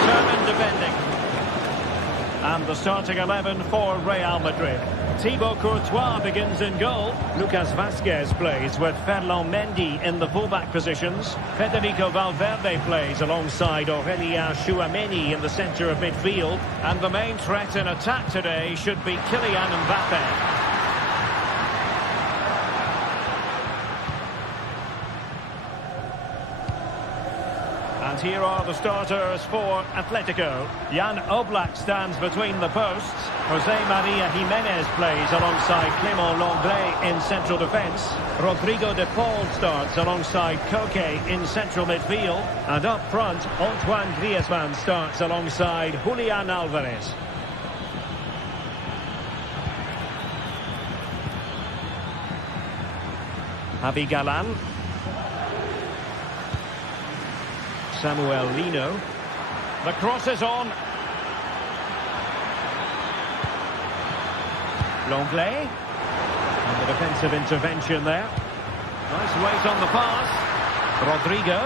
Determined defending. And the starting 11 for Real Madrid. Thibaut Courtois begins in goal. Lucas Vazquez plays with Ferland Mendy in the fullback positions. Federico Valverde plays alongside Aurelien Tchouameni in the centre of midfield. And the main threat in attack today should be Kylian Mbappe. And here are the starters for Atletico. Jan Oblak stands between the posts. Jose Maria Jimenez plays alongside Clément Lenglet in central defence. Rodrigo de Paul starts alongside Koke in central midfield. And up front, Antoine Griezmann starts alongside Julian Alvarez. Javi Galán. Samuel Lino. The cross is on. Lenglet. And the defensive intervention there. Nice weight on the pass. Rodrigo.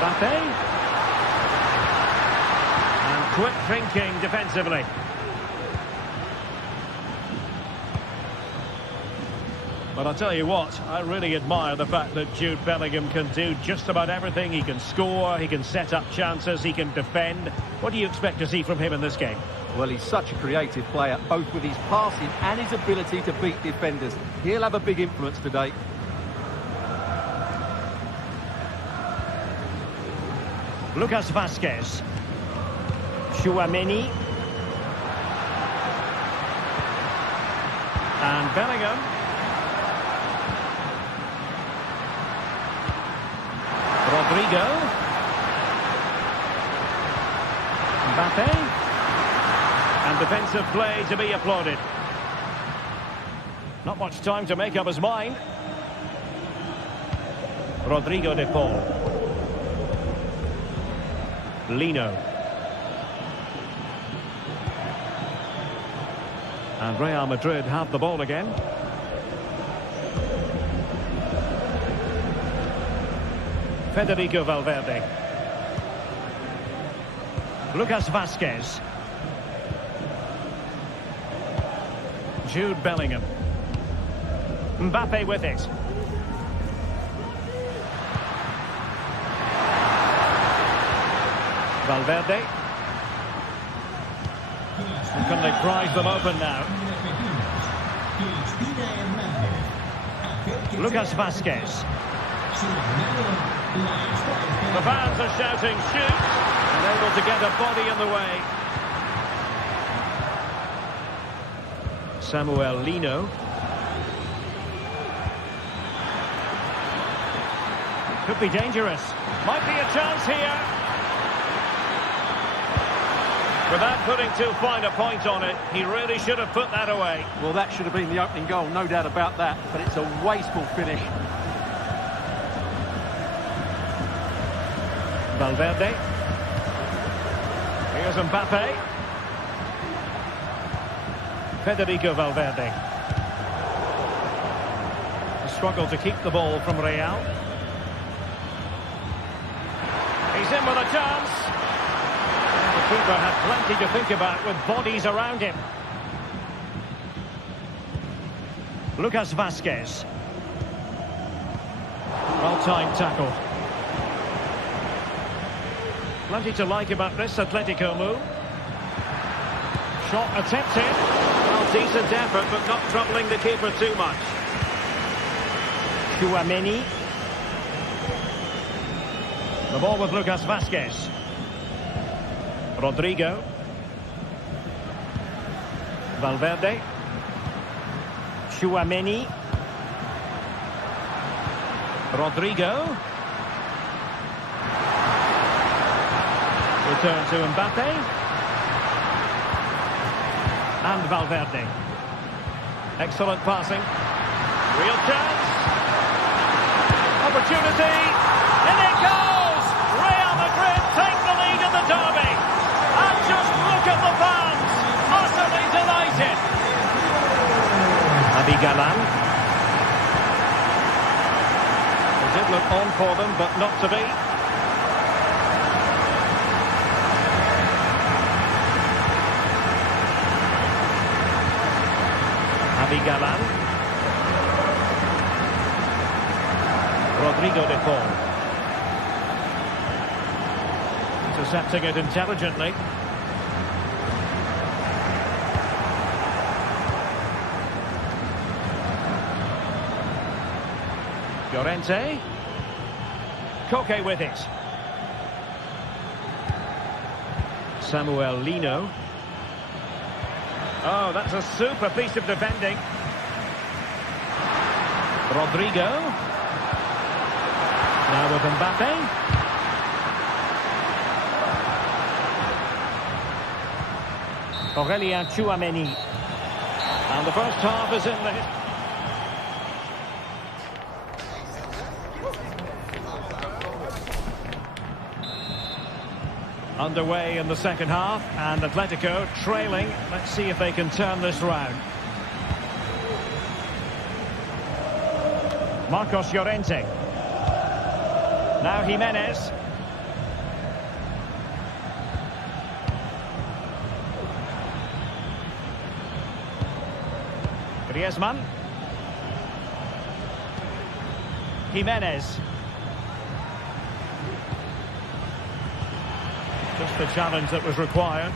Mbappe. And quick thinking defensively. But I'll tell you what, I really admire the fact that Jude Bellingham can do just about everything. He can score, he can set up chances, he can defend. What do you expect to see from him in this game? Well, he's such a creative player, both with his passing and his ability to beat defenders. He'll have a big influence today. Lucas Vazquez. Tchouameni. And Bellingham. Rodrigo. Mbappe. And defensive play to be applauded. Not much time to make up his mind. Rodrigo de Paul. Lino. And Real Madrid have the ball again. Federico Valverde. Lucas Vazquez. Jude Bellingham. Mbappe with it. Valverde. And can they prize them open now? Lucas Vazquez. The fans are shouting, shoot! And able to get a body in the way. Samuel Lino. Could be dangerous. Might be a chance here. Without putting too fine a point on it, he really should have put that away. Well, that should have been the opening goal, no doubt about that. But it's a wasteful finish. Valverde. Here's Mbappe. Federico Valverde. A struggle to keep the ball from Real. He's in with a chance. The keeper had plenty to think about with bodies around him. Lucas Vazquez. Well-timed tackle. Plenty to like about this Atletico move. Shot attempted. Well, decent effort, but not troubling the keeper too much. Tchouameni. The ball with Lucas Vazquez. Rodrigo. Valverde. Tchouaméni. Rodrigo. Return to Mbappe. And Valverde. Excellent passing. Real chance. Opportunity. In it goes! Real Madrid take the lead in the derby. And just look at the fans. Utterly delighted. Naby Galan. It did look on for them, but not to be. Naby Galan. Rodrigo de Paul. Intercepting it intelligently. Llorente. Koke with it. Samuel Lino. Oh, that's a super piece of defending. Rodrigo. Now with Mbappe. Aurelien Tchouaméni. And the first half is in the... Underway in the second half, and Atletico trailing. Let's see if they can turn this round. Marcos Llorente. Now Jimenez. Griezmann. Jimenez. Just the challenge that was required.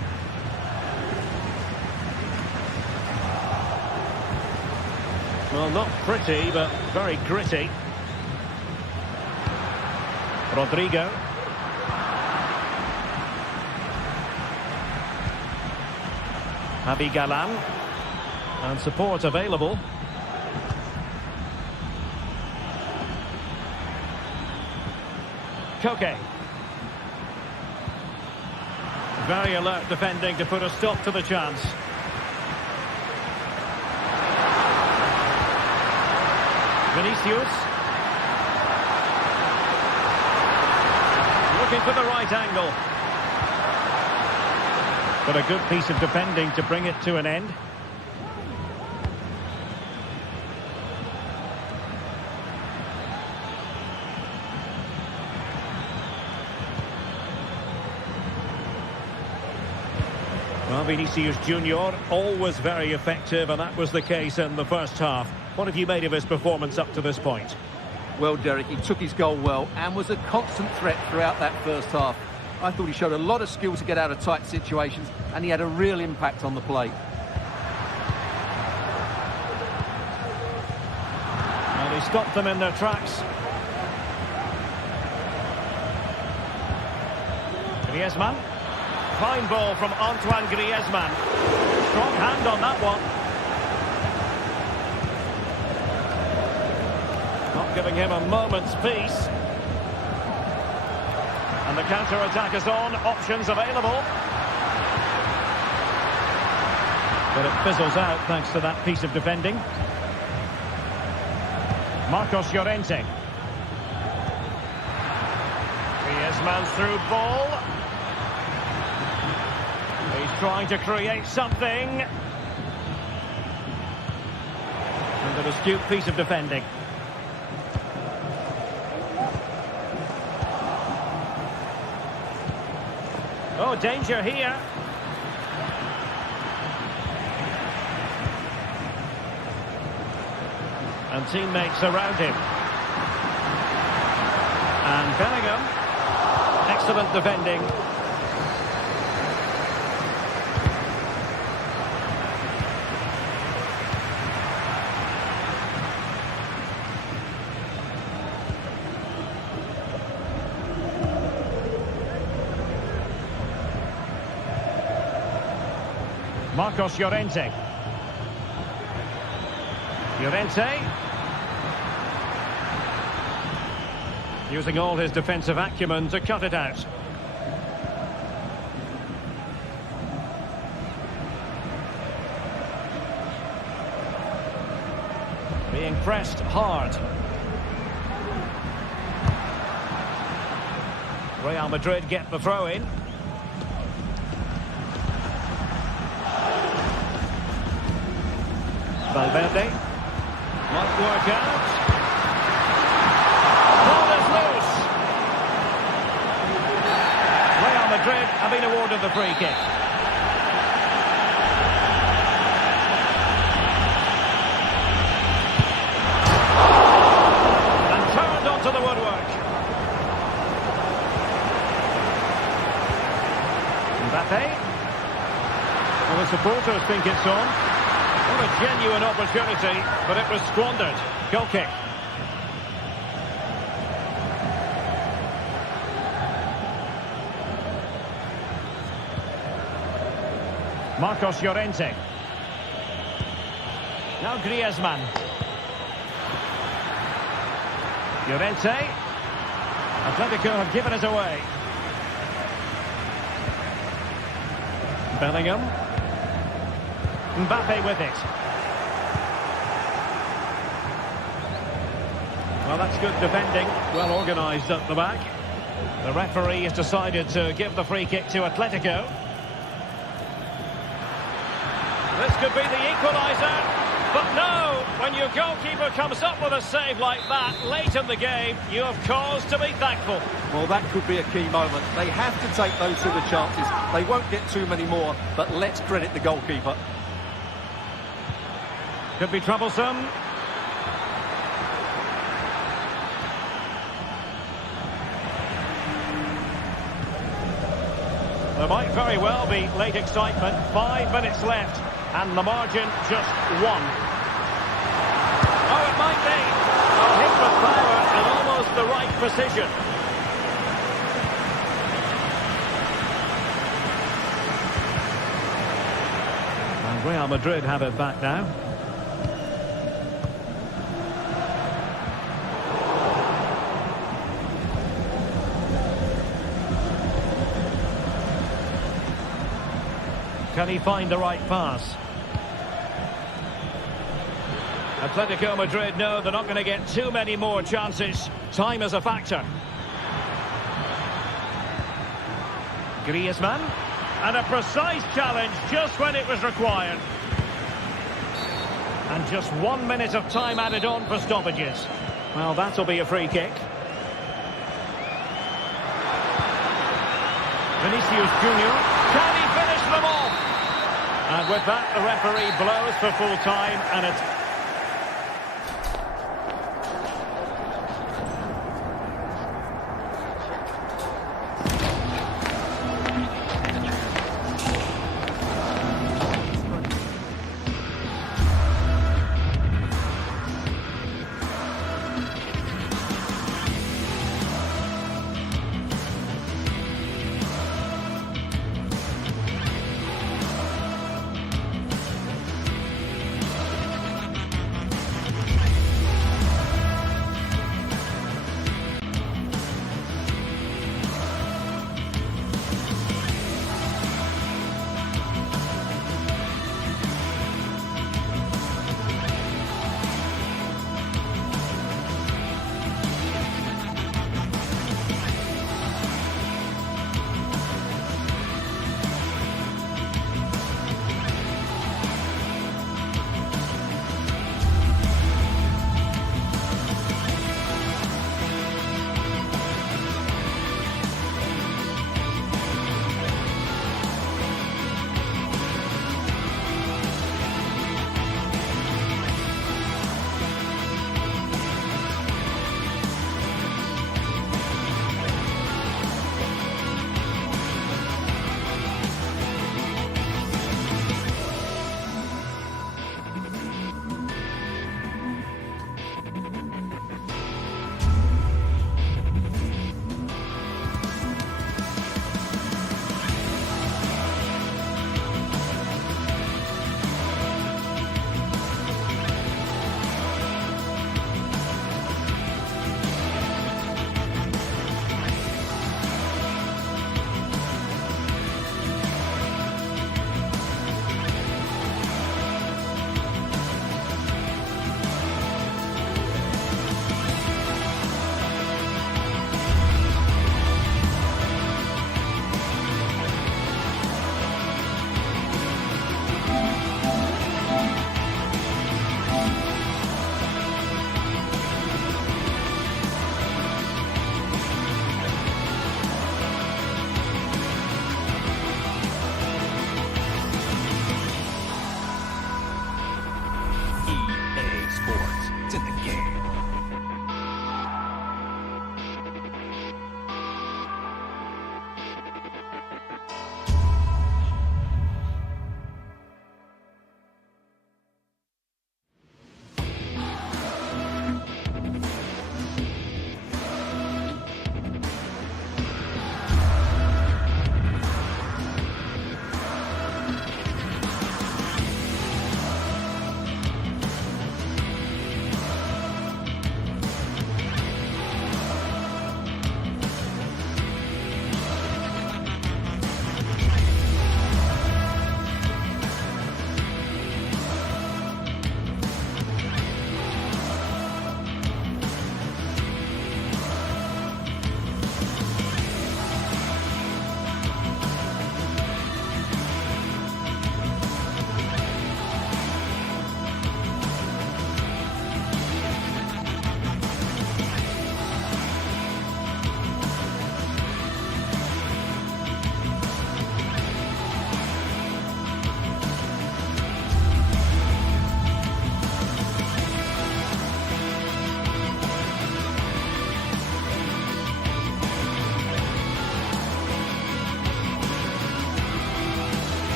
Well, not pretty, but very gritty. Rodrigo. Naby Galan. And support available. Koke. Very alert defending to put a stop to the chance. Vinicius. Looking for the right angle. But a good piece of defending to bring it to an end. Well, Vinicius Junior, always very effective, and that was the case in the first half. What have you made of his performance up to this point? Well, Derek, he took his goal well and was a constant threat throughout that first half. I thought he showed a lot of skill to get out of tight situations, and he had a real impact on the play. And he stopped them in their tracks. Griezmann. Fine ball from Antoine Griezmann. Strong hand on that one. Not giving him a moment's peace. And the counter-attack is on. Options available. But it fizzles out thanks to that piece of defending. Marcos Llorente. Griezmann's through ball. He's trying to create something. And an astute piece of defending. Oh, danger here. And teammates around him. And Bellingham. Excellent defending. Marcos Llorente. Llorente. Using all his defensive acumen to cut it out. Being pressed hard. Real Madrid get the throw in. Valverde. Might work out. Ball is loose. Real Madrid have been awarded the free kick. And turned onto the woodwork. Mbappe. Well, the supporters think it's on. What a genuine opportunity, but it was squandered. Goal kick. Marcos Llorente. Now Griezmann. Llorente. Atletico have given it away. Bellingham. Mbappe with it. Well, that's good defending. Well organised at the back. The referee has decided to give the free kick to Atletico. This could be the equaliser. But no, when your goalkeeper comes up with a save like that late in the game, you have cause to be thankful. Well, that could be a key moment. They have to take those sort of chances. They won't get too many more, but let's credit the goalkeeper. Could be troublesome. There might very well be late excitement. 5 minutes left. And the margin just 1. Oh, it might be. A hit with power and almost the right precision. And Real Madrid have it back now. Can he find the right pass? Atletico Madrid know they're not going to get too many more chances. Time is a factor. Griezmann. And a precise challenge just when it was required. And just 1 minute of time added on for stoppages. Well, that'll be a free kick. Vinicius Junior. Can he finish them off? And with that, the referee blows for full time, and it's...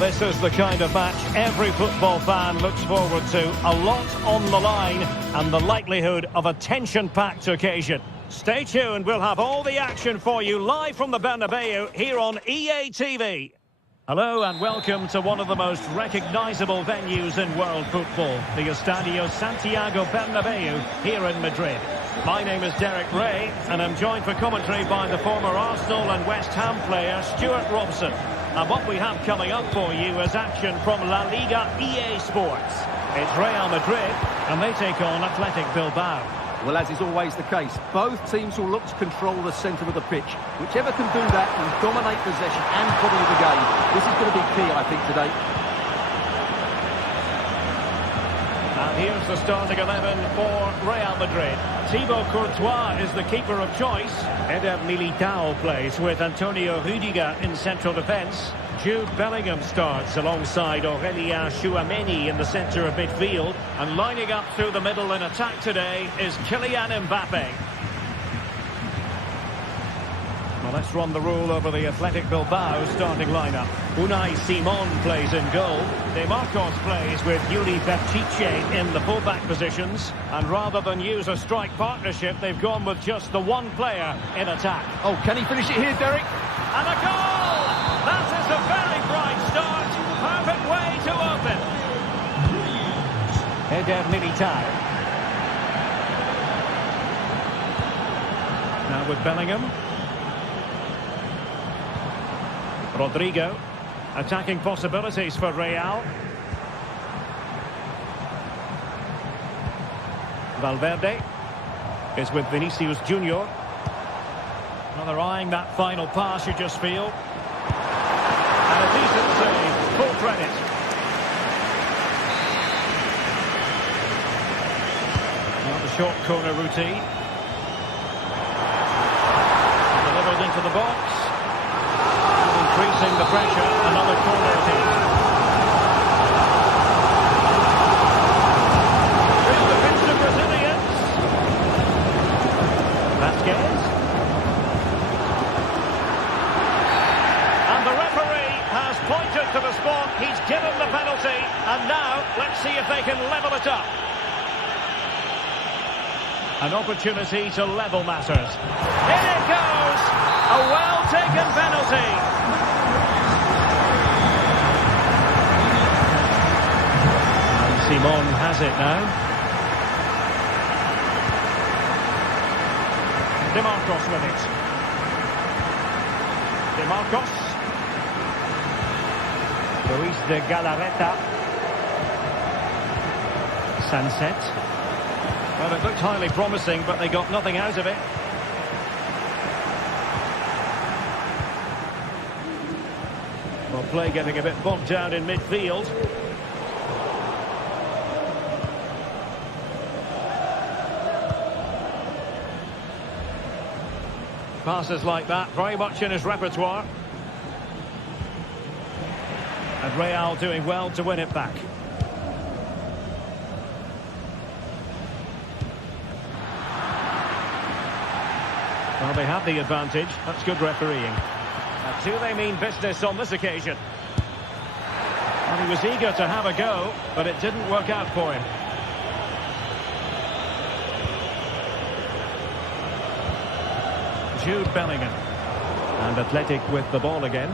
this is the kind of match every football fan looks forward to. A lot on the line and the likelihood of a tension-packed occasion. Stay tuned, we'll have all the action for you live from the Bernabeu here on EA TV. Hello and welcome to one of the most recognisable venues in world football, the Estadio Santiago Bernabeu here in Madrid. My name is Derek Ray and I'm joined for commentary by the former Arsenal and West Ham player Stuart Robson. And what we have coming up for you is action from La Liga EA Sports. It's Real Madrid and they take on Atletico Bilbao. Well, as is always the case, both teams will look to control the centre of the pitch. Whichever can do that will dominate possession and body of the game. This is going to be key, I think, today. And here's the starting 11 for Real Madrid. Thibaut Courtois is the keeper of choice. Eder Militao plays with Antonio Rüdiger in central defence. Jude Bellingham starts alongside Aurelien Tchouameni in the centre of midfield. And lining up through the middle in attack today is Kylian Mbappe. Well, let's run the rule over the Athletic Bilbao starting lineup. Unai Simon plays in goal. De Marcos plays with Yuri Berchiche in the fullback positions. And rather than use a strike partnership, they've gone with just the one player in attack. Oh, can he finish it here, Derek? And a goal! That is a very bright start. Perfect way to open. Eder Militao. Now with Bellingham. Rodrigo. Attacking possibilities for Real. Valverde is with Vinicius Junior. Well, they're eyeing that final pass, you just feel. And a decent save, full credit. Now the short corner routine. Delivered into the box. Increasing the pressure, another corner it is. Real defensive Brazilians. Vasquez. And the referee has pointed to the spot. He's given the penalty. And now, let's see if they can level it up. An opportunity to level matters. In it goes! A well-taken penalty. Simon has it now. De Marcos with it. De Marcos. Luis de Galarreta. Sunset. Well, it looked highly promising, but they got nothing out of it. Well, play getting a bit bogged down in midfield. Passes like that, very much in his repertoire. And Real doing well to win it back. Well, they have the advantage. That's good refereeing. And do they mean business on this occasion? Well, he was eager to have a go, but it didn't work out for him. Jude Bellingham. And Athletic with the ball again.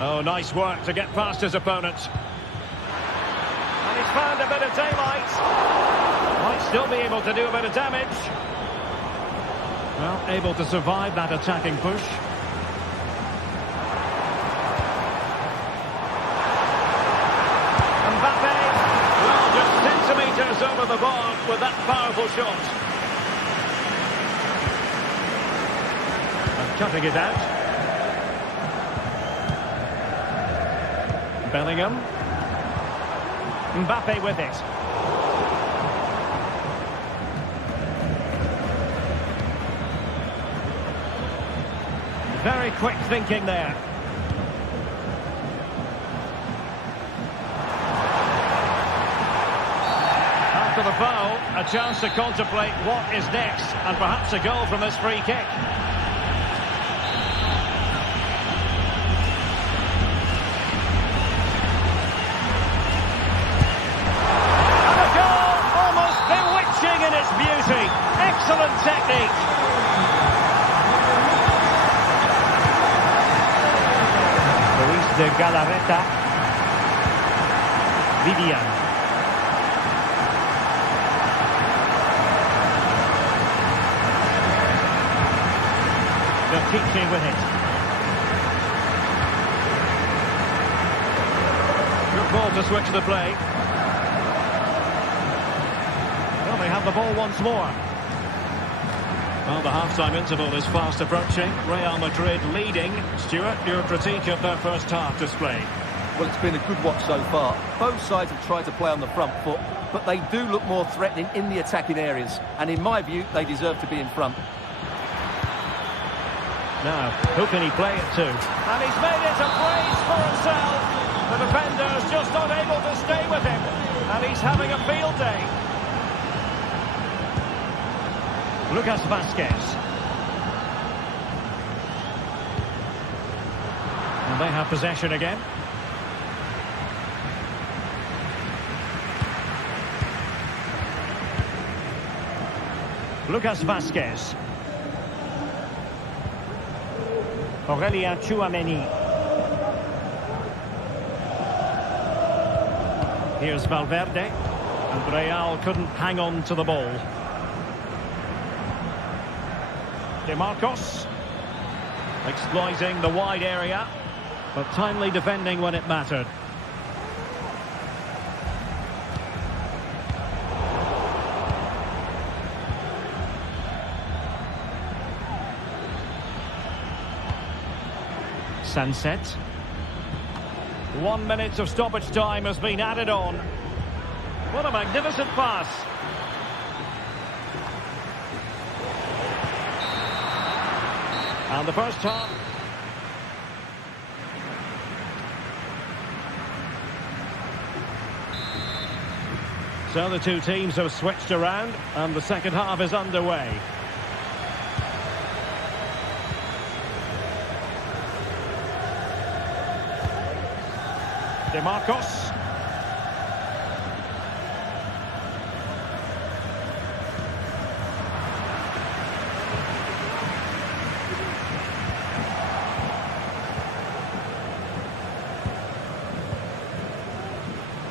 Oh, nice work to get past his opponent. And he's found a bit of daylight. Might still be able to do a bit of damage. Well, able to survive that attacking push. Mbappe. Well, just centimetres over the bar with that powerful shot. Cutting it out. Bellingham. Mbappe with it. Very quick thinking there. After the foul, a chance to contemplate what is next, and perhaps a goal from this free kick. Excellent technique. Luis de Galarreta. Vivian. Teaching with it. Good ball to switch the play. Well, they have the ball once more. Well, the half-time interval is fast approaching. Real Madrid leading. Stuart, your critique of their first half display. Well, it's been a good watch so far. Both sides have tried to play on the front foot, but they do look more threatening in the attacking areas. And in my view, they deserve to be in front. Now, who can he play it to? And he's made it a brace for himself. The defender's just not able to stay with him. And he's having a field day. Lucas Vázquez. And they have possession again. Lucas Vázquez. Aurélien Tchouaméni. Here's Valverde. And Real couldn't hang on to the ball. De Marcos. Exploiting the wide area, but timely defending when it mattered. Sunset. 1 minute of stoppage time has been added on. What a magnificent pass. And the first half. So the two teams have switched around and the second half is underway. De Marcos.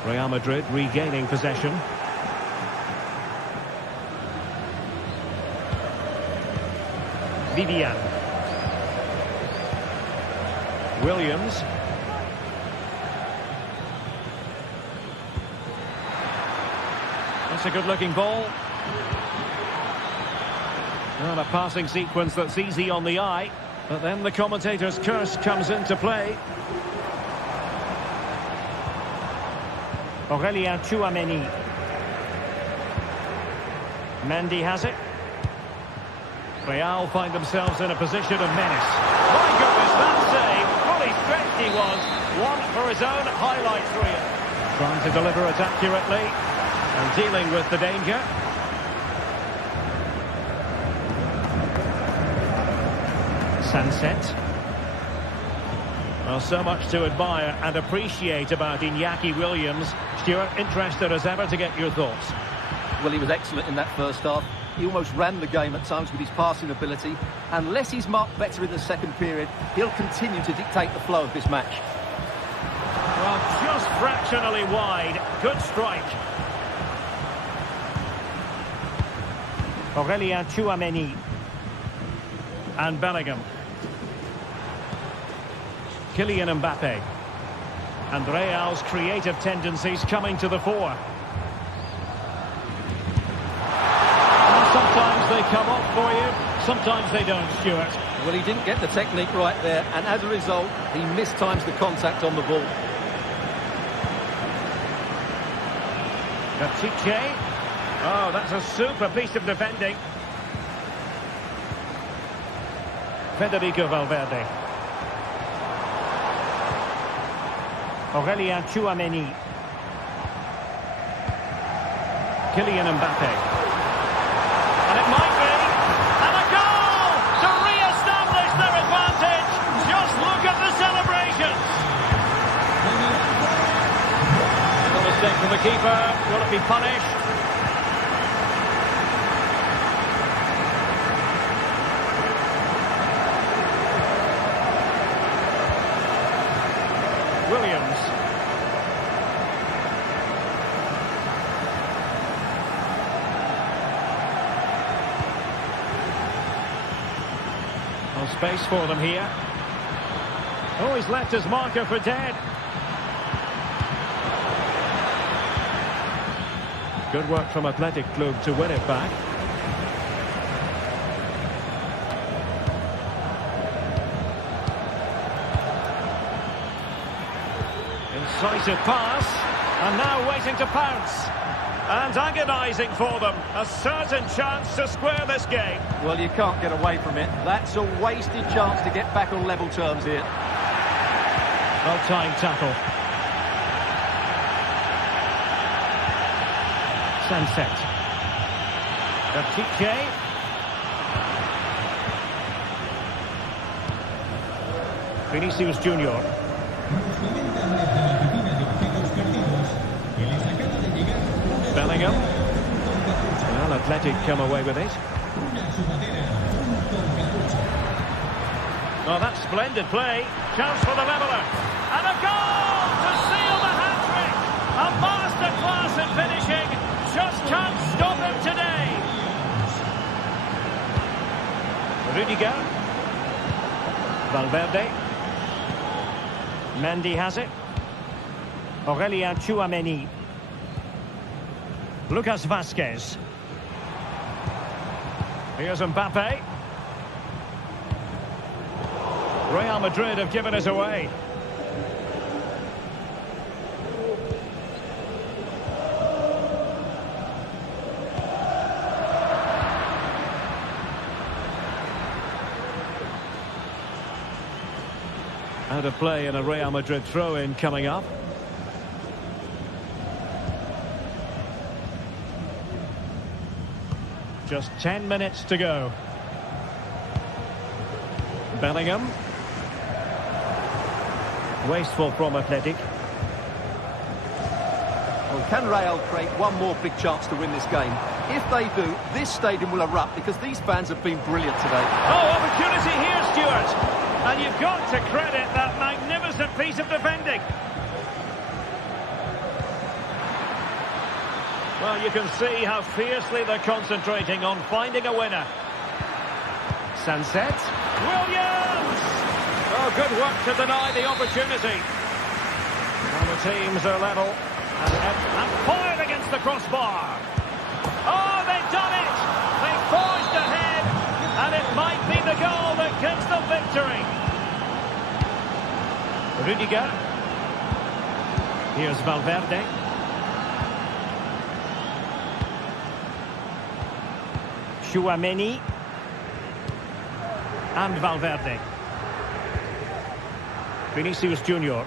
Real Madrid regaining possession. Vivian. Williams. That's a good-looking ball. And a passing sequence that's easy on the eye. But then the commentator's curse comes into play. Aurélien Tchouaméni. Mendy has it. Real find themselves in a position of menace. My goodness, that save. Fully stretched he was. One for his own highlights reel. Trying to deliver it accurately. And dealing with the danger. Sunset. Well, so much to admire and appreciate about Iñaki Williams. Stuart, interested as ever to get your thoughts. Well, he was excellent in that first half. He almost ran the game at times with his passing ability. Unless he's marked better in the second period, he'll continue to dictate the flow of this match. Well, just fractionally wide. Good strike. Aurélien Tchouaméni. And Bellingham. Kylian Mbappe. And Real's creative tendencies coming to the fore. And sometimes they come off for you, sometimes they don't, Stuart. Well, he didn't get the technique right there, and as a result, he mistimes the contact on the ball. Gattiche. Oh, that's a super piece of defending. Federico Valverde. Aurélien Tchouaméni. Kylian Mbappe. And it might be. And a goal to re-establish their advantage. Just look at the celebrations. A mistake from the keeper. Will it be punished? No space for them here. Oh, he's left his marker for dead. Good work from Atletico to win it back. Incisive pass, and now waiting to pounce. And agonising for them. A certain chance to square this game. Well, you can't get away from it. That's a wasted chance to get back on level terms here. Well-timed tackle. Sunset. Vertice. Vinicius Junior. Bellingham. Well, Athletic come away with it. Well, that's splendid play. Chance for the leveller. And a goal to seal the hat-trick. A masterclass in finishing. Just can't stop him today. Rudiger. Valverde. Mendy has it. Aurelien Tchouameni. Lucas Vazquez. Here's Mbappe. Real Madrid have given it away. Out of play and a Real Madrid throw-in coming up. Just 10 minutes to go. Bellingham. Wasteful from Athletic. Well, can Real create one more big chance to win this game? If they do, this stadium will erupt because these fans have been brilliant today. Oh, opportunity here, Stuart. And you've got to credit that magnificent piece of defending. Well, you can see how fiercely they're concentrating on finding a winner. Sunset. Williams! Oh, good work to deny the opportunity. And the teams are level. And fired against the crossbar. Oh, they've done it! They forged ahead. And it might be the goal that gives them victory. Rudiger. Here's Valverde. Tchouameni. And Valverde. Vinicius Junior.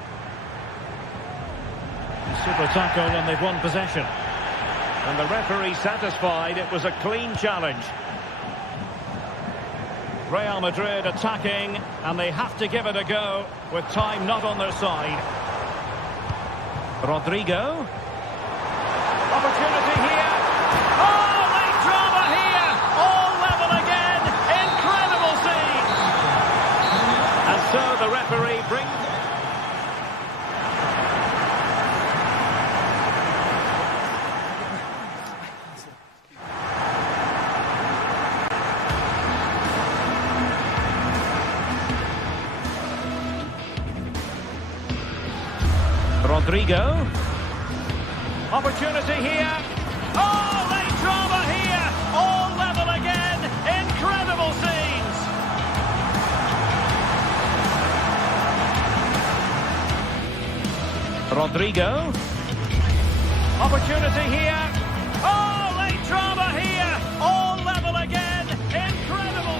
Super tackle and they've won possession. And the referee satisfied it was a clean challenge. Real Madrid attacking, and they have to give it a go with time not on their side. Rodrigo. Opportunity here. Oh, late drama here. All level again. Incredible scenes. And so the referee brings... Rodrigo. Opportunity here. Oh, late drama here. All level again. Incredible scenes. Rodrigo. Opportunity here. Oh, late drama here. All level again. Incredible.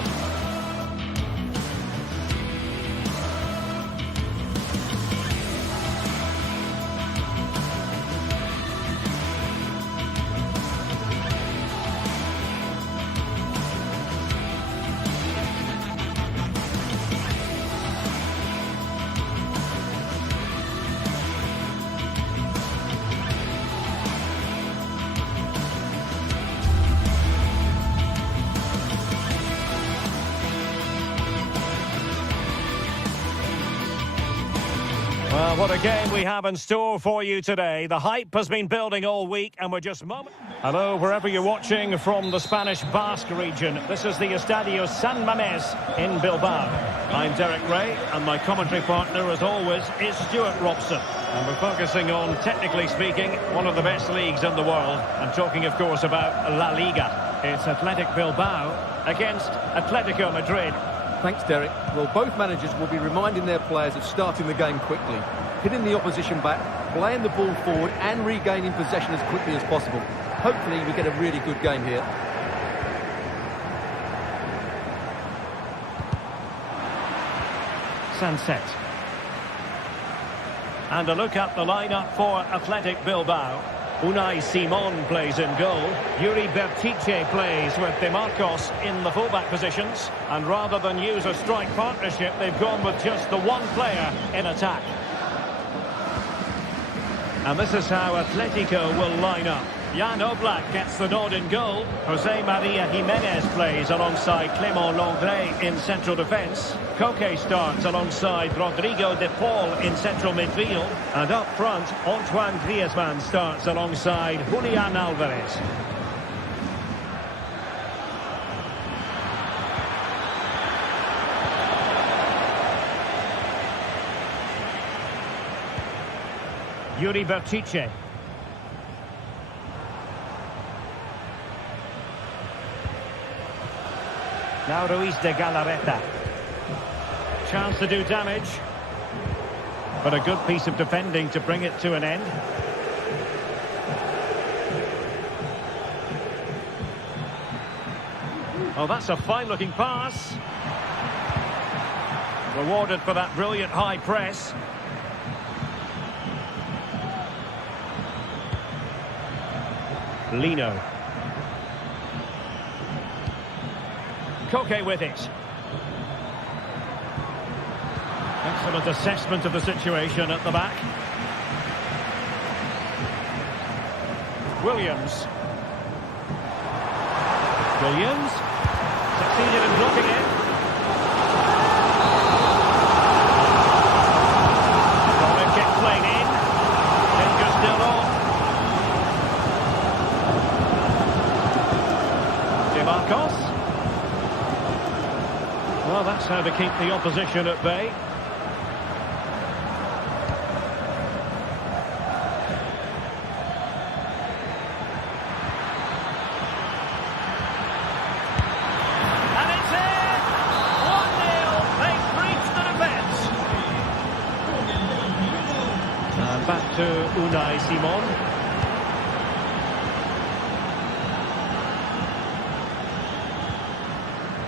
What a game we have in store for you today. The hype has been building all week and we're just Hello, wherever you're watching from the Spanish Basque region. This is the Estadio San Mamés in Bilbao. I'm Derek Ray and my commentary partner, as always, is Stuart Robson. And we're focusing on, technically speaking, one of the best leagues in the world. I'm talking, of course, about La Liga. It's Athletic Bilbao against Atletico Madrid. Thanks, Derek. Well, both managers will be reminding their players of starting the game quickly, hitting the opposition back, playing the ball forward and regaining possession as quickly as possible. Hopefully we get a really good game here. Sunset. And a look at the lineup for Athletic Bilbao. Unai Simon plays in goal. Yuri Bertice plays with De Marcos in the fullback positions. And rather than use a strike partnership, they've gone with just the one player in attack. And this is how Atletico will line up. Jan Oblak gets the nod in goal. Jose Maria Jimenez plays alongside Clément Lenglet in central defence. Koke starts alongside Rodrigo de Paul in central midfield. And up front, Antoine Griezmann starts alongside Julián Álvarez. Yuri Bertice. Now Ruiz de Galarreta. Chance to do damage. But a good piece of defending to bring it to an end. Oh, that's a fine-looking pass. Rewarded for that brilliant high press. Lino. Koke with it. Excellent assessment of the situation at the back. Williams. Williams. Succeeded in blocking it. Well, get played in. Danger still on. De Marcos. Well, that's how to keep the opposition at bay. And it's in! 1-0. They breach the defence. And back to Unai Simon.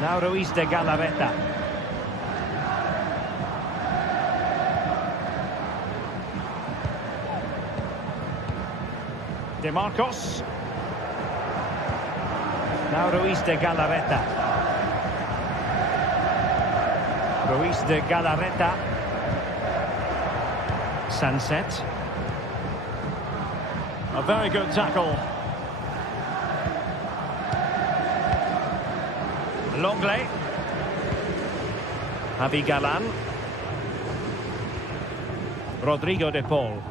Now Ruiz de Galarreta. De Marcos. Now Ruiz de Galarreta. Ruiz de Galarreta. Sunset. A very good tackle. Lenglet. Javi Galán. Rodrigo de Paul.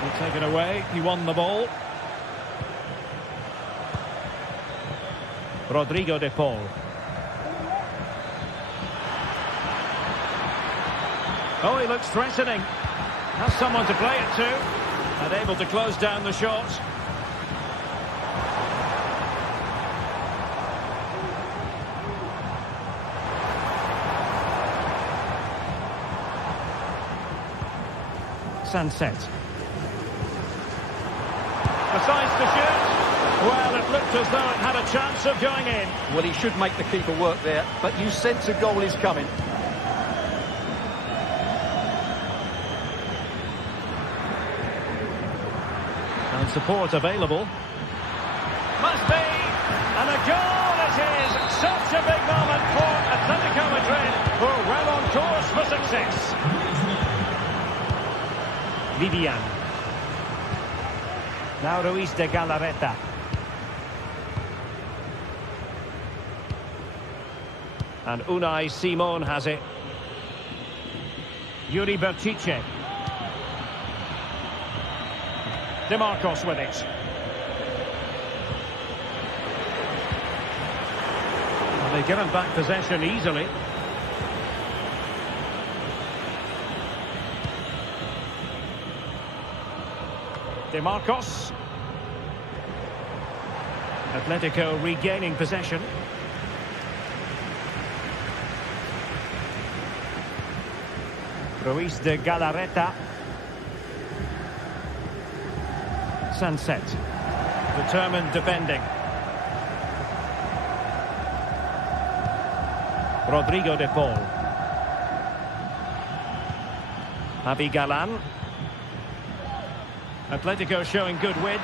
He'll take it away. He won the ball. Rodrigo de Paul. Oh, he looks threatening. Has someone to play it to. And able to close down the shot. Sunset. Decides to shoot. Well, it looked as though it had a chance of going in. Well, he should make the keeper work there, but you sense a goal is coming. And support available. Must be! And a goal it is! Such a big moment for Atletico Madrid, who are well on course for success. Vivian. Now Ruiz de Galarreta. And Unai Simon has it. Yuri Berchiche. DeMarcos with it. And they've given back possession easily. DeMarcos. Atletico regaining possession. Ruiz de Galarreta. Sunset. Determined defending. Rodrigo de Paul. Javi Galan. Atletico showing good width.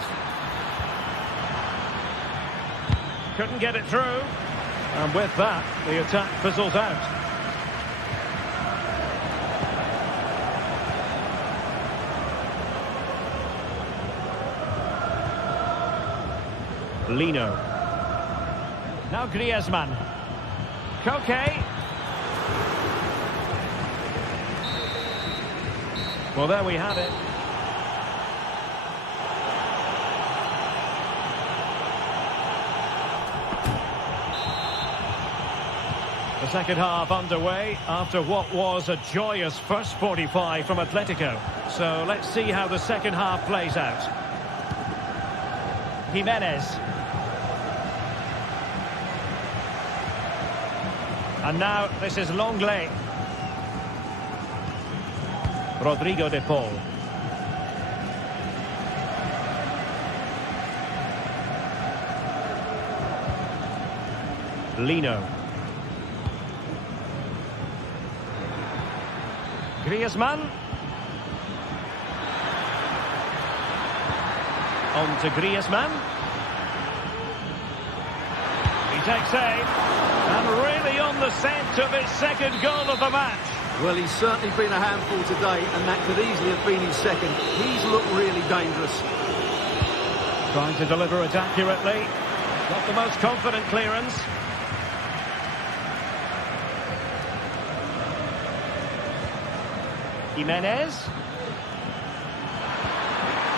Couldn't get it through. And with that, the attack fizzles out. Lino. Now Griezmann. Koke. Well, there we have it. The second half underway after what was a joyous first 45 from Atletico. So let's see how the second half plays out. Jimenez. And now this is Longley. Rodrigo de Paul. Lino. Griezmann. On to Griezmann. He takes aim. And really on the scent of his second goal of the match. Well, he's certainly been a handful today, and that could easily have been his second. He's looked really dangerous. Trying to deliver it accurately. Not the most confident clearance. Jimenez.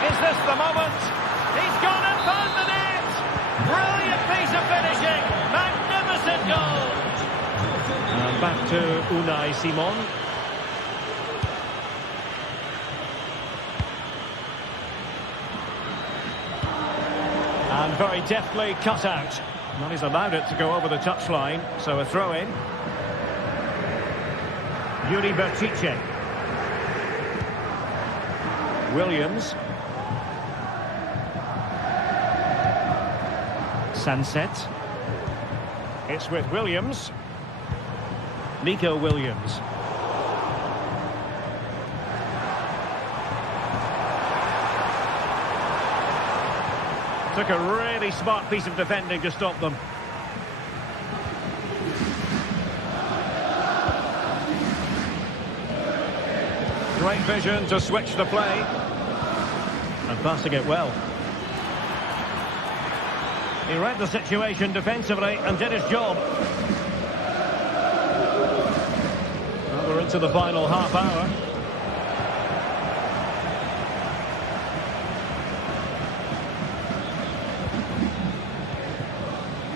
Is this the moment? He's gone and found the net! Brilliant piece of finishing! Magnificent goal! And back to Unai Simon. And very deftly cut out. Well, he's allowed it to go over the touchline, so a throw-in. Yuri Berchiche. Williams. Sunset. It's with Williams. Nico Williams. Took a really smart piece of defending to stop them. Great vision to switch the play. And passing it well. He read the situation defensively and did his job. Well, we're into the final half hour.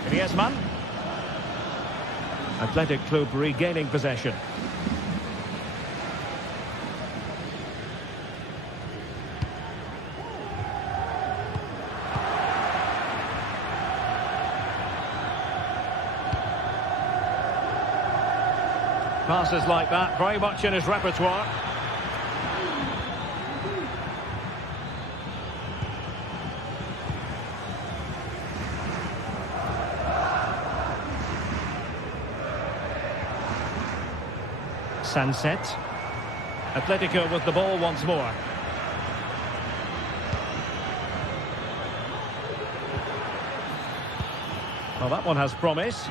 Griezmann. Athletic Club regaining possession. Passes like that, very much in his repertoire. Sunset. Atletico with the ball once more. Well, that one has promise.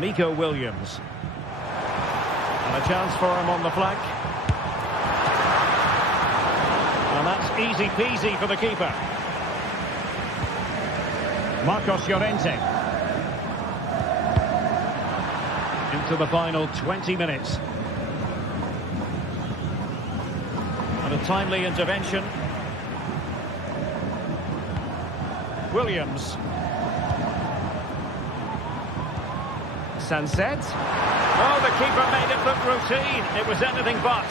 Nico Williams. And a chance for him on the flank. And that's easy peasy for the keeper. Marcos Llorente. Into the final 20 minutes. And a timely intervention. Williams. Sunset. Oh, the keeper made it look routine. It was anything but.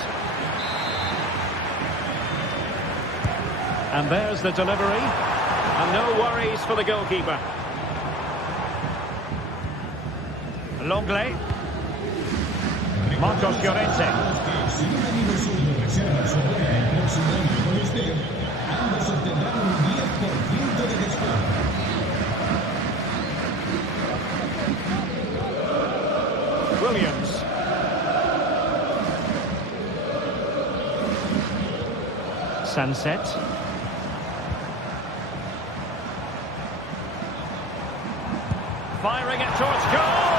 And there's the delivery. And no worries for the goalkeeper. Longley. Marcos Llorente. Si un amigo suyo reserva su bola el próximo año con usted, ambos obtendrán un 10% de descuento. Williams. Sunset. Firing it towards goal!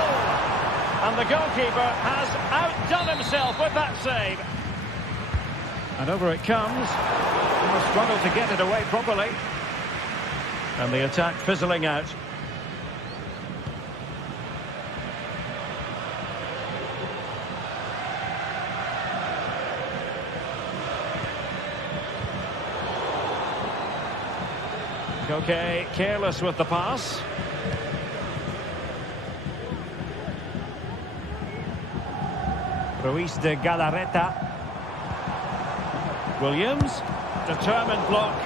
And the goalkeeper has outdone himself with that save. And over it comes. He struggled to get it away properly. And the attack fizzling out. Okay, careless with the pass. Ruiz de Galarreta. Williams, determined block.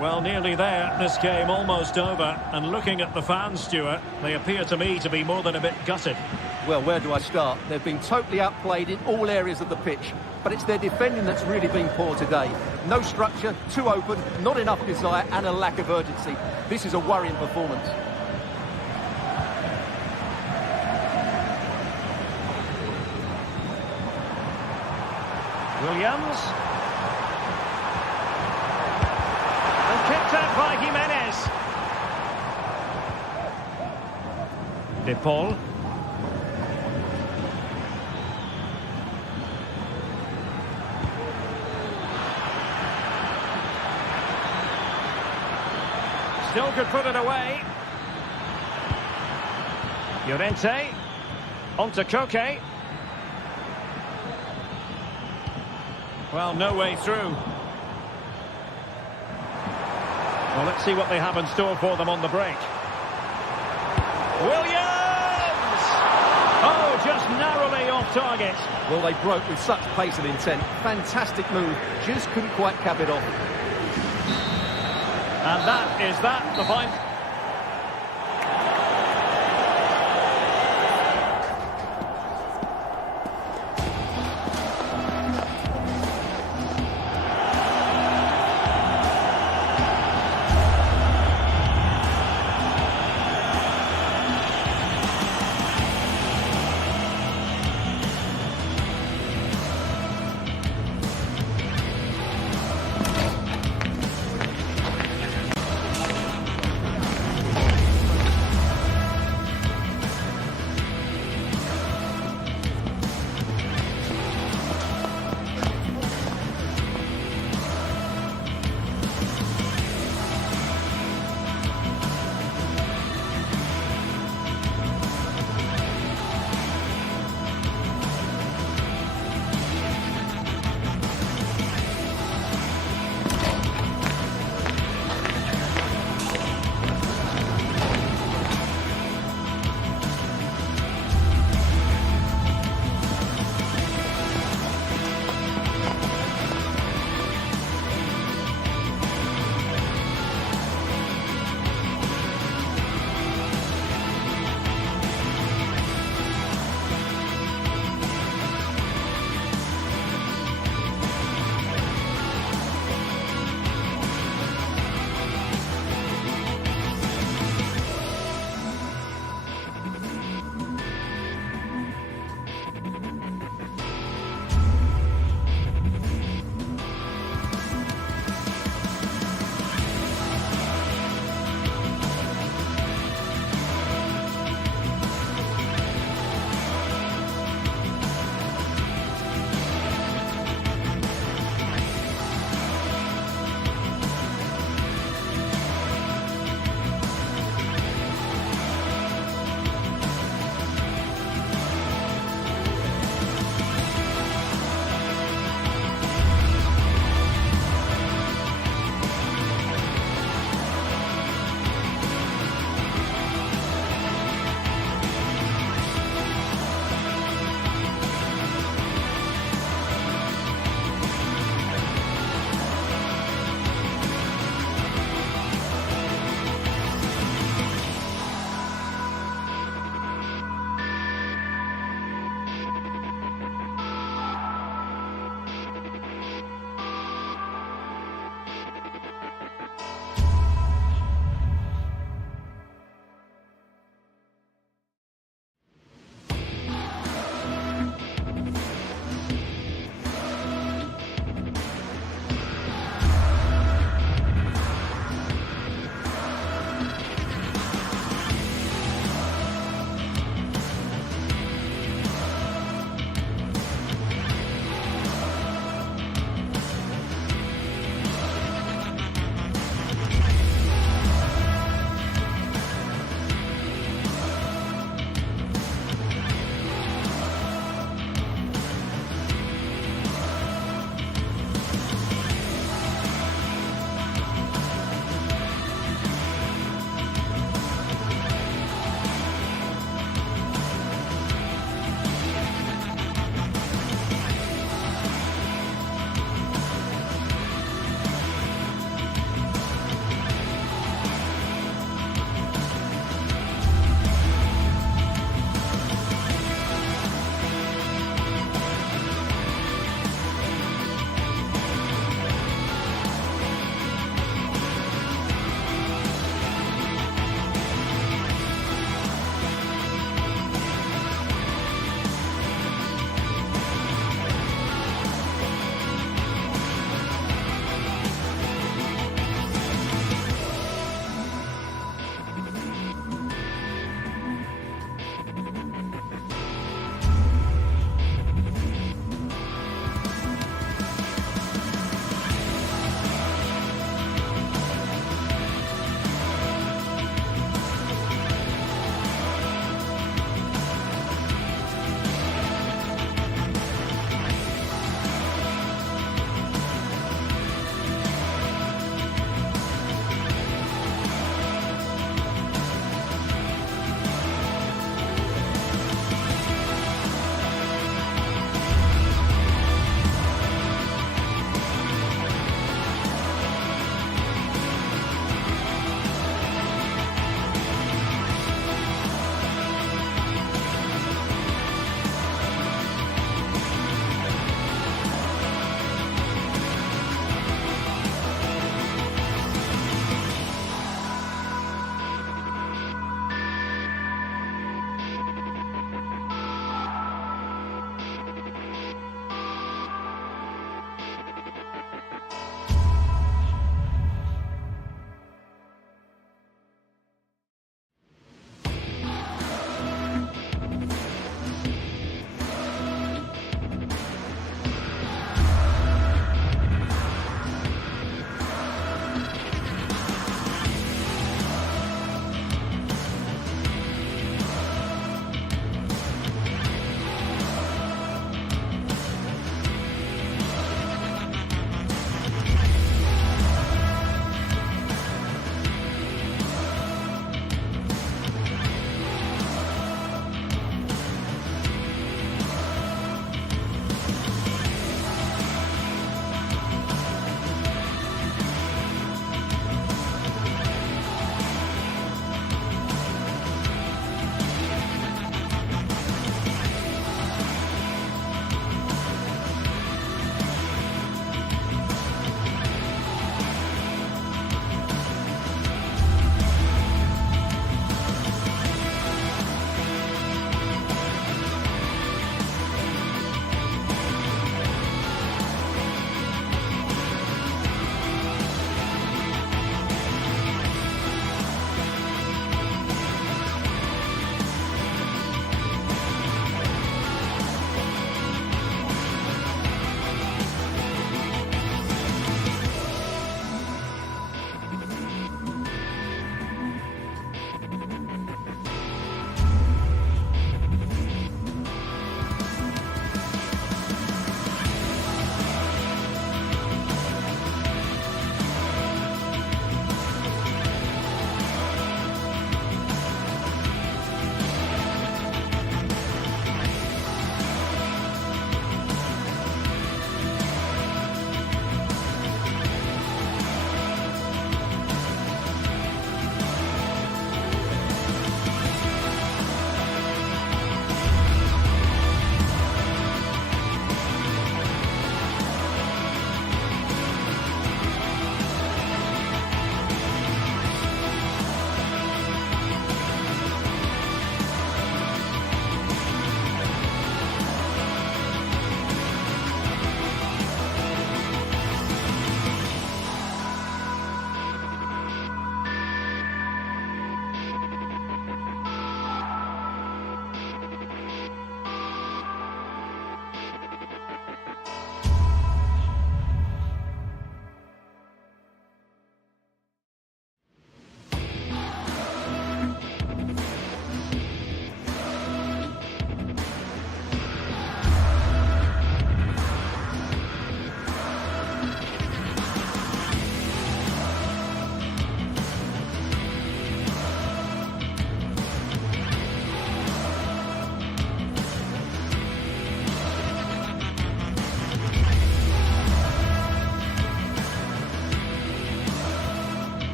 Well, nearly there. This game almost over. And looking at the fans, Stuart, they appear to me to be more than a bit gutted. Well, where do I start? They've been totally outplayed in all areas of the pitch. But it's their defending that's really been poor today. No structure, too open, not enough desire and a lack of urgency. This is a worrying performance. Williams. And kicked out by Jimenez. De Paul. Still could put it away. Llorente. On to Koke. Well, no way through. Well, let's see what they have in store for them on the break. Williams! Oh, just narrowly off target. Well, they broke with such pace and intent. Fantastic move. Just couldn't quite cap it off. And that is that, the point.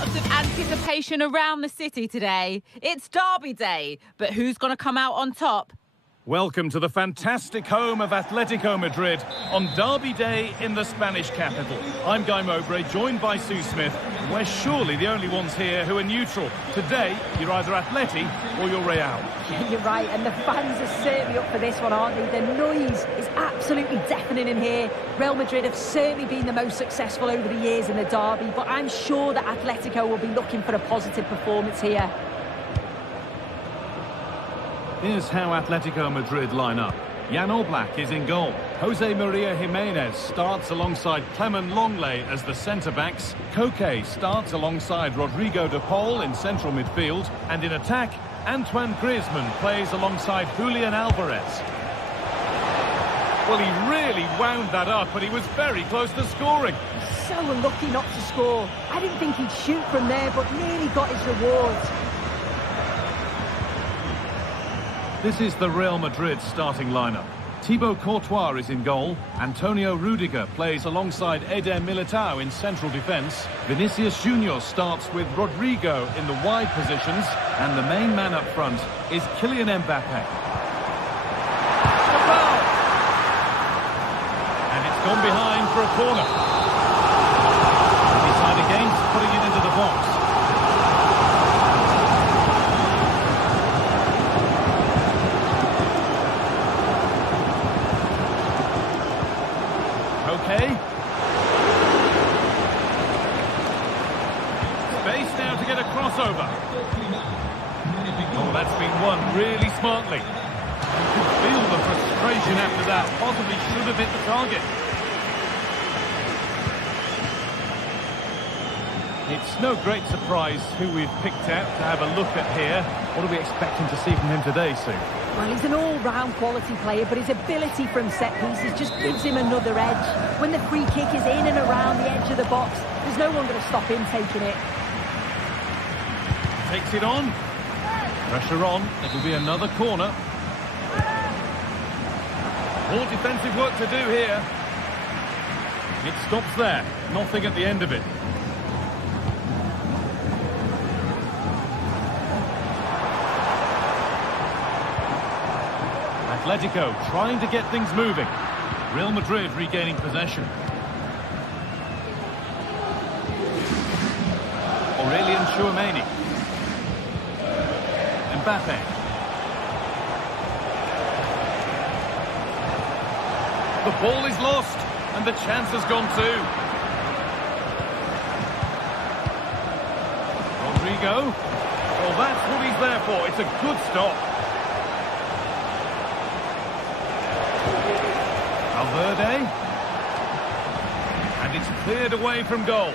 Lots of anticipation around the city today. It's Derby Day, but who's going to come out on top? Welcome to the fantastic home of Atletico Madrid on Derby Day in the Spanish capital. I'm Guy Mowbray, joined by Sue Smith. We're surely the only ones here who are neutral. Today, you're either Atleti or you're Real. You're right, and the fans are certainly up for this one, aren't they? The noise is absolutely deafening in here. Real Madrid have certainly been the most successful over the years in the derby, but I'm sure that Atletico will be looking for a positive performance here. Here's how Atletico Madrid line up. Jan Oblak is in goal. Jose Maria Jimenez starts alongside Clement Longley as the centre-backs. Koke starts alongside Rodrigo de Paul in central midfield. And in attack, Antoine Griezmann plays alongside Julian Alvarez. Well, he really wound that up, but he was very close to scoring. So unlucky not to score. I didn't think he'd shoot from there, but nearly got his rewards. This is the Real Madrid starting lineup. Thibaut Courtois is in goal. Antonio Rudiger plays alongside Eder Militao in central defence. Vinicius Junior starts with Rodrigo in the wide positions. And the main man up front is Kylian Mbappe. And it's gone behind for a corner. Decide against putting it into the box. Okay. Space now to get a crossover. Oh, that's been won really smartly. You can feel the frustration after that. Possibly should have hit the target. It's no great surprise who we've picked out to have a look at here. What are we expecting to see from him today, Sue? Well, he's an all-round quality player, but his ability from set pieces just gives him another edge. When the free kick is in and around the edge of the box, there's no one going to stop him taking it. Takes it on. Pressure on. It'll be another corner. More defensive work to do here. It stops there. Nothing at the end of it. Atletico trying to get things moving. Real Madrid regaining possession. Aurelien Tchouameni. Mbappe. The ball is lost, and the chance has gone too. Rodrigo. Well, that's what he's there for. It's a good stop. Valverde. And it's cleared away from goal.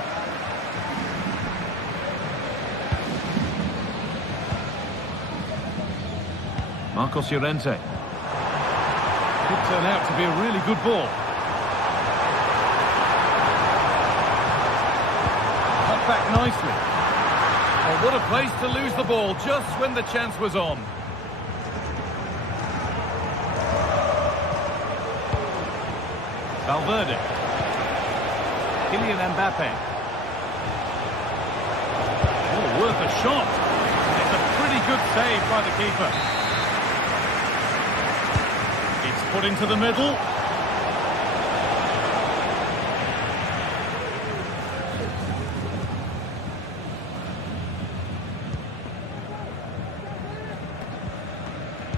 Marcos Llorente. Could turn out to be a really good ball. Cut back nicely. Oh, what a place to lose the ball just when the chance was on. Valverde. Kylian Mbappe. Oh, worth a shot. It's a pretty good save by the keeper. It's put into the middle.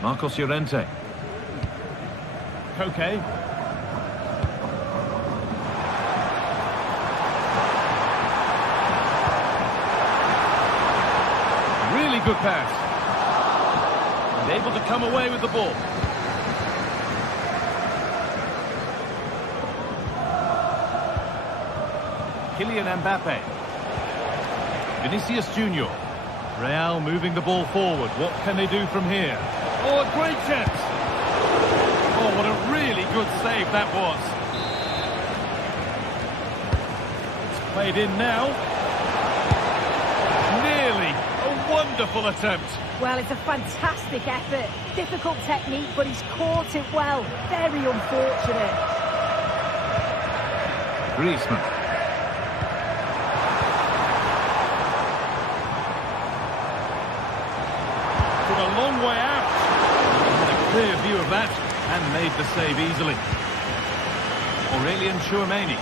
Marcos Llorente. Koke. Really good pass. And able to come away with the ball. Kylian Mbappe. Vinicius Junior. Real moving the ball forward. What can they do from here? Oh, a great chance. Oh, what a really good save that was. It's played in now. Nearly. A wonderful attempt. Well, it's a fantastic effort. Difficult technique, but he's caught it well. Very unfortunate. Griezmann. And made the save easily. Aurelian Tchouameni.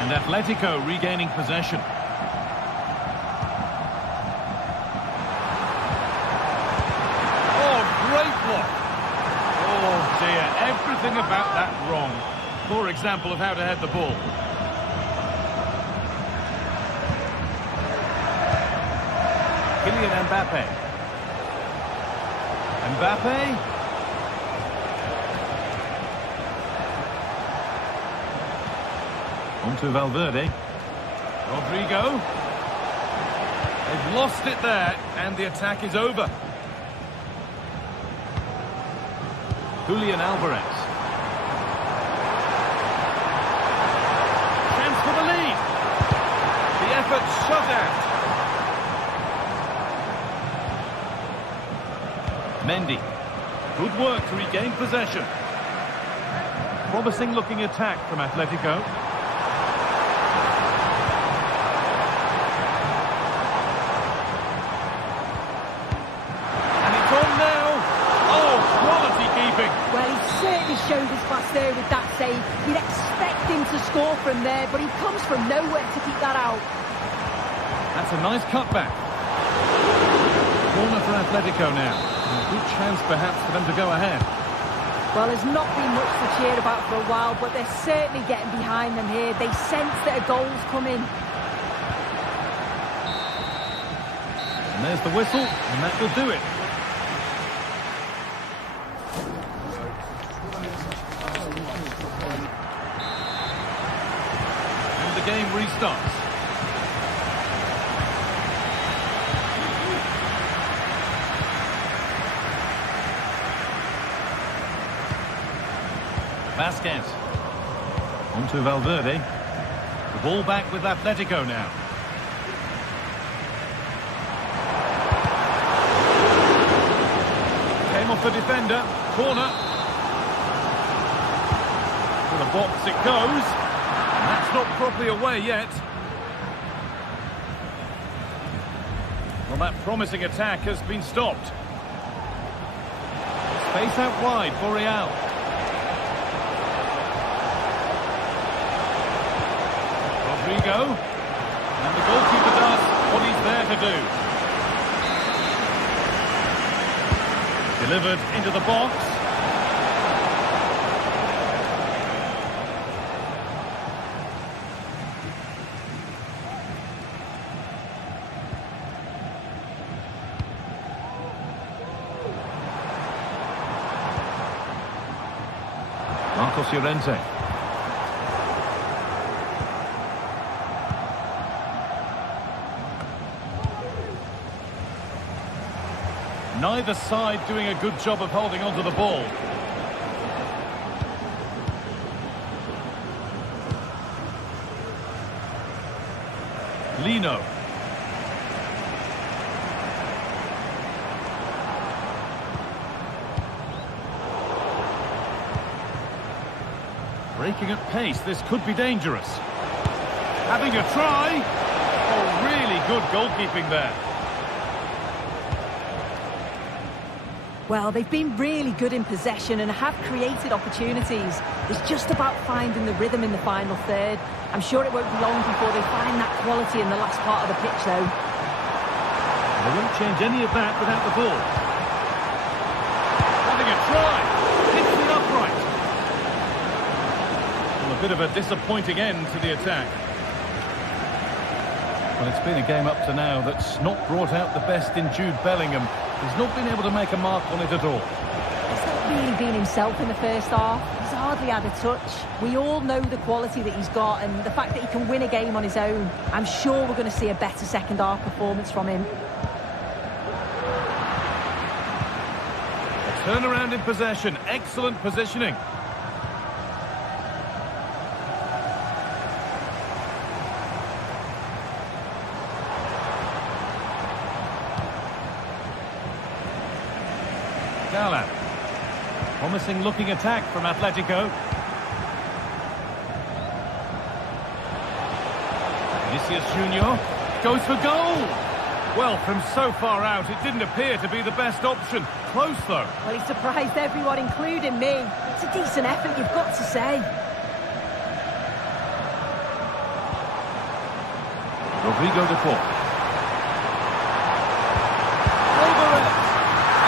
And Atletico regaining possession. Oh, great block. Oh dear, everything about that wrong. Poor example of how to head the ball. Kylian Mbappe. Mbappe. On to Valverde. Rodrigo. They've lost it there, and the attack is over. Julian Alvarez. Chance for the lead. The effort shut out. Mendy. Good work to regain possession. Promising looking attack from Atletico. And it's on now. Oh, quality keeping. Well, he certainly showed his class there with that save. You'd expect him to score from there, but he comes from nowhere to keep that out. That's a nice cutback. Corner for Atletico now. A good chance perhaps for them to go ahead. Well, there's not been much to cheer about for a while, but they're certainly getting behind them here. They sense that a goal's coming. And there's the whistle, and that will do it. And the game restarts. Vasquez. On to Valverde. The ball back with Atletico now. Came off the defender. Corner. To the box it goes. And that's not properly away yet. Well, that promising attack has been stopped. Space out wide for Real. Rodrigo, and the goalkeeper does what he's there to do. Delivered into the box. Marcos Llorente. Neither side doing a good job of holding onto the ball. Lino. Breaking at pace, this could be dangerous. Having a try. Oh, really good goalkeeping there. Well, they've been really good in possession and have created opportunities. It's just about finding the rhythm in the final third. I'm sure it won't be long before they find that quality in the last part of the pitch, though. They won't change any of that without the ball. Having a try. Hits it upright. Well, a bit of a disappointing end to the attack. Well, it's been a game up to now that's not brought out the best in Jude Bellingham. He's not been able to make a mark on it at all. He's not really been himself in the first half. He's hardly had a touch. We all know the quality that he's got and the fact that he can win a game on his own. I'm sure we're going to see a better second half performance from him. A turnaround in possession. Excellent positioning. Gala. Promising looking attack from Atletico. Vinicius Junior goes for goal. Well, from so far out, it didn't appear to be the best option. Close, though. Well, he surprised everyone, including me. It's a decent effort, you've got to say. Rodrigo de Paul. Alvarez.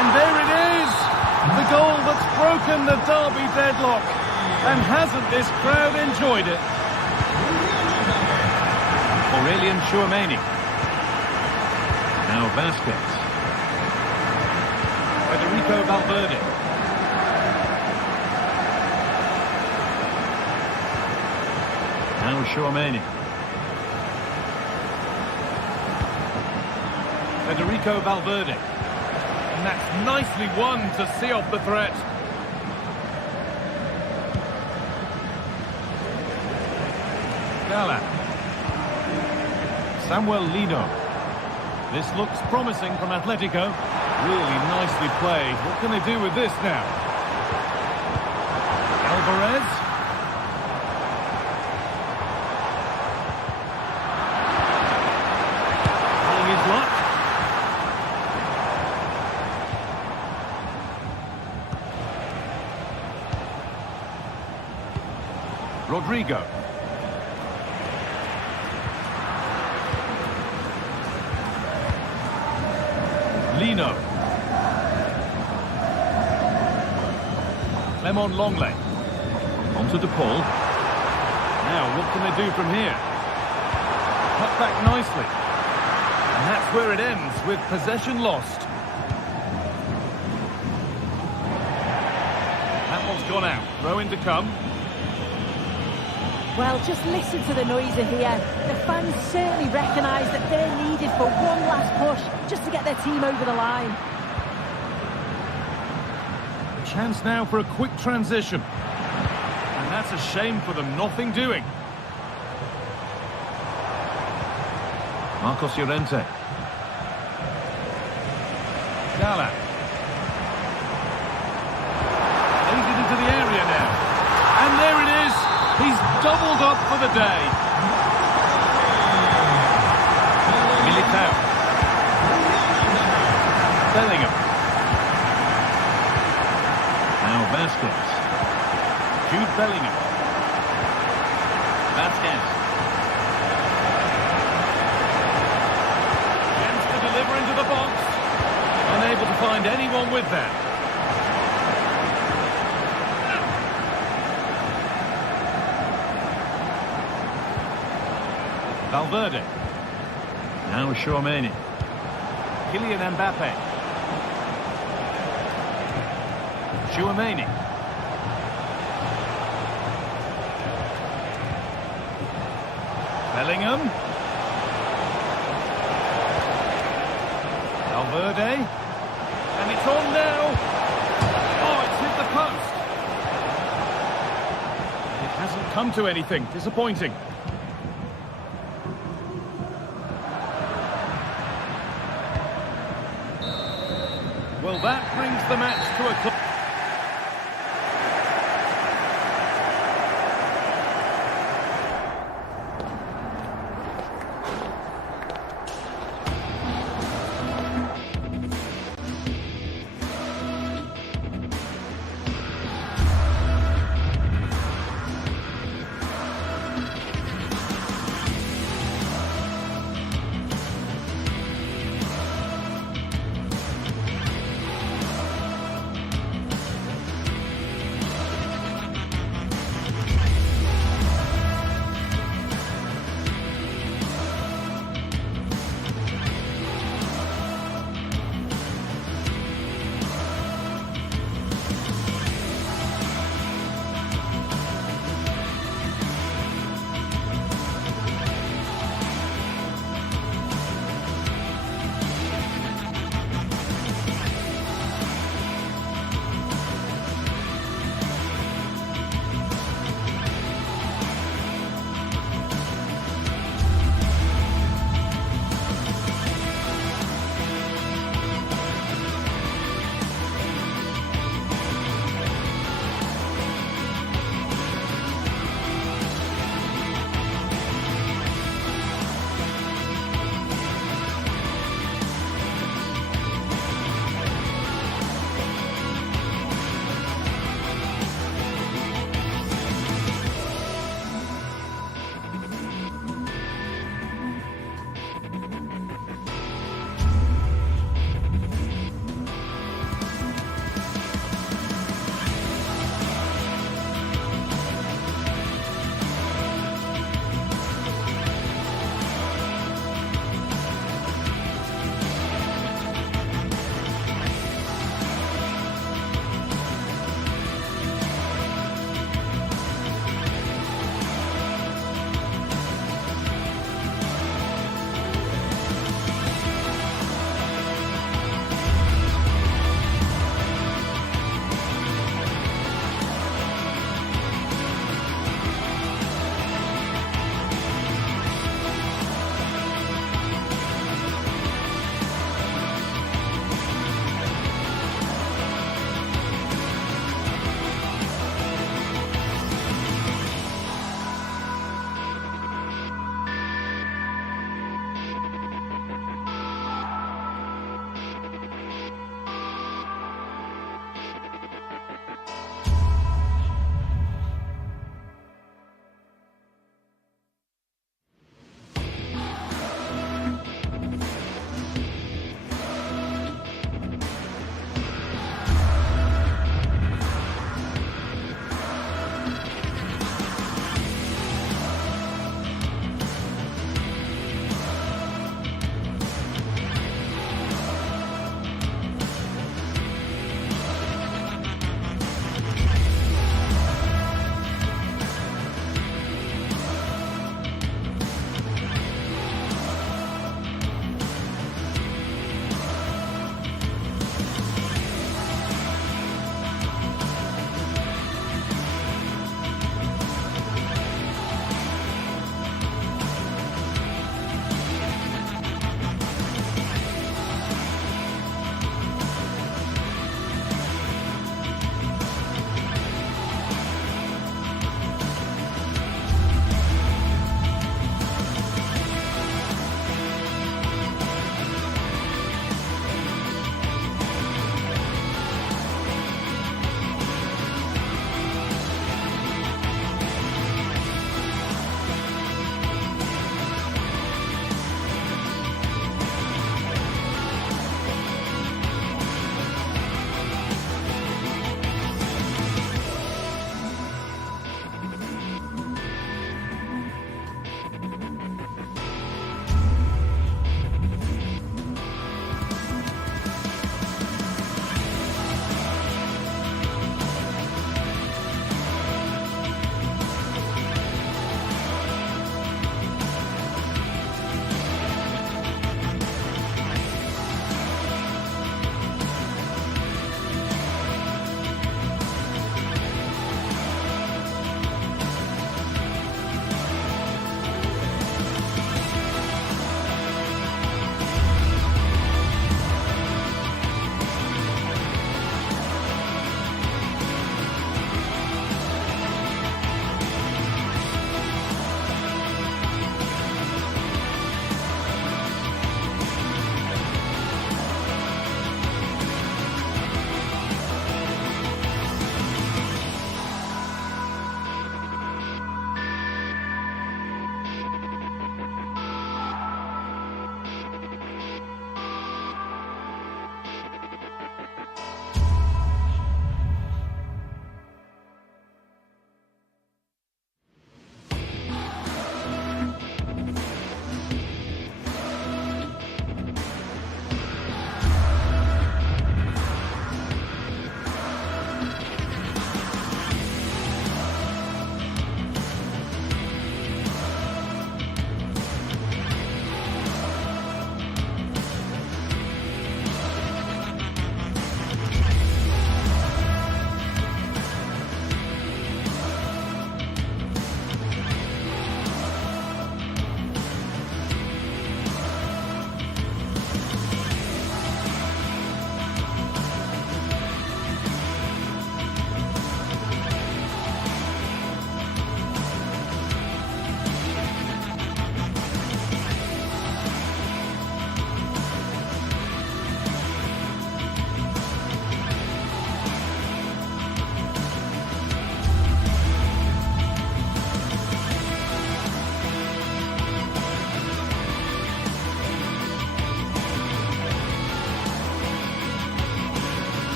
And there it is! The goal that's broken the derby deadlock. And hasn't this crowd enjoyed it? Aurelian Tchouameni. Now Vasquez. Federico Valverde. Now Tchouameni. Federico Valverde. And that's nicely won to see off the threat. Gala. Samuel Lino. This looks promising from Atletico. Really nicely played. What can they do with this now? Alvarez. Trying his luck. Rodrigo. Lino. Clement Longley. Onto De Paul. Now, what can they do from here? Cut back nicely. And that's where it ends, with possession lost. That one's gone out. Throw in to come. Well, just listen to the noise in here. The fans certainly recognise that they're needed for one last push, just to get their team over the line. A chance now for a quick transition. And that's a shame for them, nothing doing. Marcos Llorente. Gala. Lays it into the area now. And there it is. He's doubled up for the day. Militao. Bellingham. Now Vasquez. Jude Bellingham. Vasquez. Chance to deliver into the box. Unable to find anyone with that. Valverde. Now Tchouameni. Kylian Mbappe. Tchouameni. Bellingham. Valverde. And it's on now. Oh, it's hit the post. It hasn't come to anything. Disappointing. Well, that brings the match to a close.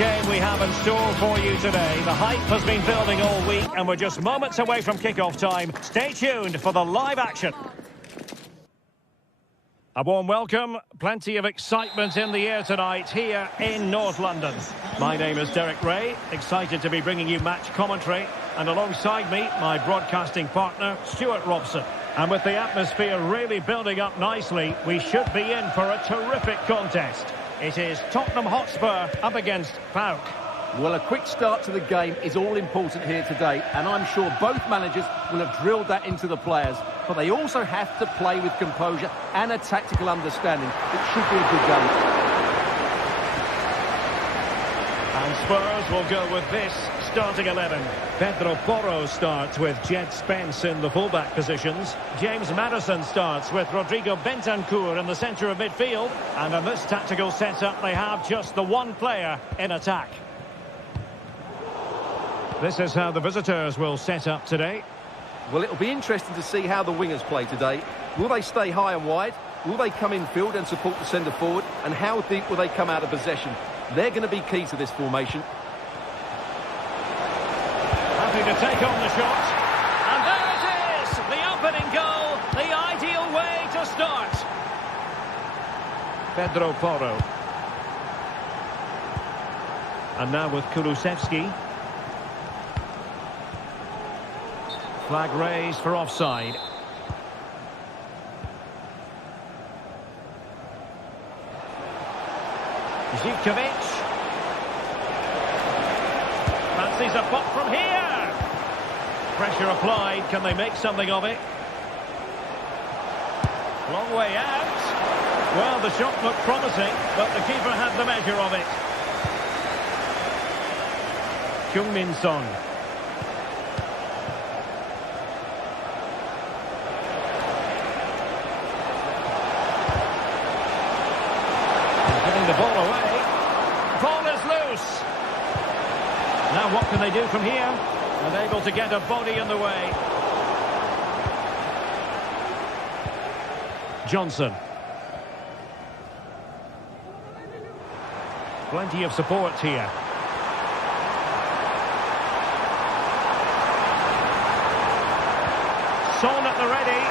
game we have in store for you today. The hype has been building all week and we're just moments away from kickoff time. Stay tuned for the live action. A warm welcome, plenty of excitement in the air tonight here in North London. My name is Derek Ray, excited to be bringing you match commentary, and alongside me, my broadcasting partner, Stuart Robson. And with the atmosphere really building up nicely, we should be in for a terrific contest. It is Tottenham Hotspur up against PAOK. Well, a quick start to the game is all important here today, and I'm sure both managers will have drilled that into the players, but they also have to play with composure and a tactical understanding. It should be a good game. And Spurs will go with this starting 11. Pedro Porro starts with Jed Spence in the fullback positions. James Maddison starts with Rodrigo Bentancur in the centre of midfield. And in this tactical setup, they have just the one player in attack. This is how the visitors will set up today. Well, it'll be interesting to see how the wingers play today. Will they stay high and wide? Will they come in field and support the centre forward? And how deep will they come out of possession? They're going to be key to this formation. Happy to take on the shot. And there it is! The opening goal, the ideal way to start. Pedro Porro. And now with Kulusevski. Flag raised for offside. Zivkovic. Fancies a pop from here. Pressure applied. Can they make something of it? Long way out. Well, the shot looked promising, but the keeper had the measure of it. Heung-min Son. The ball away. Ball is loose. Now what can they do from here? Unable to get a body in the way. Johnson. Plenty of support here. Son at the ready.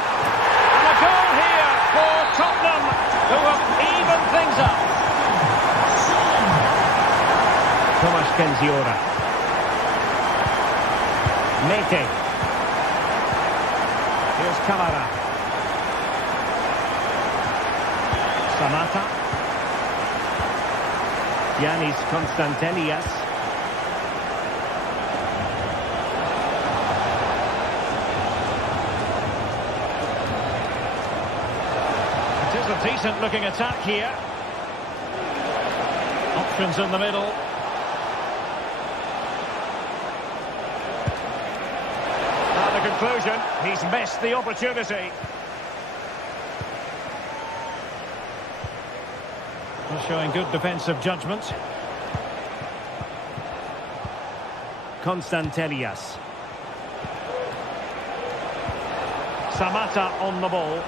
And a goal here for Tottenham, who have evened things up. Thomas Kenziora. Mete. Here's Camara. Samata. Yanis Konstantelias. It is a decent looking attack here. Options in the middle. Conclusion, he's missed the opportunity. He's showing good defensive judgment. Konstantelias. Samata on the ball.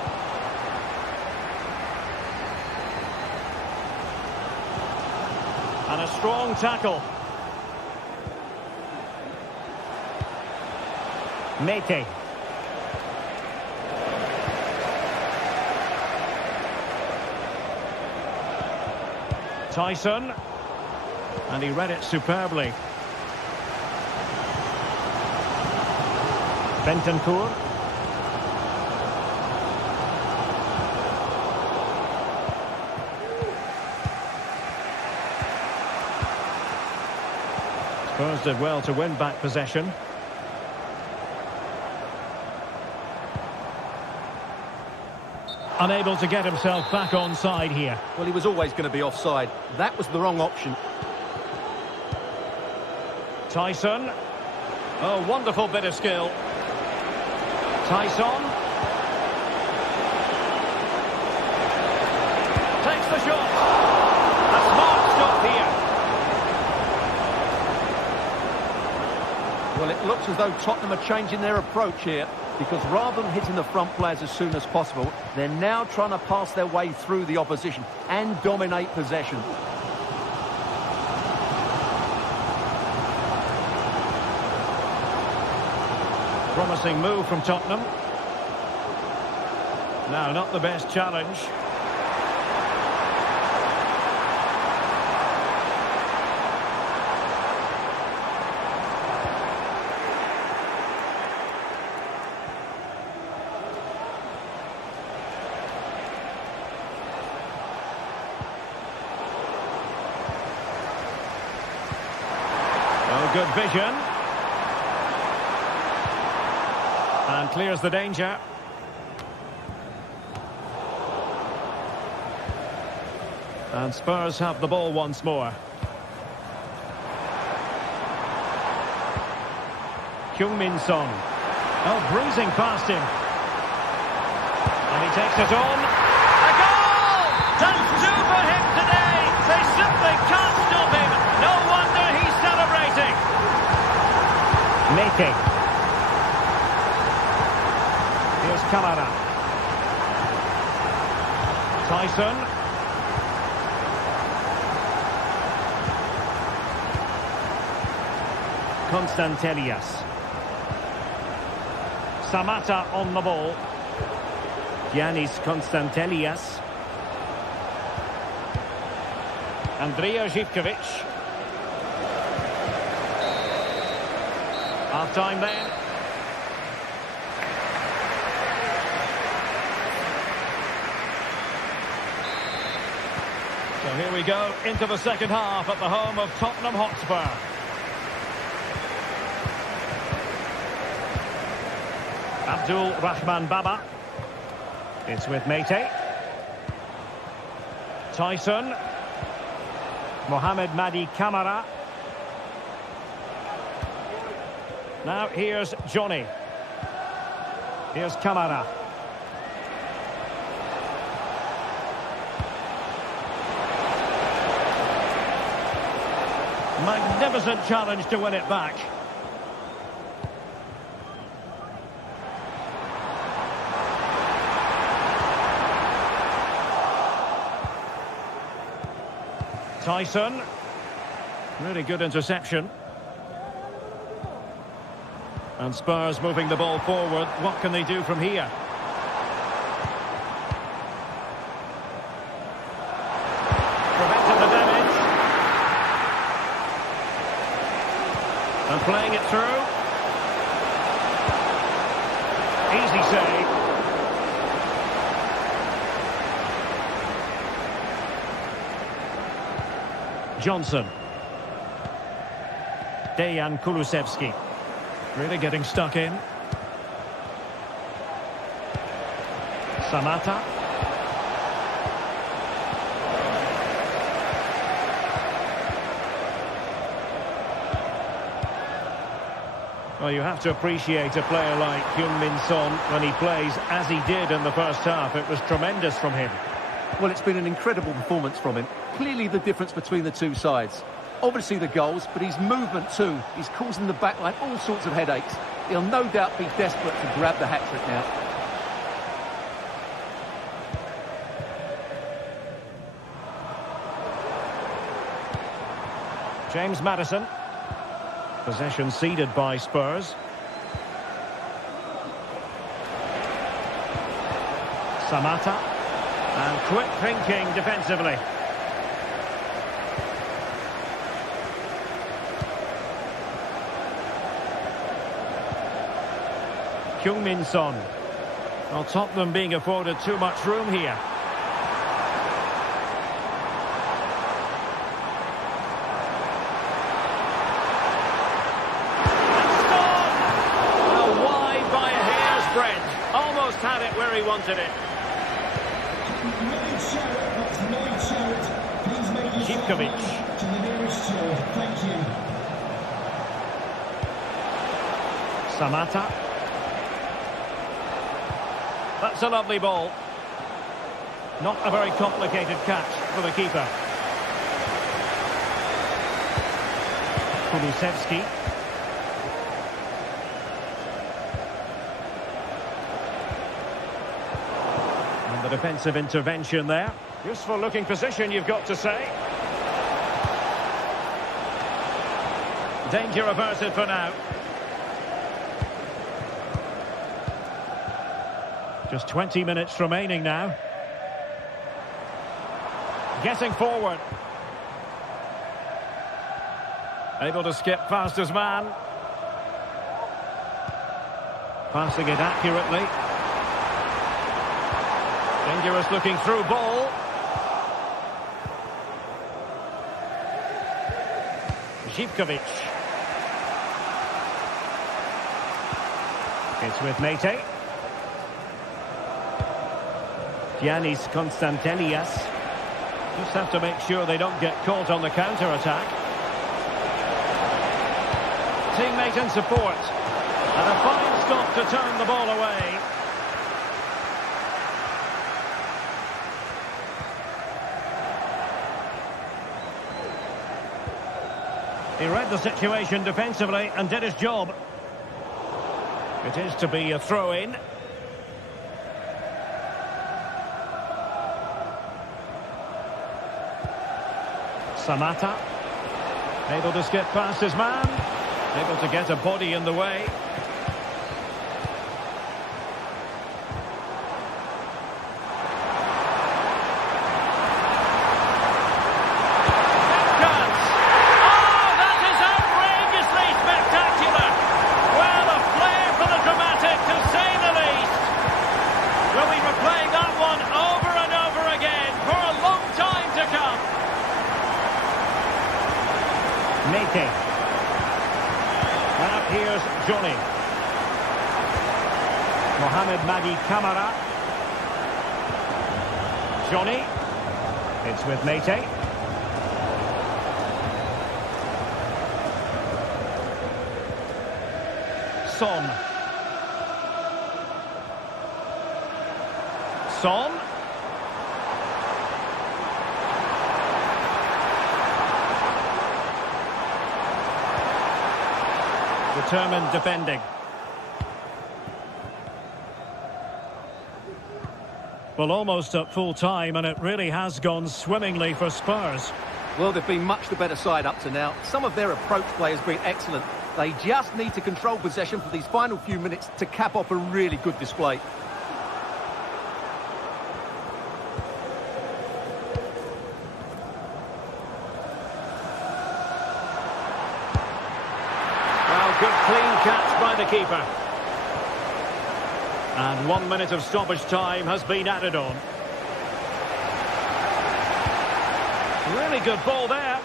And a strong tackle. Mete. Tyson. And he read it superbly. Bentancur. Spurs did well to win back possession. Unable to get himself back onside here. Well, he was always going to be offside. That was the wrong option. Tyson. Oh, wonderful bit of skill. Tyson. Takes the shot. A smart stop here. Well, it looks as though Tottenham are changing their approach here, because rather than hitting the front players as soon as possible, they're now trying to pass their way through the opposition and dominate possession. Promising move from Tottenham. No, not the best challenge. Oh, good vision. And clears the danger. And Spurs have the ball once more. Heung-min Son. Oh, breezing past him. And he takes it on. A goal! That's two for him today! They simply can't stop him! No wonder he's celebrating! Mete. Here's Kamara. Tyson. Constantelias. Samata on the ball. Giannis Constantelias. Andrija Živkovic. Half time then. So here we go into the second half at the home of Tottenham Hotspur. Abdul Rahman Baba. It's with Mete. Tyson. Mohamed Madi Kamara. Now here's Johnny. Here's Kamara. Magnificent challenge to win it back. Tyson. Really good interception. And Spurs moving the ball forward. What can they do from here? Prevented the damage. And playing it through. Easy save. Johnson. Dejan Kulusevski. Really getting stuck in. Samata. Well, you have to appreciate a player like Heung-min Son when he plays as he did in the first half. It was tremendous from him. Well, it's been an incredible performance from him. Clearly the difference between the two sides. Obviously the goals, but his movement too. He's causing the backline all sorts of headaches. He'll no doubt be desperate to grab the hat-trick now. James Maddison. Possession ceded by Spurs. Samata. And quick thinking defensively. Heung-min Son. Well, Tottenham being afforded too much room here. It's gone! Well, wide by a hair's breadth. Almost had it where he wanted it. Živkovic. To the nearest field. Thank you. Samata. That's a lovely ball. Not a very complicated catch for the keeper. Kulusevski. And the defensive intervention there. Useful looking position, you've got to say. Danger averted for now. Just 20 minutes remaining now. Getting forward. Able to skip past his man. Passing it accurately. Dangerous looking through ball. Zivkovic. It's with Mete. Giannis Constantelias. Just have to make sure they don't get caught on the counter-attack. Teammate and support. And a fine stop to turn the ball away. He read the situation defensively and did his job. It is to be a throw-in. Samata. Able to skip past his man. Able to get a body in the way. Mete. Now here's Johnny. Mohamed Madi Camara. Johnny. It's with Mete. Son. Son. Determined defending. Well, almost at full time, and it really has gone swimmingly for Spurs. Well, they've been much the better side up to now. Some of their approach play has been excellent. They just need to control possession for these final few minutes to cap off a really good display. Good clean catch by the keeper. And 1 minute of stoppage time has been added on. Really good ball there.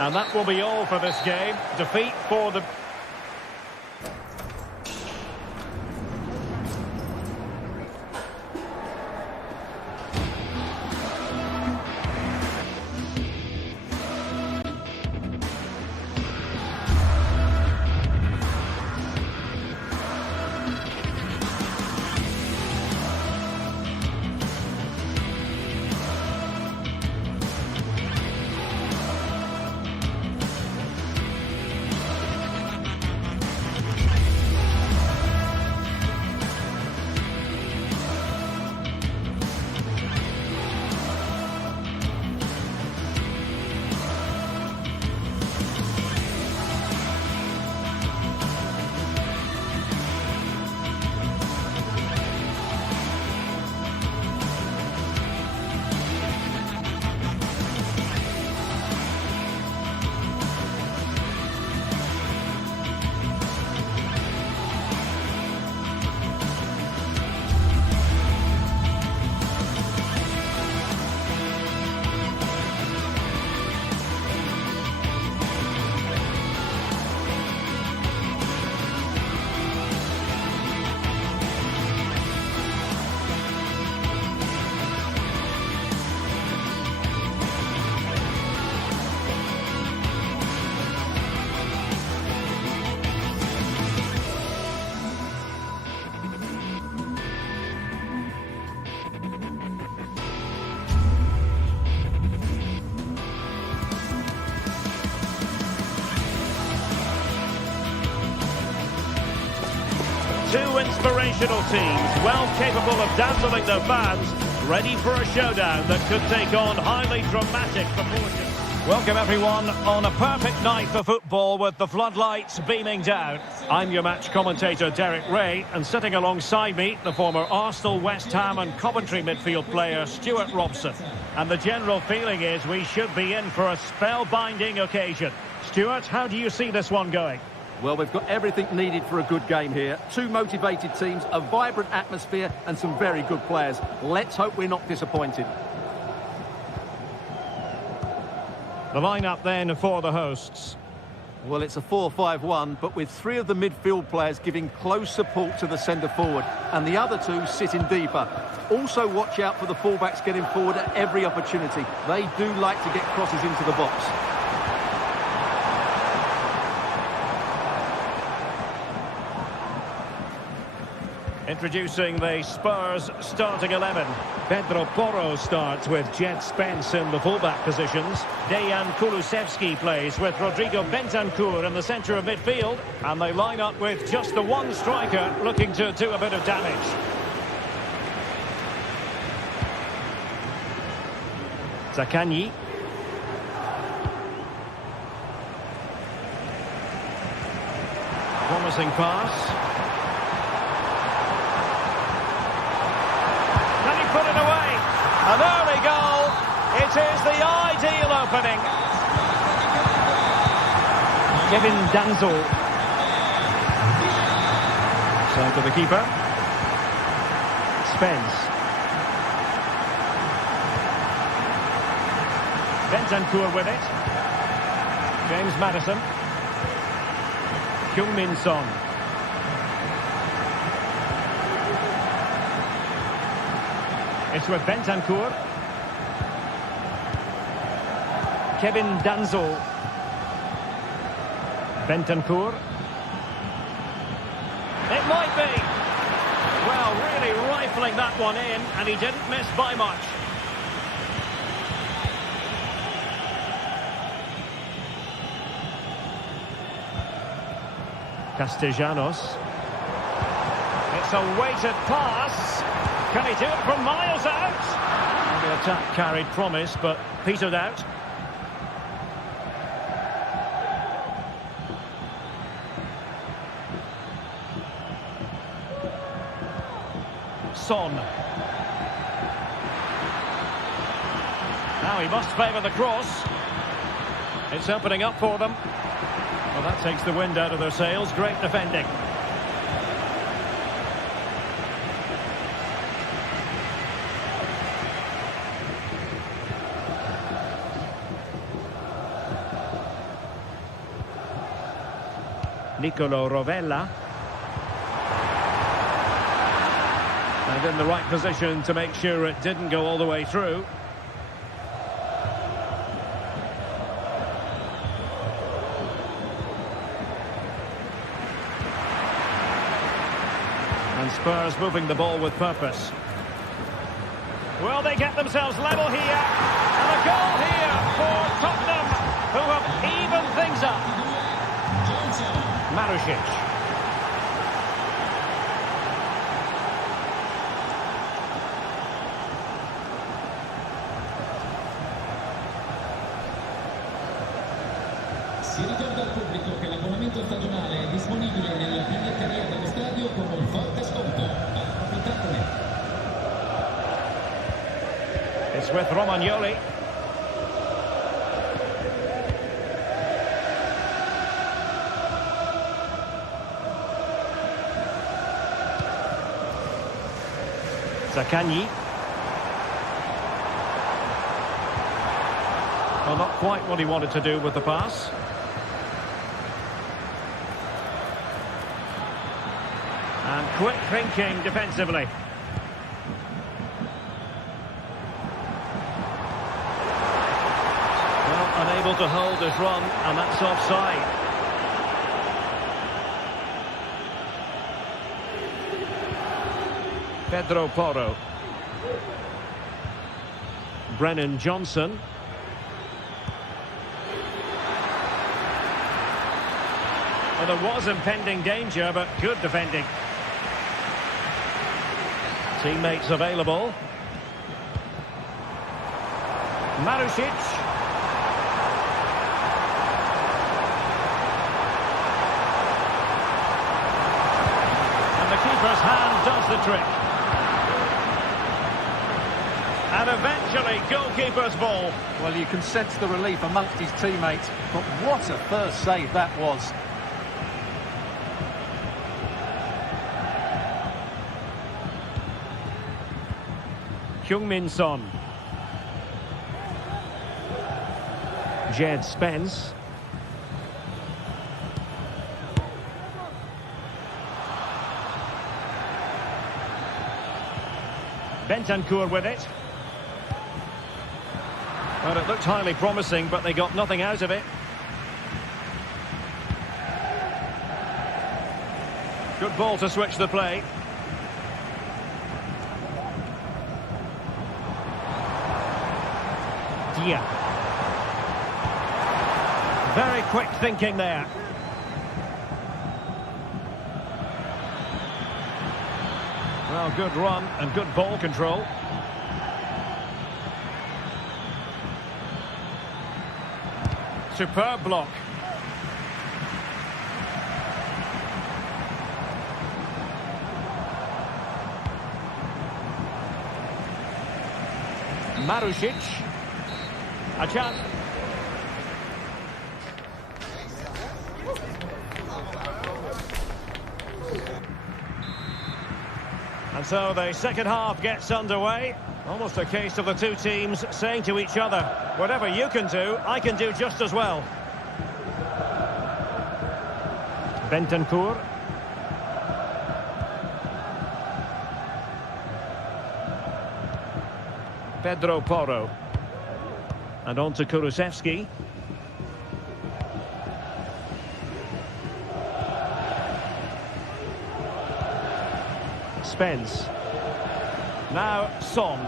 And that will be all for this game. Defeat for the... Two inspirational teams, well capable of dazzling their fans, ready for a showdown that could take on highly dramatic proportions. Welcome everyone on a perfect night for football with the floodlights beaming down. I'm your match commentator Derek Ray, and sitting alongside me the former Arsenal, West Ham and Coventry midfield player Stuart Robson. And the general feeling is we should be in for a spellbinding occasion. Stuart, how do you see this one going? Well, we've got everything needed for a good game here. Two motivated teams, a vibrant atmosphere and some very good players. Let's hope we're not disappointed. The lineup then for the hosts. Well, it's a 4-5-1, but with three of the midfield players giving close support to the centre-forward, and the other two sitting deeper. Also watch out for the fullbacks getting forward at every opportunity. They do like to get crosses into the box. Introducing the Spurs starting 11. Pedro Porro starts with Jed Spence in the fullback positions. Dejan Kulusevski plays with Rodrigo Bentancur in the centre of midfield. And they line up with just the one striker looking to do a bit of damage. Zaccagni. Promising pass. Put it away. An early goal. It is the ideal opening. Kevin Danzel. Side to the keeper. Spence. Bentancur with it. James Maddison. Heung-min Son. It's with Bentancur. Kevin Danzel. Bentancur. It might be. Well, really rifling that one in, and he didn't miss by much. Castellanos. It's a weighted pass. Can he do it from miles out? And the attack carried promise, but petered out. Son. Now he must favour the cross. It's opening up for them. Well, that takes the wind out of their sails. Great defending. Nicolo Rovella. And in the right position to make sure it didn't go all the way through. And Spurs moving the ball with purpose. Will they get themselves level here? And a goal here for Tottenham, who have evened things up. Marušić. Si ricorda al pubblico che l'abbonamento stagionale è disponibile nella biglietteria dello stadio con un forte sconto. Approfittatene. It's with Romagnoli. Zaccagni. Well, not quite what he wanted to do with the pass. And quick thinking defensively. Well, unable to hold his run, and that's offside. Pedro Porro. Brennan Johnson. Well, there was impending danger, but good defending. Teammates available. Marušić. hat-trick. And eventually, goalkeeper's ball. Well, you can sense the relief amongst his teammates, but what a first save that was. Heung-min Son. Jed Spence. Bentancur with it. Well, it looked highly promising, but they got nothing out of it. Good ball to switch the play. Dia. Very quick thinking there. Well, good run and good ball control. Superb block. Marusic. A chance. And so the second half gets underway. Almost a case of the two teams saying to each other, whatever you can do, I can do just as well. Bentancur. Pedro Porro. And on to Kulusevski. Spence. Now Son.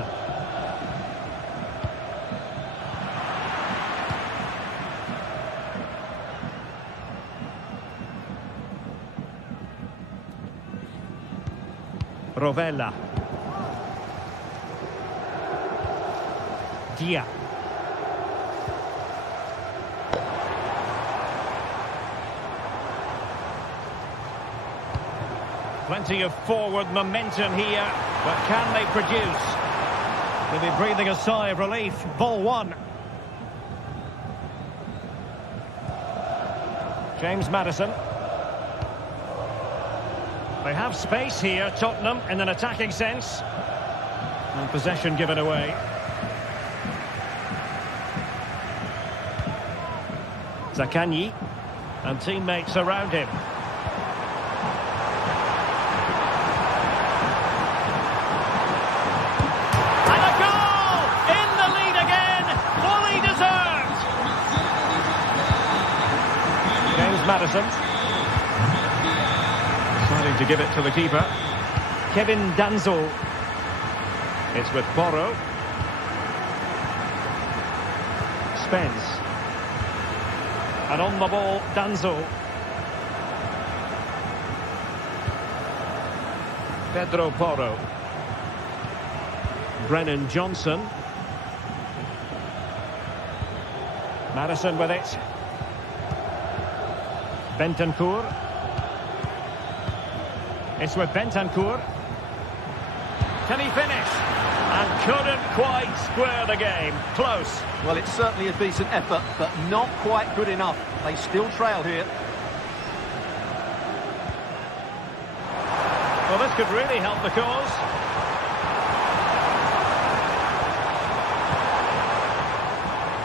Rovella. Dia. Plenty of forward momentum here, but can they produce? They'll be breathing a sigh of relief. Ball one. James Maddison. They have space here, Tottenham, in an attacking sense. And possession given away. Zaccagni. And teammates around him. Maddison. Deciding to give it to the keeper. Kevin Danzel. It's with Porro. Spence. And on the ball, Danzel. Pedro Porro. Brennan Johnson. Maddison with it. Bentancur. It's with Bentancur. Can he finish? And couldn't quite square the game. Close. Well, it's certainly a decent effort, but not quite good enough. They still trail here. Well, this could really help the cause.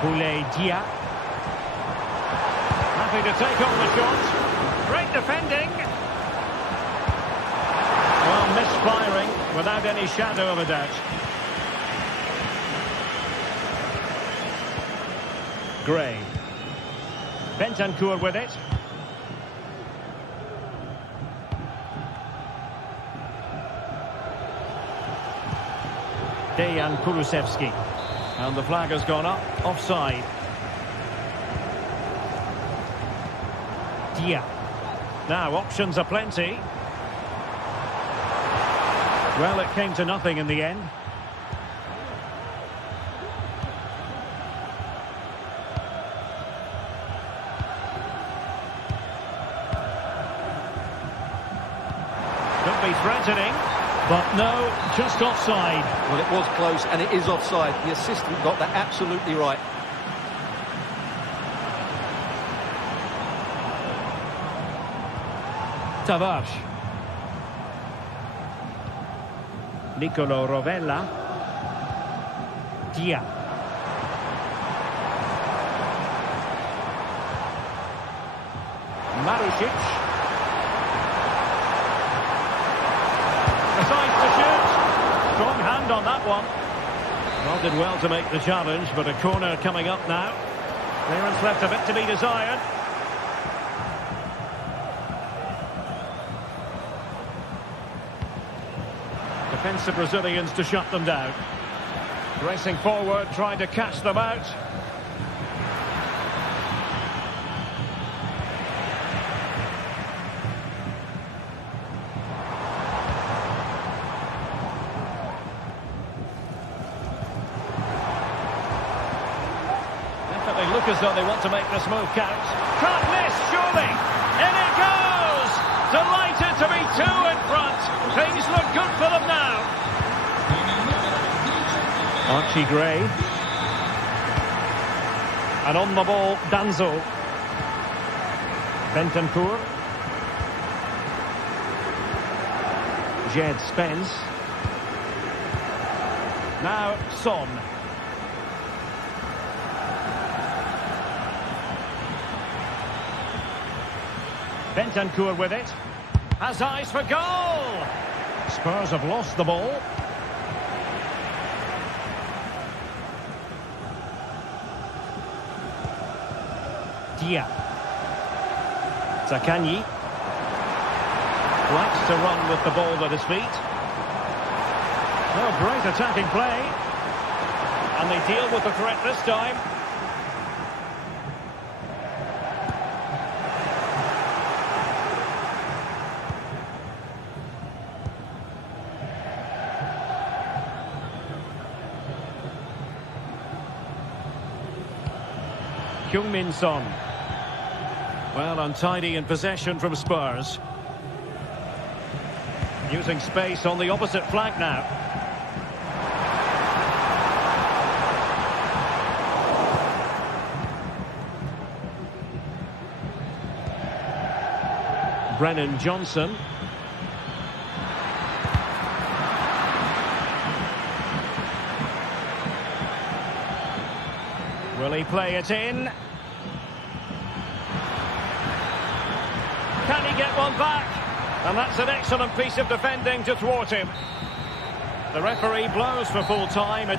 Boulaye Dia. Happy to take on the shot. Great defending. Well, misfiring without any shadow of a doubt. Gray. Bentancur with it. Dejan Kulusevski. And the flag has gone up. Offside. Dia. Now, options are plenty. Well, it came to nothing in the end. Could be threatening. But no, just offside. Well, it was close, and it is offside. The assistant got that absolutely right. Tavares. Nicolo Rovella. Dia. Marusic. Decides to shoot. Strong hand on that one. Well, did well to make the challenge, but a corner coming up now. Clearance left a bit to be desired. Defensive Brazilians to shut them down. Racing forward, trying to catch them out. Definitely look as though they want to make this move count. Can't miss, surely! In it goes! Delighted to be two in front. Things look good for them now. Archie Gray. And on the ball, Danzo. Bentancur. Jed Spence. Now Son. Bentancur with it. Has eyes for goal. Spurs have lost the ball. Dia. Zaccagni. Likes to run with the ball at his feet. Oh, great attacking play. And they deal with the threat this time. Heung-min Son. Well, untidy in possession from Spurs. Using space on the opposite flank now. Brennan Johnson. Will he play it in? Can he get one back? And that's an excellent piece of defending to thwart him. The referee blows for full time.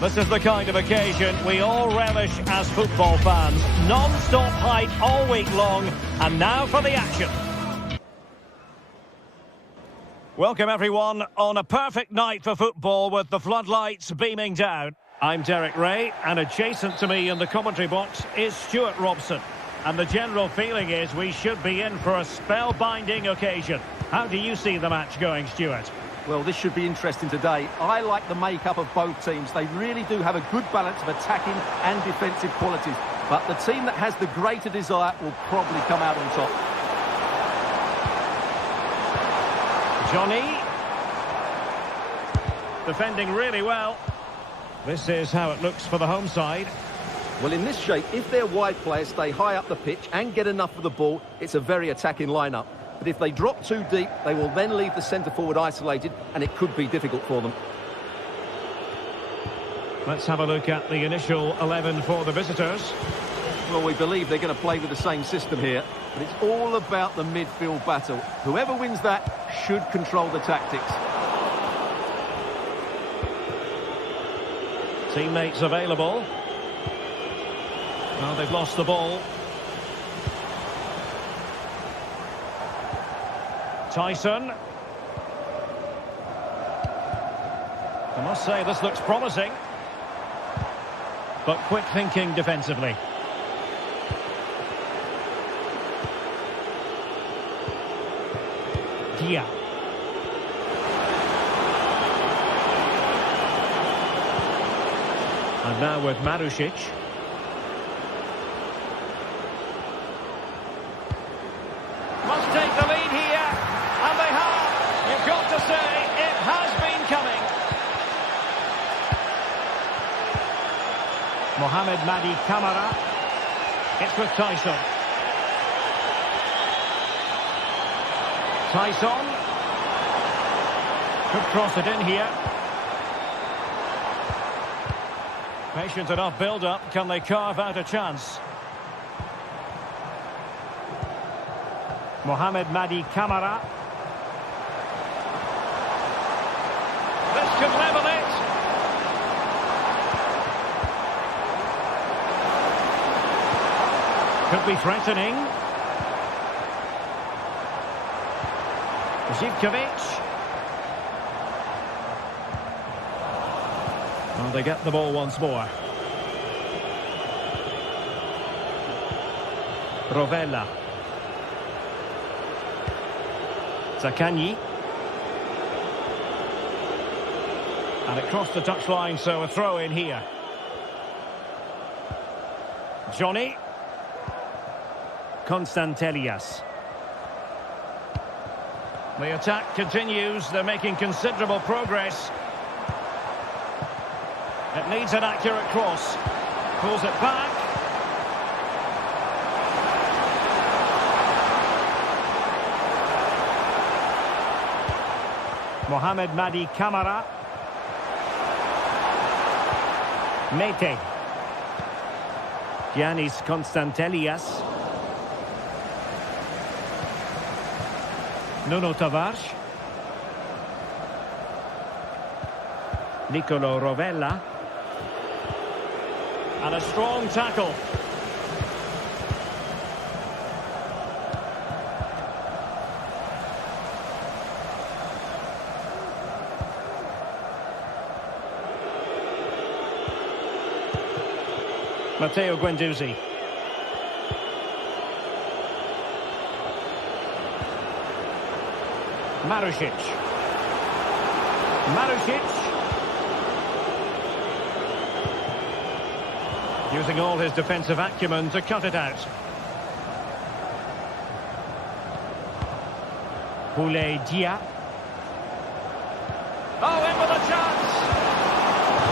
This is the kind of occasion we all relish as football fans. Non-stop hype all week long, and now for the action. Welcome everyone on a perfect night for football with the floodlights beaming down. I'm Derek Ray, and adjacent to me in the commentary box is Stuart Robson. And the general feeling is we should be in for a spellbinding occasion. How do you see the match going, Stuart? Well, this should be interesting today. I like the makeup of both teams. They really do have a good balance of attacking and defensive qualities. But the team that has the greater desire will probably come out on top. Johnny. Defending really well. This is how it looks for the home side. Well, in this shape, if their wide players stay high up the pitch and get enough of the ball, it's a very attacking lineup. But if they drop too deep, they will then leave the centre-forward isolated, and it could be difficult for them. Let's have a look at the initial 11 for the visitors. Well, we believe they're going to play with the same system here, but it's all about the midfield battle. Whoever wins that should control the tactics. Teammates available. Well, they've lost the ball. Tyson. I must say this looks promising. But quick thinking defensively. Dia. And now with Marusic. Must take the lead here. And they have. You've got to say, it has been coming. Mohamed Madi Camara. It's with Tyson. Tyson. Could cross it in here. Patient enough build-up. Can they carve out a chance? Mohamed Madi Camara. This could level it. Could be threatening. Zivkovic. Well, they get the ball once more. Rovella. Zaccagni. And it crossed the touchline, so a throw in here. Johnny. Constantelias. The attack continues. They're making considerable progress. It needs an accurate cross. Pulls it back. Mohamed Madi Camara. Mete. Giannis Constantelias. Nuno Tavares. Nicolo Rovella. And a strong tackle. Matteo Guendouzi. Marusic. Using all his defensive acumen to cut it out. Boulaye Dia. Oh, in with a chance!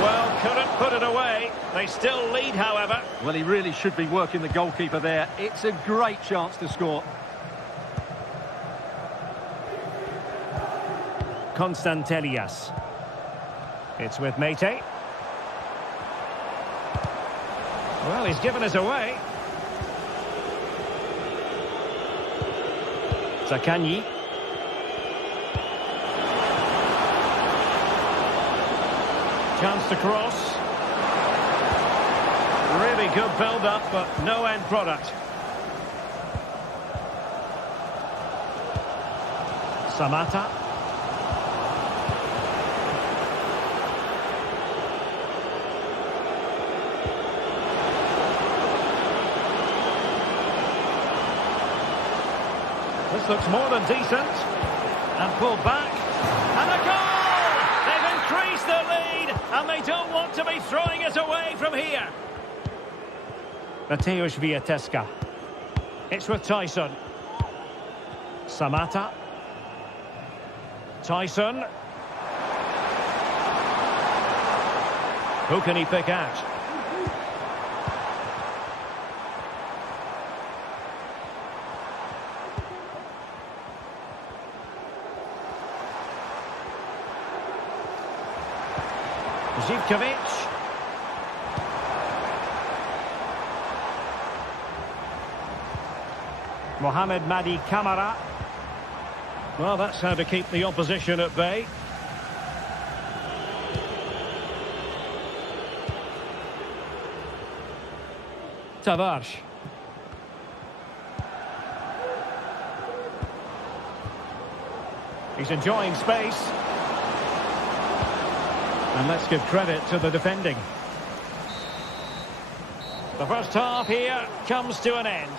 Well, couldn't put it away. They still lead, however. Well, he really should be working the goalkeeper there. It's a great chance to score. Constantelias. It's with Mete. Well, he's given us away. Zaccagni. Chance to cross. Really good build-up, but no end product. Samata. This looks more than decent. And pulled back. And a goal! They've increased their lead, and they don't want to be throwing it away from here. Mateusz Wiateska. It's with Tyson. Samata. Tyson. Who can he pick out? Zivkovic. Mohamed Madi Kamara. Well, that's how to keep the opposition at bay. Tavares. He's enjoying space. And let's give credit to the defending. The first half here comes to an end.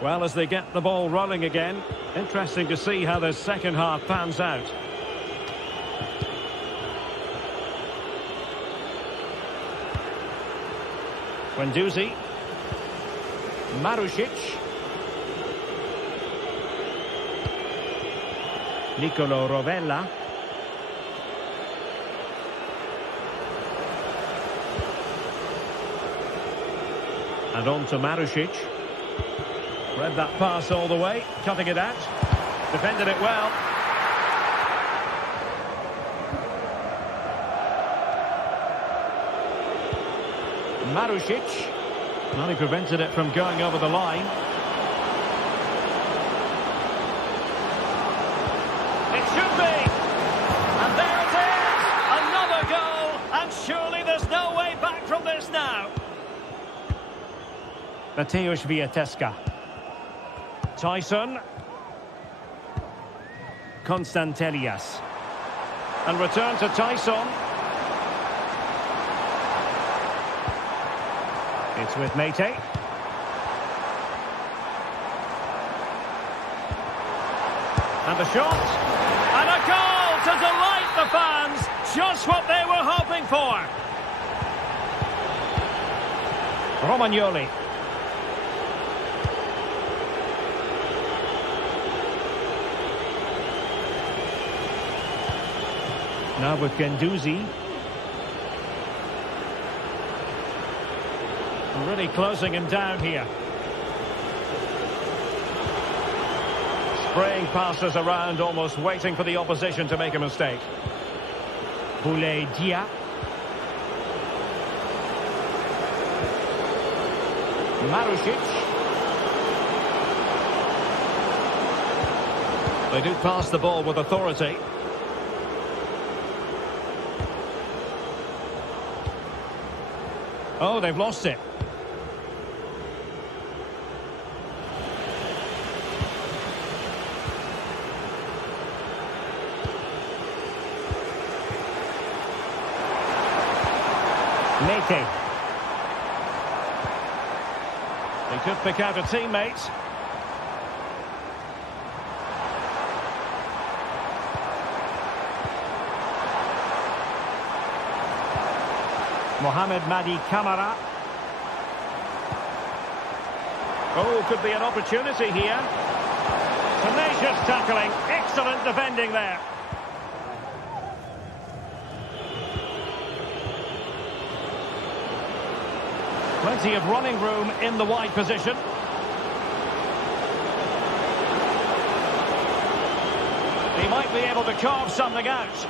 Well, as they get the ball rolling again, interesting to see how the second half pans out. Guendouzi. Marusic. Nicolo Rovella. And on to Marusic. Read that pass all the way, cutting it out. Defended it well. Marusic. Well, he prevented it from going over the line. It should be! And there it is! Another goal! And surely there's no way back from this now. Mateusz Wiateska. Tyson. Konstantelias. And return to Tyson. It's with Mate. And the shot. And a goal to delight the fans. Just what they were hoping for. Romagnoli. Now with Guendouzi. Really closing him down here. Spraying passes around, almost waiting for the opposition to make a mistake. Boulaye Dia. Marusic. They do pass the ball with authority. Oh, they've lost it. Mate. He could pick out a teammate. Mohamed Madi Kamara. Oh, could be an opportunity here. Tenacious tackling. Excellent defending there. Plenty of running room in the wide position. He might be able to carve something out.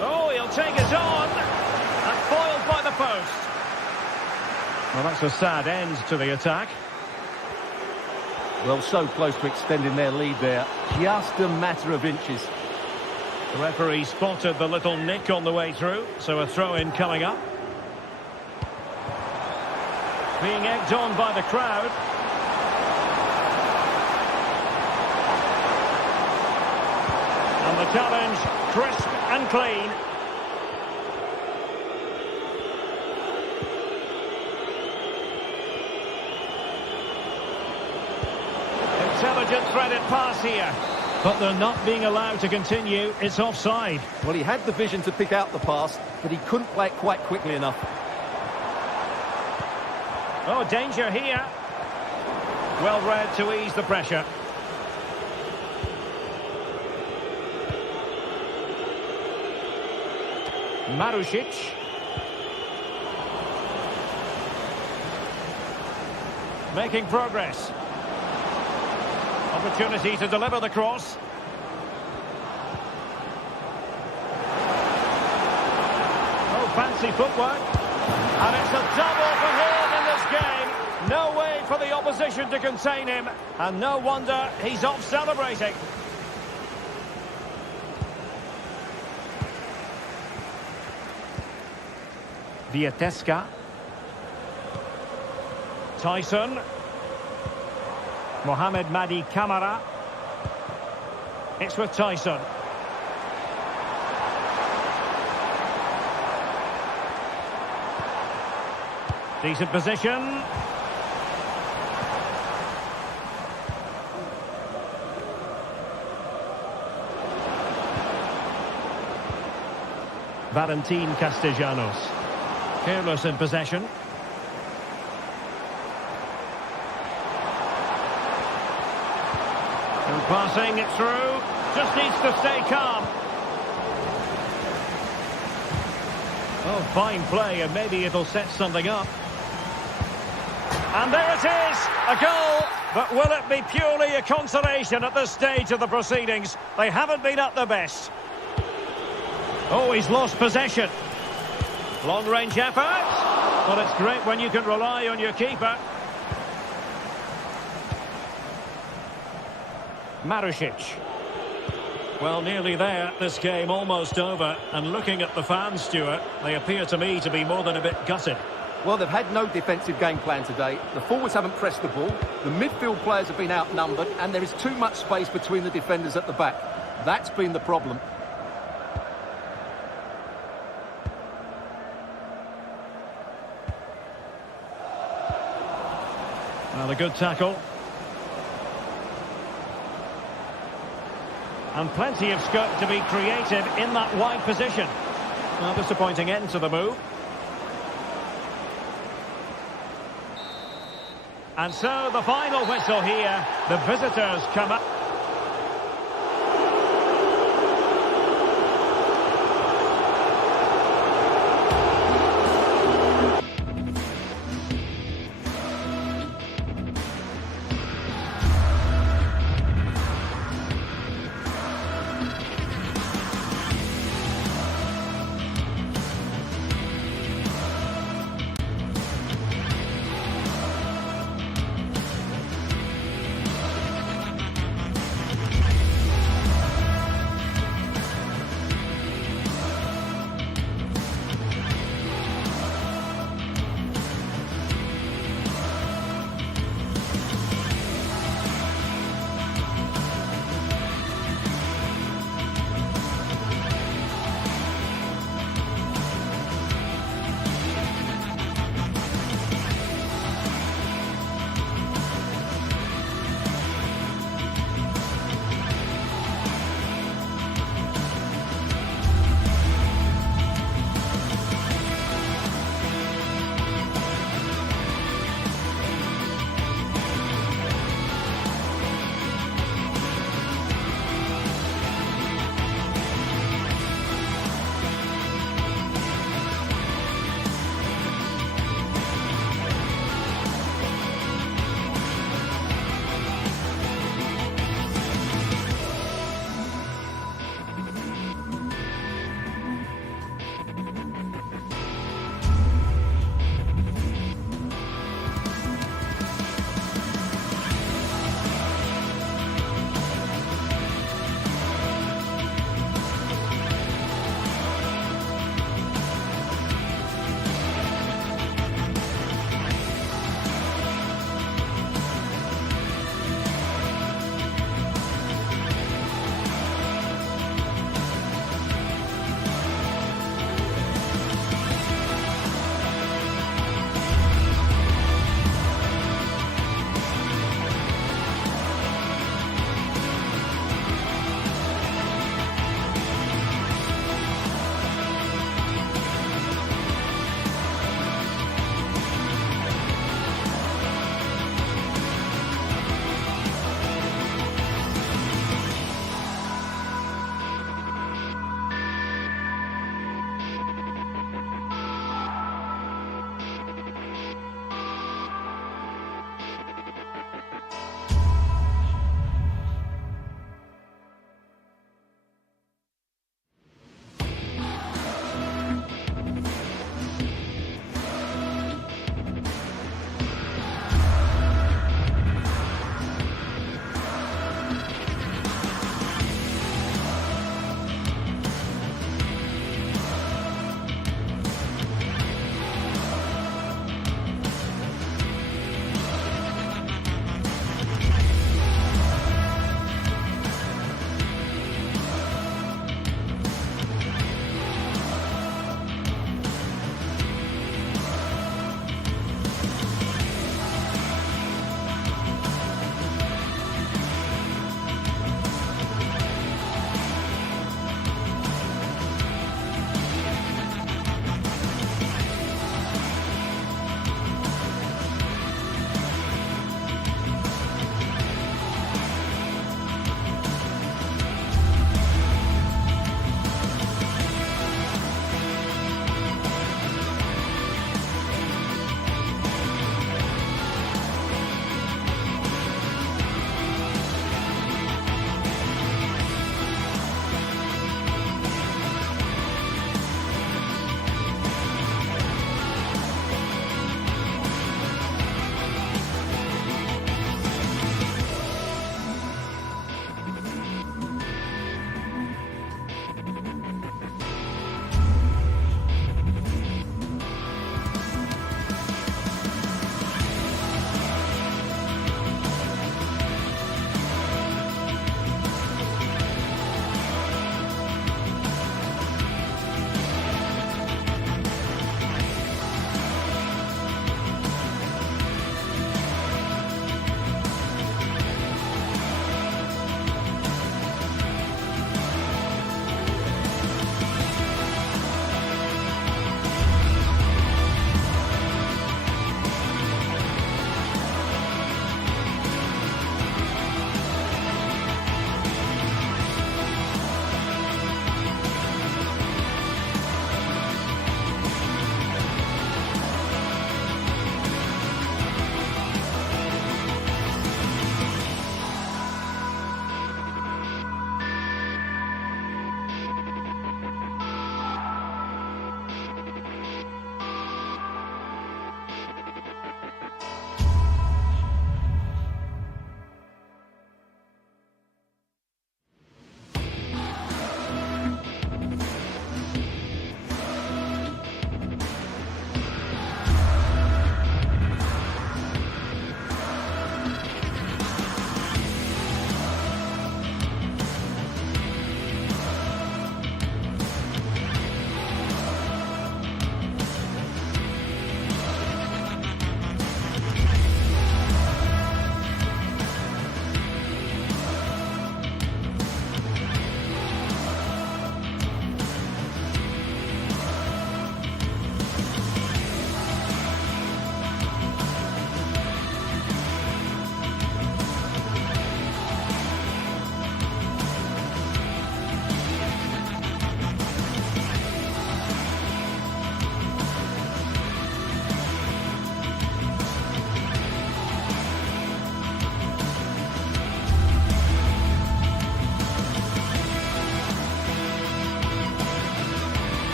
Oh, he'll take it on. And foiled by the post. Well, that's a sad end to the attack. Well, so close to extending their lead there. Just a matter of inches. The referee spotted the little nick on the way through, so a throw-in coming up. Being egged on by the crowd. And the challenge, crisp and clean. Intelligent threaded pass here. But they're not being allowed to continue. It's offside. Well, he had the vision to pick out the pass, but he couldn't play it quite quickly enough. Oh, danger here. Well read to ease the pressure. Marusic. Making progress. Opportunity to deliver the cross. Oh, fancy footwork. And it's a double for him in this game. No way for the opposition to contain him. And no wonder he's off celebrating. Vieteska. Tyson. Mohamed Madi Camara. It's with Tyson. Decent position. Valentin Castellanos. Careless in possession. And passing it through. Just needs to stay calm. Oh, fine play, and maybe it'll set something up. And there it is, a goal. But will it be purely a consolation at this stage of the proceedings? They haven't been at their best. Oh, he's lost possession. Long-range effort. Well, it's great when you can rely on your keeper. Marusic. Well, nearly there. This game almost over. And looking at the fans, Stuart, they appear to me to be more than a bit gutted. Well, they've had no defensive game plan today. The forwards haven't pressed the ball. The midfield players have been outnumbered. And there is too much space between the defenders at the back. That's been the problem. Well, a good tackle. And plenty of scope to be creative in that wide position. Well, disappointing end to the move. And so the final whistle here. The visitors come up.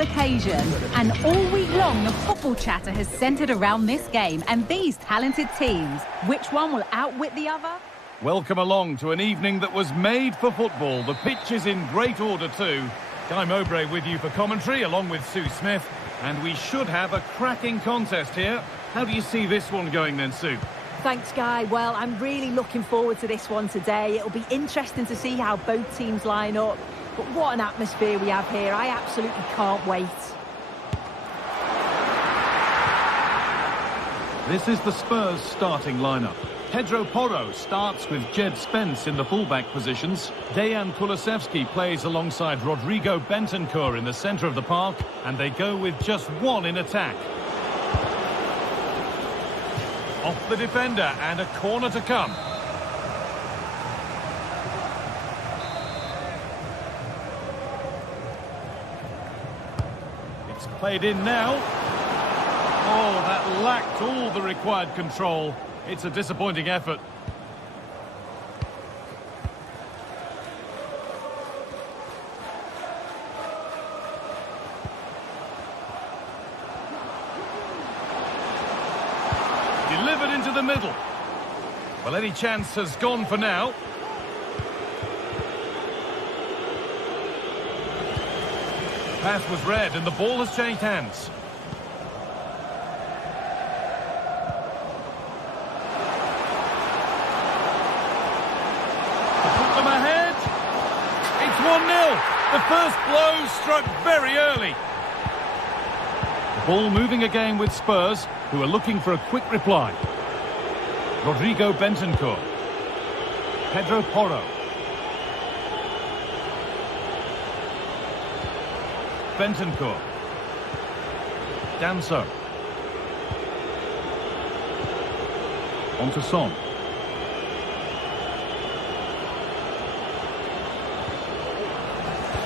special occasion. And all week long, the football chatter has centred around this game and these talented teams. Which one will outwit the other? Welcome along to an evening that was made for football. The pitch is in great order too. Guy Mowbray with you for commentary, along with Sue Smith. And we should have a cracking contest here. How do you see this one going then, Sue? Thanks, Guy. Well, I'm really looking forward to this one today. It'll be interesting to see how both teams line up. But what an atmosphere we have here. I absolutely can't wait. This is the Spurs starting lineup. Pedro Porro starts with Jed Spence in the fullback positions. Dejan Kulusevski plays alongside Rodrigo Bentancur in the centre of the park, and they go with just one in attack. Off the defender, and a corner to come. It's played in now. Oh, that lacked all the required control. It's a disappointing effort. Delivered into the middle. Well, any chance has gone for now. Pass was read and the ball has changed hands. It's 1-0. The first blow struck very early. The ball moving again with Spurs, who are looking for a quick reply. Rodrigo Bentancur. Pedro Porro. Bentancur. Danso. On to Son.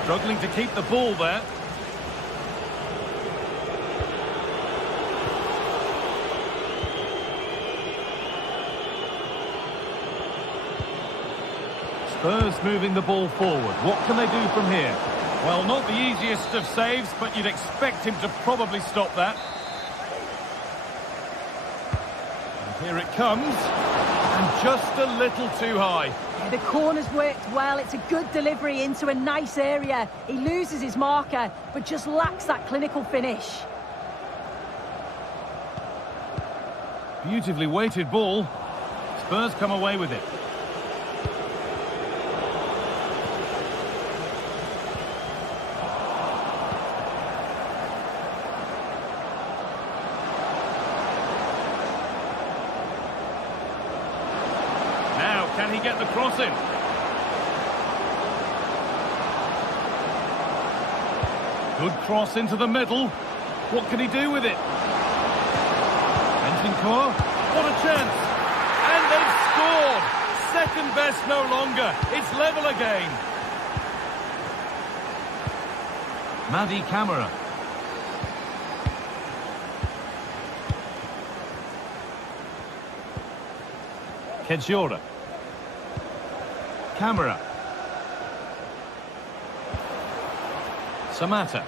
Struggling to keep the ball there. Spurs moving the ball forward. What can they do from here? Well, not the easiest of saves, but you'd expect him to probably stop that. And here it comes. And just a little too high. Yeah, the corner's worked well. It's a good delivery into a nice area. He loses his marker, but just lacks that clinical finish. Beautifully weighted ball. Spurs come away with it. Can he get the cross in? Good cross into the middle. What can he do with it? Bentancur. What a chance. And they've scored. Second best no longer. It's level again. Madi Camara. Kedjora. Camara. Samata.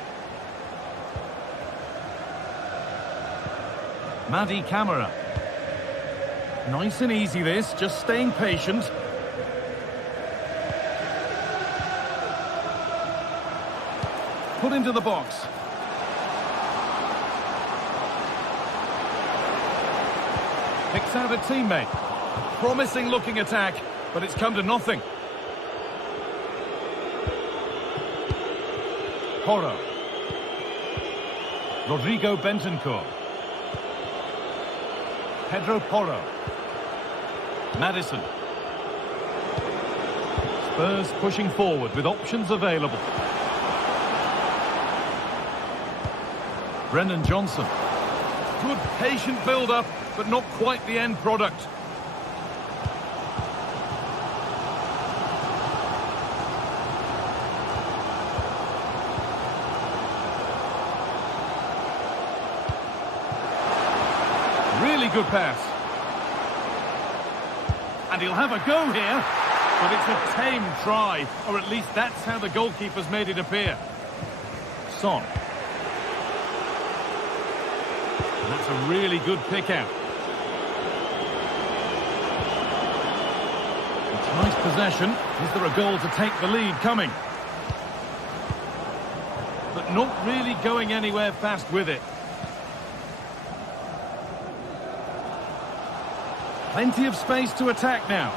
Madi Camara. Nice and easy this, just staying patient. Put into the box. Picks out a teammate. Promising looking attack, but it's come to nothing. Porro. Rodrigo Bentancur. Pedro Porro. Maddison. Spurs pushing forward with options available. Brennan Johnson. Good patient build-up, but not quite the end product. Really good pass. And he'll have a go here, but it's a tame try, or at least that's how the goalkeeper's made it appear. Son. And that's a really good pick-out. Nice possession. Is there a goal to take the lead coming? But not really going anywhere fast with it. Plenty of space to attack now.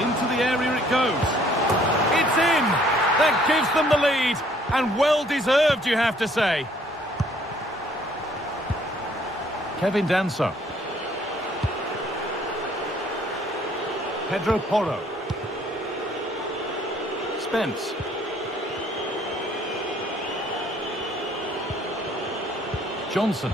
Into the area it goes. It's in! That gives them the lead. And well-deserved, you have to say. Kevin Danso. Pedro Porro. Spence. Johnson.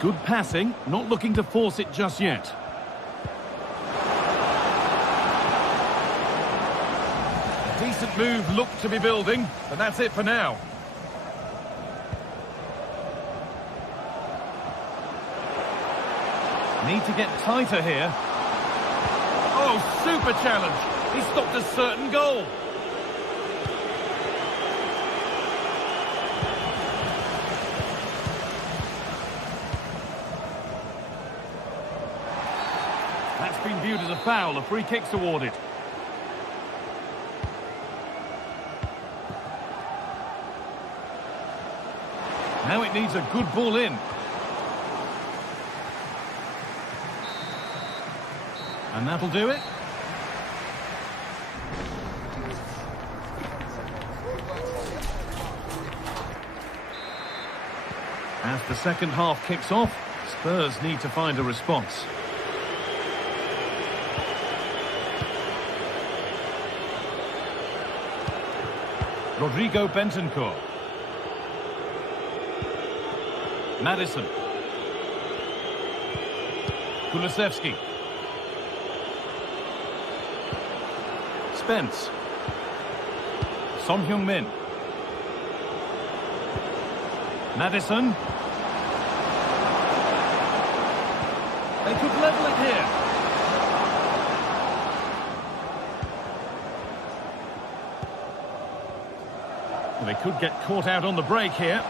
Good passing, not looking to force it just yet. A decent move looked to be building, but that's it for now. Need to get tighter here. Oh, super challenge. He stopped a certain goal. That's been viewed as a foul. A free kick's awarded. Now it needs a good ball in. And that'll do it. As the second half kicks off, Spurs need to find a response. Rodrigo Bentancur. Madison. Kulusevski. Spence. Son Heung-min. Madison. They could level it here. Well, they could get caught out on the break here.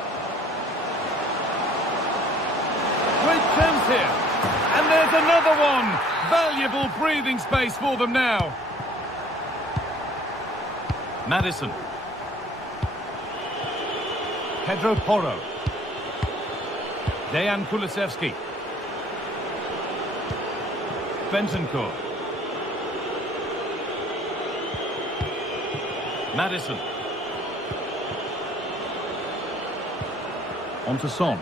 Great chance here. And there's another one. Valuable breathing space for them now. Madison. Pedro Porro. Dejan Kulusevski. Bentancur. Madison. On to Son.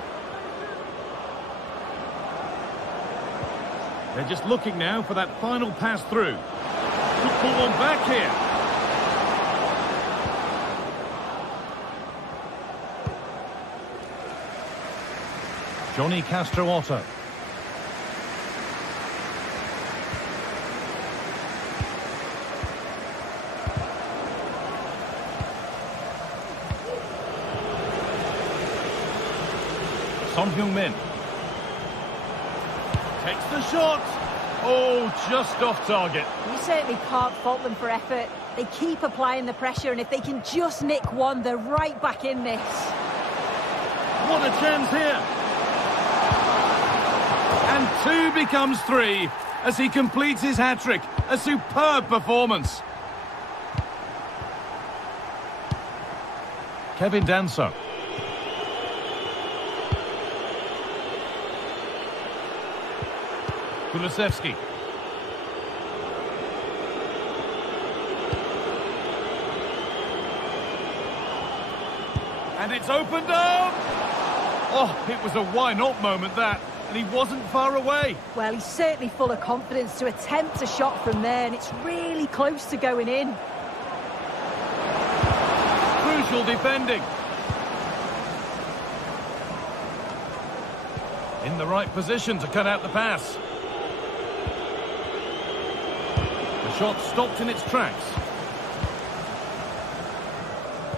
They're just looking now for that final pass through. Could pull one back here. Johnny Castro Otto. Son Heung-min. Takes the shot. Oh, just off target. You certainly can't fault them for effort. They keep applying the pressure, and if they can just nick one, they're right back in this. What a chance here. And two becomes three as he completes his hat-trick. A superb performance. Kevin Danso. Kulusevski. And it's opened up! Oh, it was a why-not moment, that. And he wasn't far away. Well, he's certainly full of confidence to attempt a shot from there, and it's really close to going in. Crucial defending. In the right position to cut out the pass. The shot stopped in its tracks.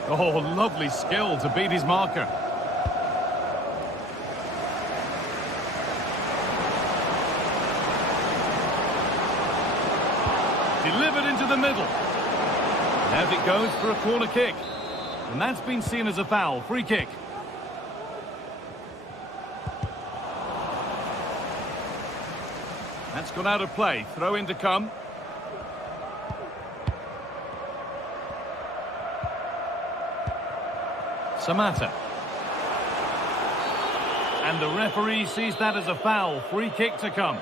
Oh, lovely skill to beat his marker. Delivered into the middle. As it goes for a corner kick. And that's been seen as a foul. Free kick. That's gone out of play. Throw in to come. Samatta. And the referee sees that as a foul. Free kick to come.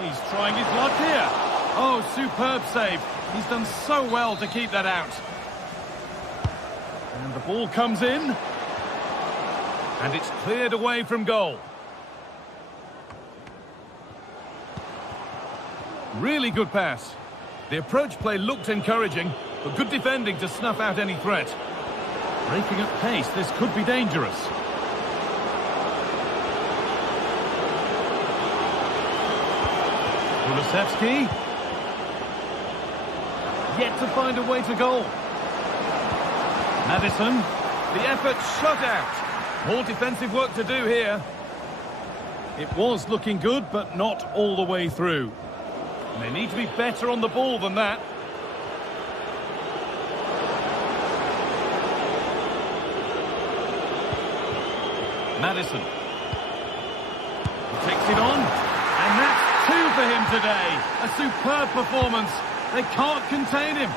He's trying his luck here. Oh, superb save. He's done so well to keep that out. And the ball comes in. And it's cleared away from goal. Really good pass. The approach play looked encouraging, but good defending to snuff out any threat. Breaking at pace, this could be dangerous. Kulusevski. Yet to find a way to goal. Maddison. The effort shut out. More defensive work to do here. It was looking good, but not all the way through. And they need to be better on the ball than that. Maddison. He takes it on. And that's two for him today. A superb performance. They can't contain him.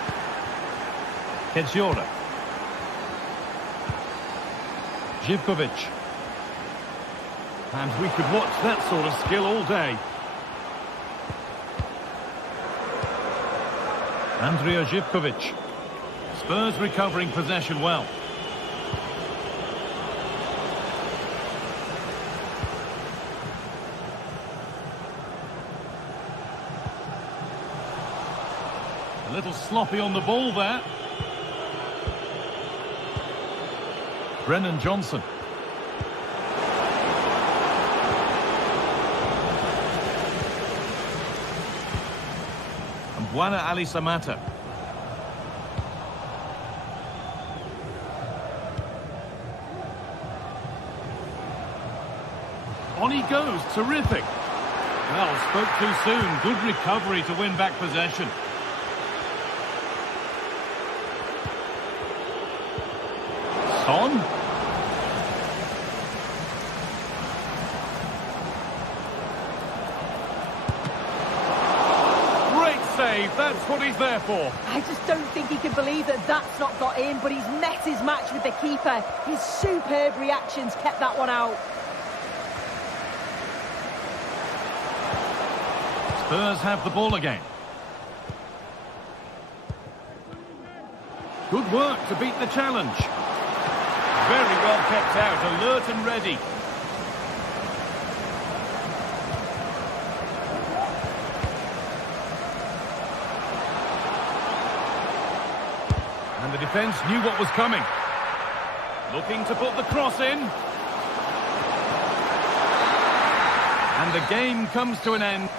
Kedjora. Živkovic. And we could watch that sort of skill all day. Andrija Živkovic. Spurs recovering possession well. A little sloppy on the ball there. Brennan Johnson. And Buana Ali Samatta. On he goes, terrific. Well, spoke too soon. Good recovery to win back possession. Son. Great save, that's what he's there for. I just don't think he can believe that that's not got in, but he's met his match with the keeper. His superb reactions kept that one out. Spurs have the ball again. Good work to beat the challenge. Very well kept out, alert and ready. And the defence knew what was coming. Looking to put the cross in. And the game comes to an end.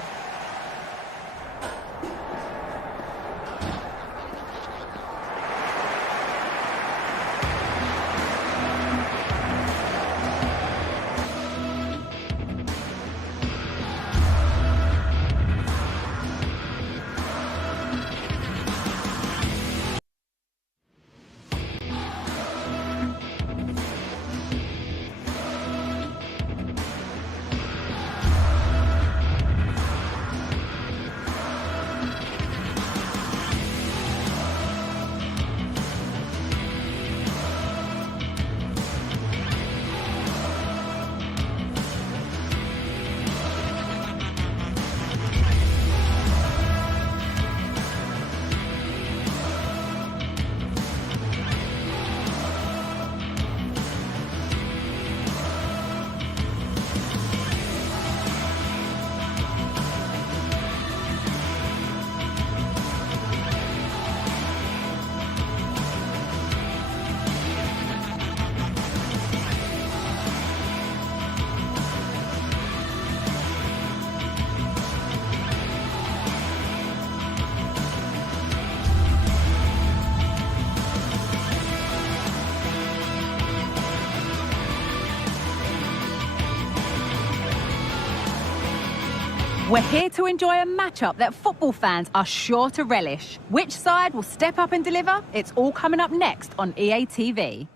We're here to enjoy a matchup that football fans are sure to relish. Which side will step up and deliver? It's all coming up next on EA TV.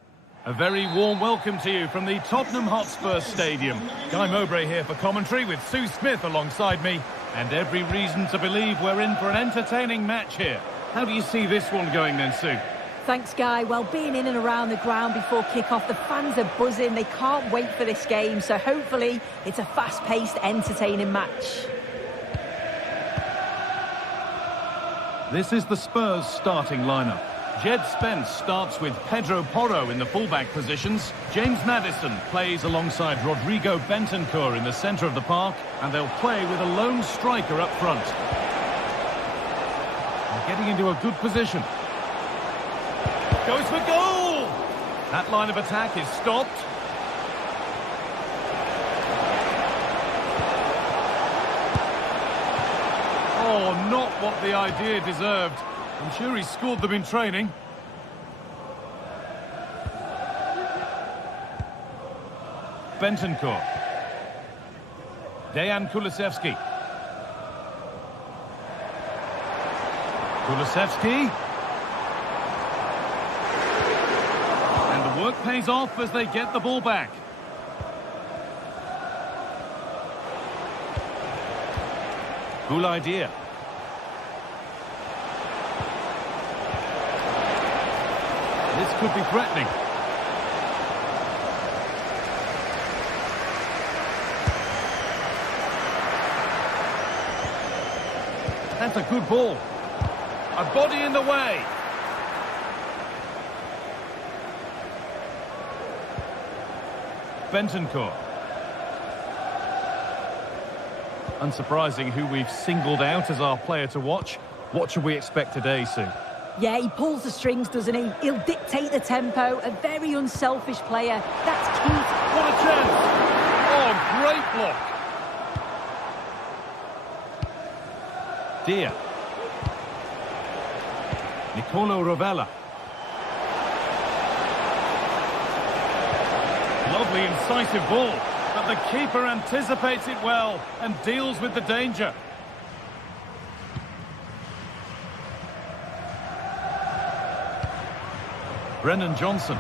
A very warm welcome to you from the Tottenham Hotspur Stadium. Guy Mowbray here for commentary with Sue Smith alongside me. And every reason to believe we're in for an entertaining match here. How do you see this one going then, Sue? Thanks, Guy. Well, being in and around the ground before kick-off, the fans are buzzing. They can't wait for this game. So hopefully it's a fast-paced, entertaining match. This is the Spurs starting lineup. Jed Spence starts with Pedro Porro in the fullback positions. James Maddison plays alongside Rodrigo Bentancur in the centre of the park, and they'll play with a lone striker up front. They're getting into a good position. Goes for goal! That line of attack is stopped. Oh, not what the idea deserved. I'm sure he scored them in training. Bentancur. Dejan Kulusevski. Kulusevski. And the work pays off as they get the ball back. Cool idea. This could be threatening. That's a good ball. A body in the way. Bentancur. Unsurprising who we've singled out as our player to watch. What should we expect today, Sue? Yeah, he pulls the strings, doesn't he? He'll dictate the tempo. A very unselfish player. That's key. What a chance! Oh, great block. Dia. Nicolo Rovella. Lovely incisive ball, but the keeper anticipates it well and deals with the danger. Brennan Johnson.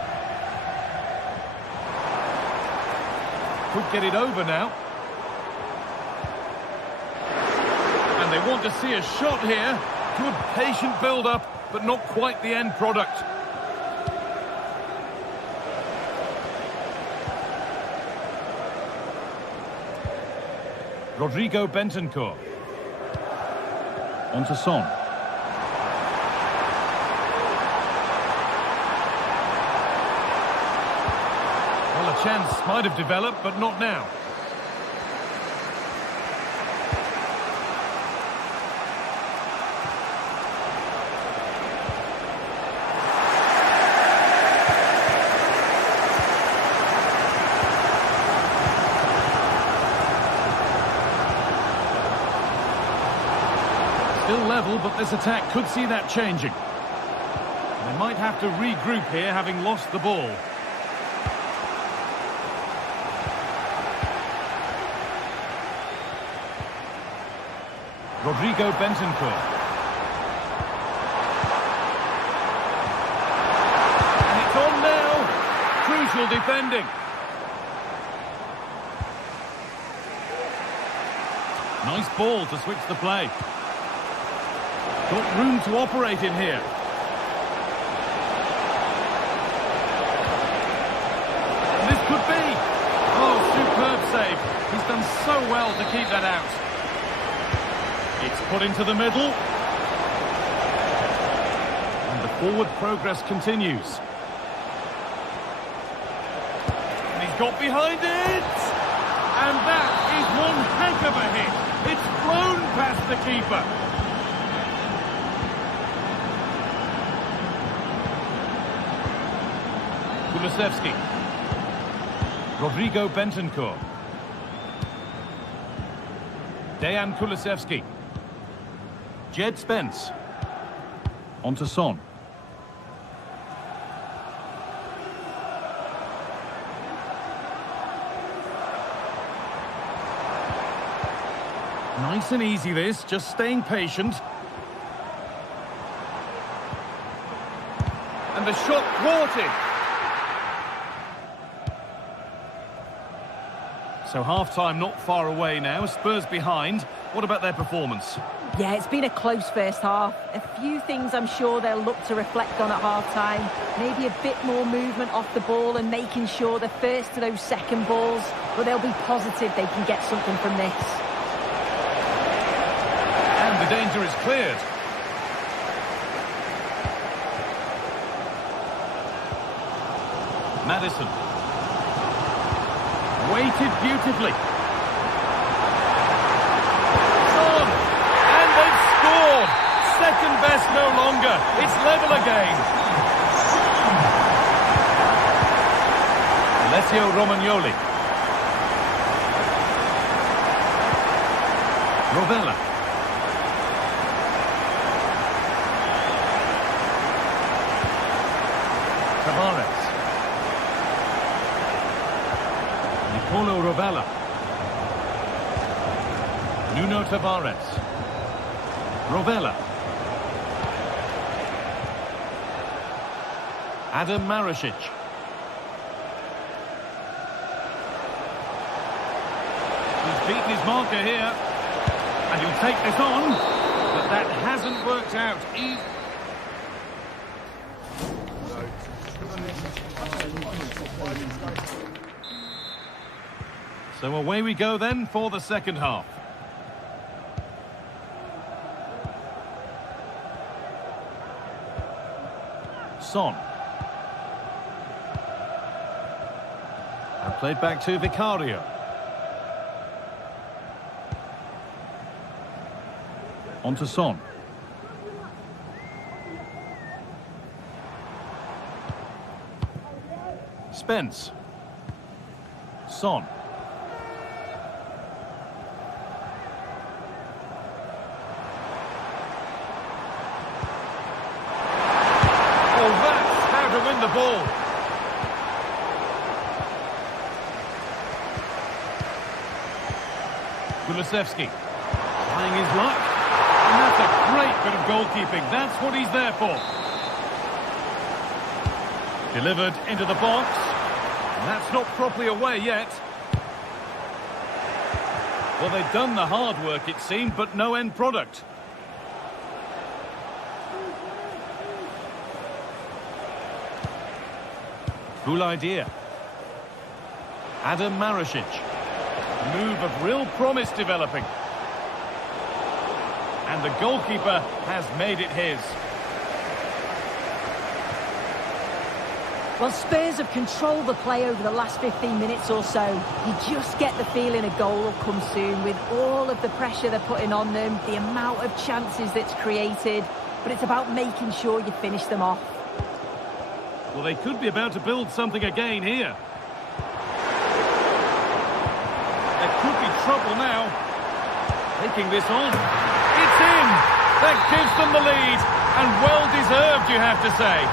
Could get it over now. And they want to see a shot here. Good patient build-up, but not quite the end product. Rodrigo Bentancur. On to Son. Well, a chance might have developed, but not now. Still level, but this attack could see that changing. They might have to regroup here, having lost the ball. Rodrigo Bentancur. And it's on now. Crucial defending. Nice ball to switch the play. Got room to operate in here. And this could be. Oh, superb save. He's done so well to keep that out. It's put into the middle. And the forward progress continues. And he's got behind it. And that is one heck of a hit. It's flown past the keeper. Kulusevski. Rodrigo Bentancur. Dejan Kulusevski. Jed Spence. On to Son. Nice and easy this, just staying patient. And the shot thwarted. So half-time not far away now, Spurs behind. What about their performance? Yeah, it's been a close first half. A few things I'm sure they'll look to reflect on at half-time. Maybe a bit more movement off the ball and making sure they're first to those second balls. But they'll be positive they can get something from this. And the danger is cleared. Maddison. Weighted beautifully. On! And they've scored! Second best no longer. It's level again. Alessio Romagnoli. Rovella. Tavares. Paulo Rovella. Nuno Tavares. Rovella. Adam Marasic. He's beaten his marker here. And he'll take this on. But that hasn't worked out. So away we go then for the second half. Son. And played back to Vicario. On to Son. Spence. Son. The ball. Kulusevski trying his luck, and that's a great bit of goalkeeping. That's what he's there for. Delivered into the box, and that's not properly away yet. Well, they've done the hard work, it seemed, but no end product. Cool idea. Adam Marasic. Move of real promise developing. And the goalkeeper has made it his. Well, Spurs have controlled the play over the last 15 minutes or so. You just get the feeling a goal will come soon with all of the pressure they're putting on them, the amount of chances that's created. But it's about making sure you finish them off. Well, they could be about to build something again here. There could be trouble now. Taking this on. It's in! That gives them the lead. And well-deserved, you have to say.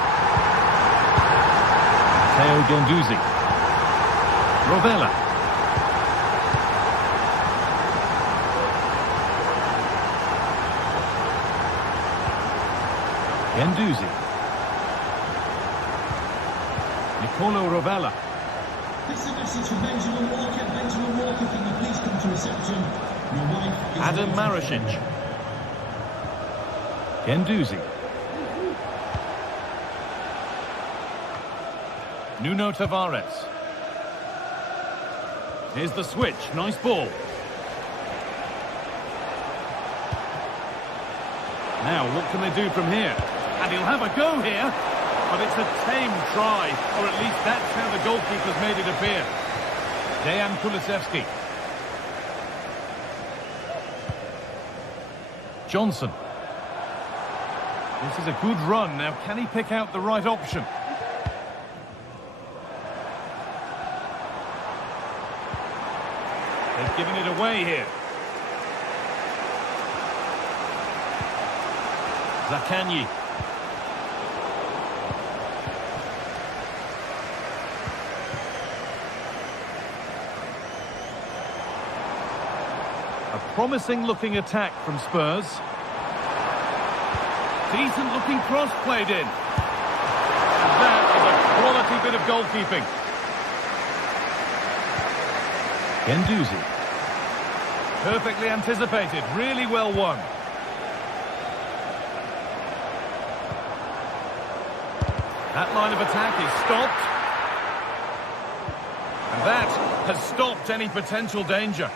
Matteo Guendouzi. Rovella. Guendouzi. Paulo Rovella. This is a message from Benjamin Walker. Benjamin Walker, can you please come to reception? Your wife is Adam Marasic. Guendouzi. Nuno Tavares. Here's the switch. Nice ball. Now, what can they do from here? And he'll have a go here. But it's a tame try, or at least that's how the goalkeeper's made it appear. Dejan Kulusevski. Johnson. This is a good run. Now, can he pick out the right option? They've given it away here. Zaccagni. A promising-looking attack from Spurs. Decent-looking cross played in. And that is a quality bit of goalkeeping. Guendouzi. Perfectly anticipated, really well won. That line of attack is stopped. And that has stopped any potential danger.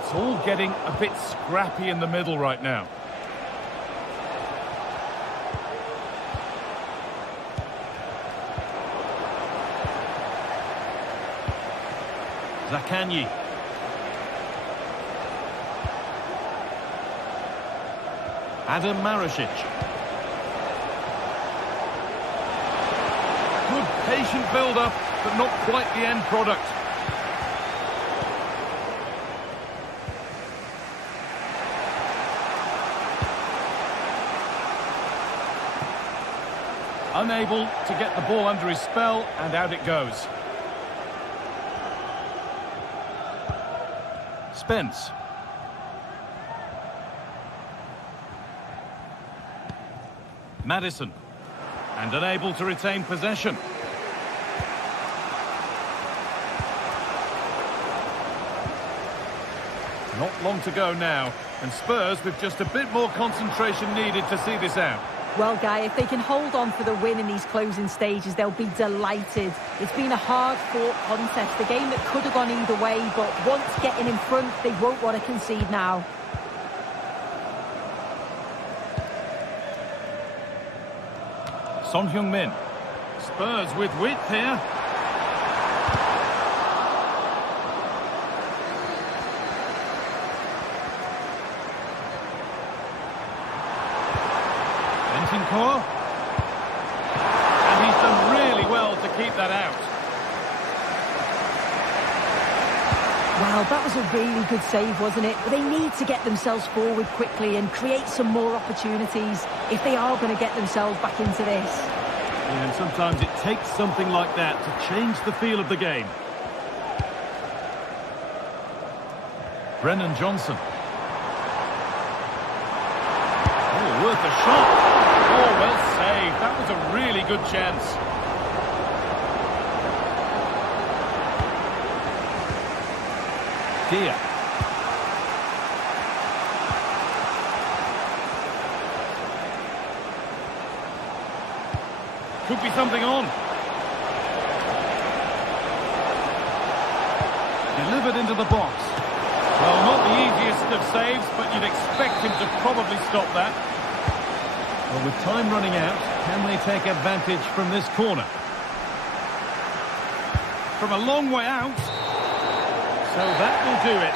It's all getting a bit scrappy in the middle right now. Zakanyi. Adam Marasic. Good patient build-up, but not quite the end product. Unable to get the ball under his spell, and out it goes. Spence. Maddison. And unable to retain possession. Not long to go now, and Spurs with just a bit more concentration needed to see this out. Well, Guy, if they can hold on for the win in these closing stages, they'll be delighted. It's been a hard-fought contest, a game that could have gone either way, but once getting in front, they won't want to concede now. Son Heung-min. Spurs with width here. Bentancur. And he's done really well to keep that out. Wow, that was a really good save, wasn't it? But they need to get themselves forward quickly and create some more opportunities if they are going to get themselves back into this. Yeah, and sometimes it takes something like that to change the feel of the game. Brennan Johnson. Oh, worth a shot. Oh, well saved. That was a really good chance. Dia. Could be something on. Delivered into the box. Well, not the easiest of saves, but you'd expect him to probably stop that. Well, with time running out, can they take advantage from this corner? From a long way out. So that will do it.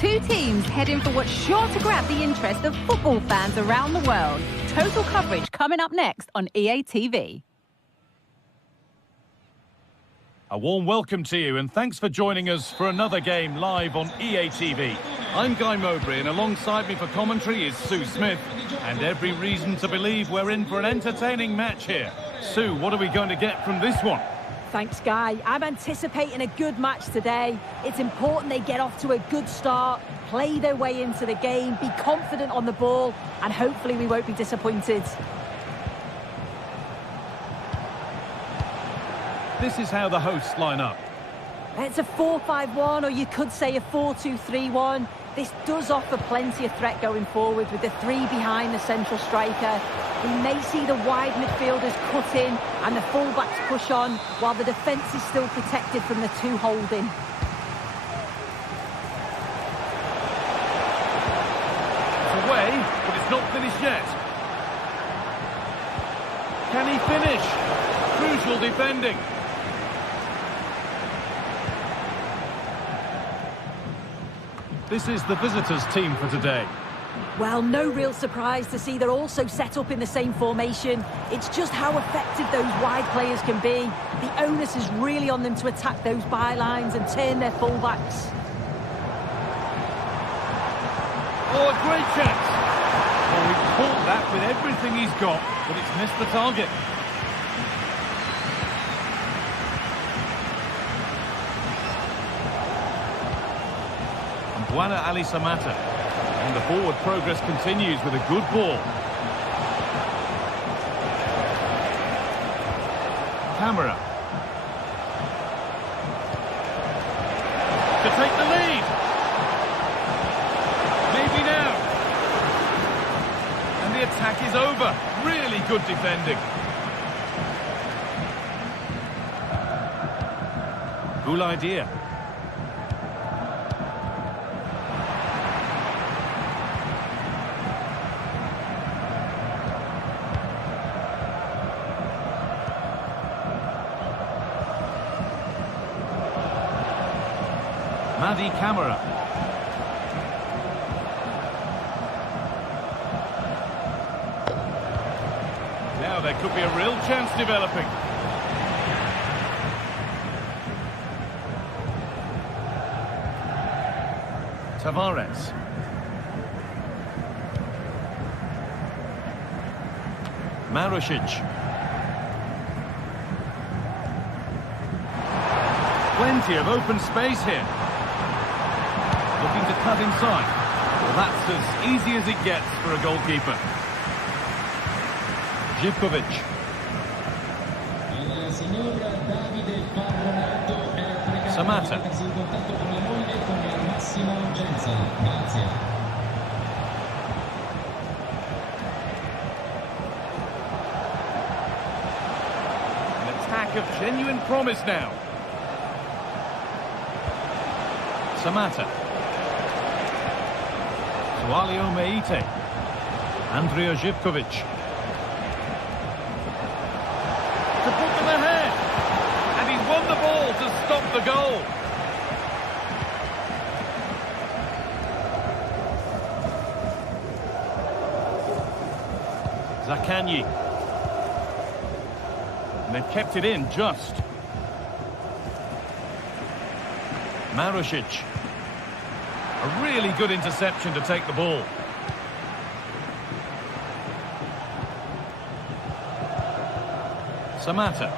Two teams heading for what's sure to grab the interest of football fans around the world. Total coverage coming up next on EA TV. A warm welcome to you and thanks for joining us for another game live on EA TV. I'm Guy Mowbray and alongside me for commentary is Sue Smith. And every reason to believe we're in for an entertaining match here. Sue, what are we going to get from this one? Thanks, Guy. I'm anticipating a good match today. It's important they get off to a good start, play their way into the game, be confident on the ball, and hopefully we won't be disappointed. This is how the hosts line up. It's a 4-5-1, or you could say a 4-2-3-1. This does offer plenty of threat going forward with the three behind the central striker. We may see the wide midfielders cut in and the fullbacks push on, while the defence is still protected from the two holding. It's away, but it's not finished yet. Can he finish? Crucial defending. This is the visitors' team for today. Well, no real surprise to see they're also set up in the same formation. It's just how effective those wide players can be. The onus is really on them to attack those bylines and turn their fullbacks. Oh, a great chance. Well, he caught that with everything he's got, but it's missed the target. Buana Ali Samata. And the forward progress continues with a good ball. Camera. To take the lead. Maybe now. And the attack is over. Really good defending. Good idea. Madi Camera. Now there could be a real chance developing. Tavares. Marušić. Plenty of open space here. Looking to cut inside. Well, that's as easy as it gets for a goalkeeper. Živković. Samata. An attack of genuine promise now. Samata. Sualio Meite. Andrija Živković. To put them ahead. And he's won the ball to stop the goal. Zakanyi. And they've kept it in just. Marušić. A really good interception to take the ball. Samata.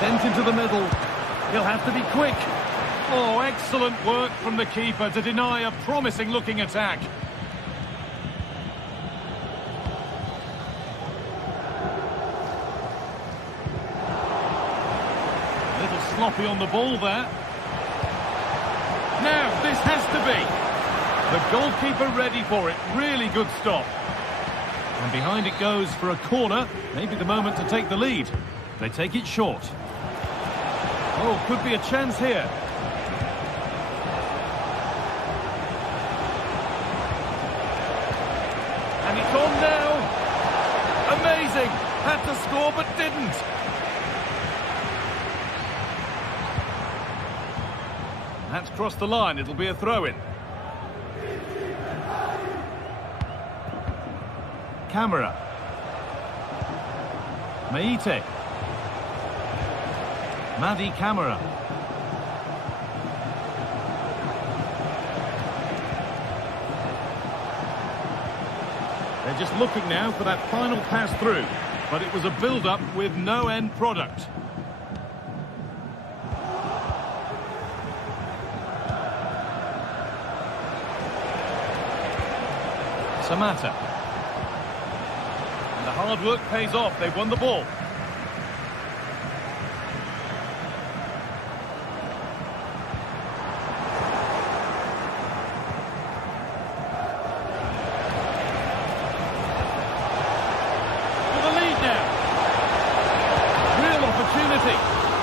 Sent into the middle. He'll have to be quick. Oh, excellent work from the keeper to deny a promising-looking attack. Sloppy on the ball there. Now, this has to be. The goalkeeper ready for it. Really good stop. And behind it goes for a corner. Maybe the moment to take the lead. They take it short. Oh, could be a chance here. And it's on now. Amazing. Had to score but didn't. That's crossed the line. It'll be a throw-in. Camera. Meite. Madi Camera. They're just looking now for that final pass through, but it was a build-up with no end product. Samata. And the hard work pays off. They've won the ball.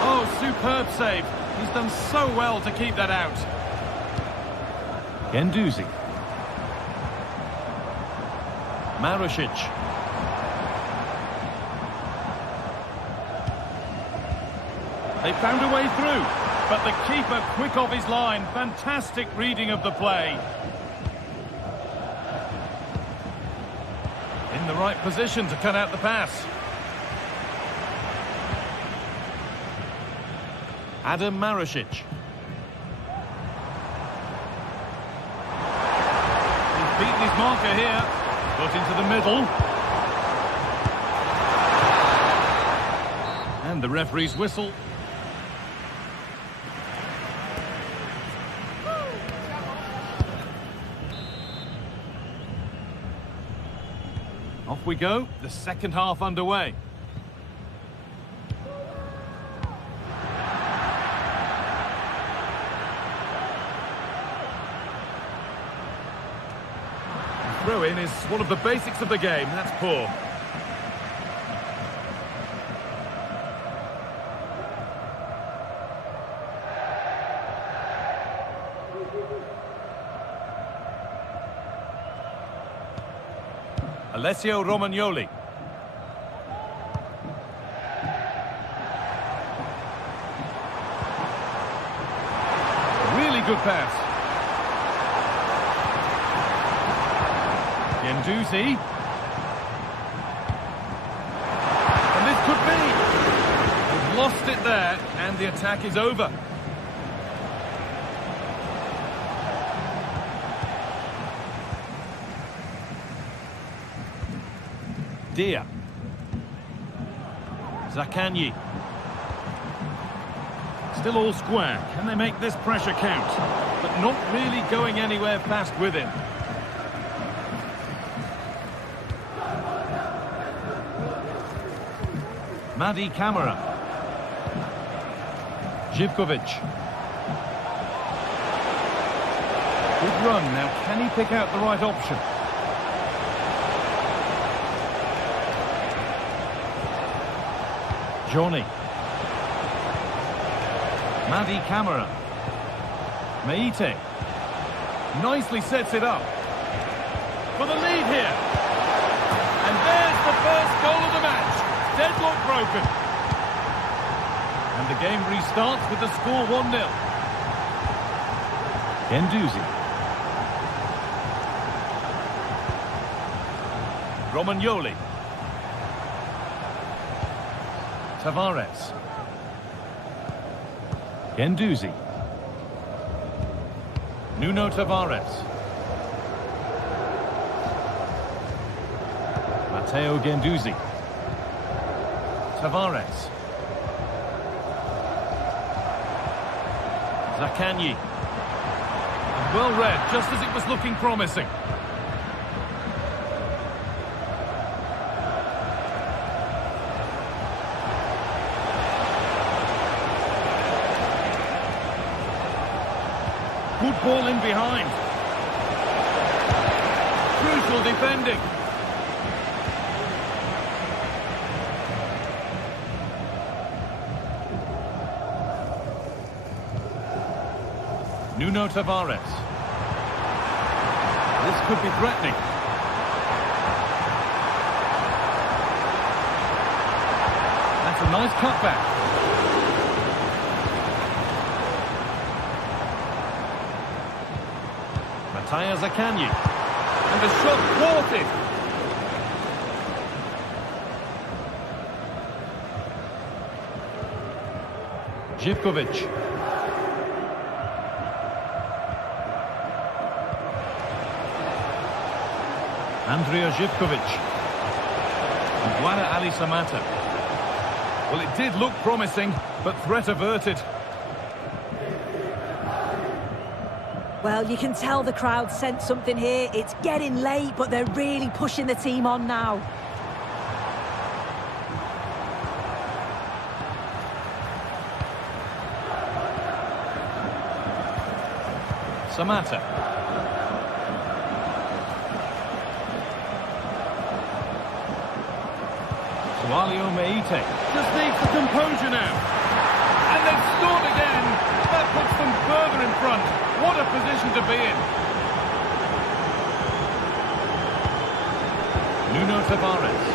Oh, superb save. He's done so well to keep that out. Guendouzi. Marušić. They found a way through, but the keeper quick off his line. Fantastic reading of the play. In the right position to cut out the pass. Adam Marušić. He's beaten his marker here. Got into the middle. And the referee's whistle. Off we go. The second half underway. Throw-in is one of the basics of the game. That's poor. Alessio Romagnoli. Really good pass. Guendouzi. And this could be. They've lost it there, and the attack is over. Dia. Zaccagni. Still all square. Can they make this pressure count? But not really going anywhere fast with him. Madi Camera. Živković. Good run. Now, can he pick out the right option? Johnny. Madi Camera. Meite. Nicely sets it up. For the lead here. And there's the first goal of the match. Deadlock broken. And the game restarts with the score 1-0. Guendouzi. Romagnoli. Tavares. Guendouzi. Nuno Tavares. Matteo Guendouzi. Tavares. Zaccagni. Well read, just as it was looking promising. Good ball in behind. Crucial defending. Nuno Tavares. This could be threatening. That's a nice cutback. Zakanyi. And the shot thwarted. Živkovic. Andrija Živkovic. And Guara Ali Samata. Well, it did look promising, but threat averted. Well, you can tell the crowd sensed something here. It's getting late, but they're really pushing the team on now. Samata. Sualio Meite. Just needs the composure now. And they've scored again. That puts them further in front. What a position to be in. Nuno Tavares.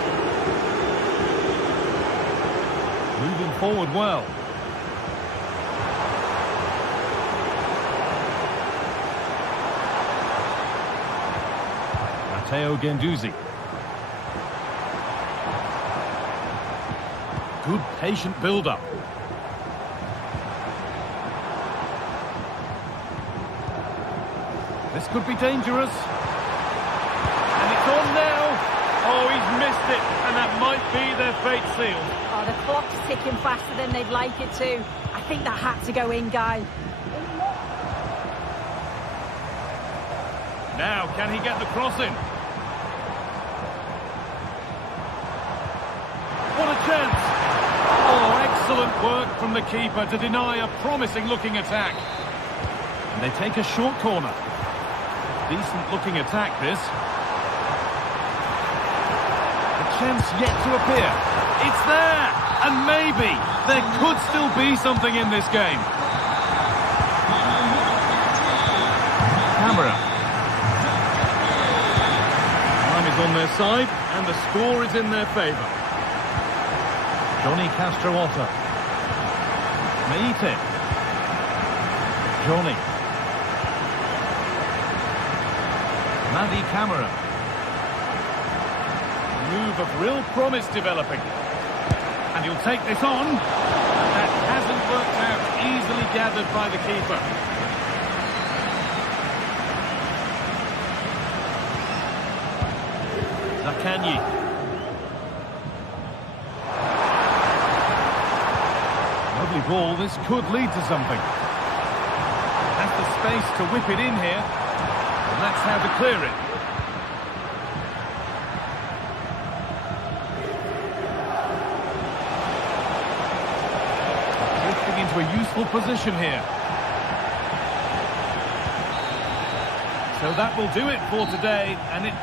Moving forward well. Matteo Guendouzi. Good patient build-up. This could be dangerous. And it's on now. Oh, he's missed it. And that might be their fate sealed. Oh, the clock's ticking faster than they'd like it to. I think that had to go in, Guy. Now, can he get the cross in? What a chance! Oh, excellent work from the keeper to deny a promising-looking attack. And they take a short corner. Decent-looking attack, this. A chance yet to appear. It's there! And maybe there could still be something in this game. Camera. Time is on their side, and the score is in their favour. Johnny Castroota. Meite. Johnny. Madi Camera. Move of real promise developing. And he'll take this on. That hasn't worked out. Easily gathered by the keeper. Zakanyi. Lovely ball. This could lead to something. Has the space to whip it in here. And that's how to clear it. Drifting into a useful position here. So that will do it for today, and it...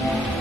Bye.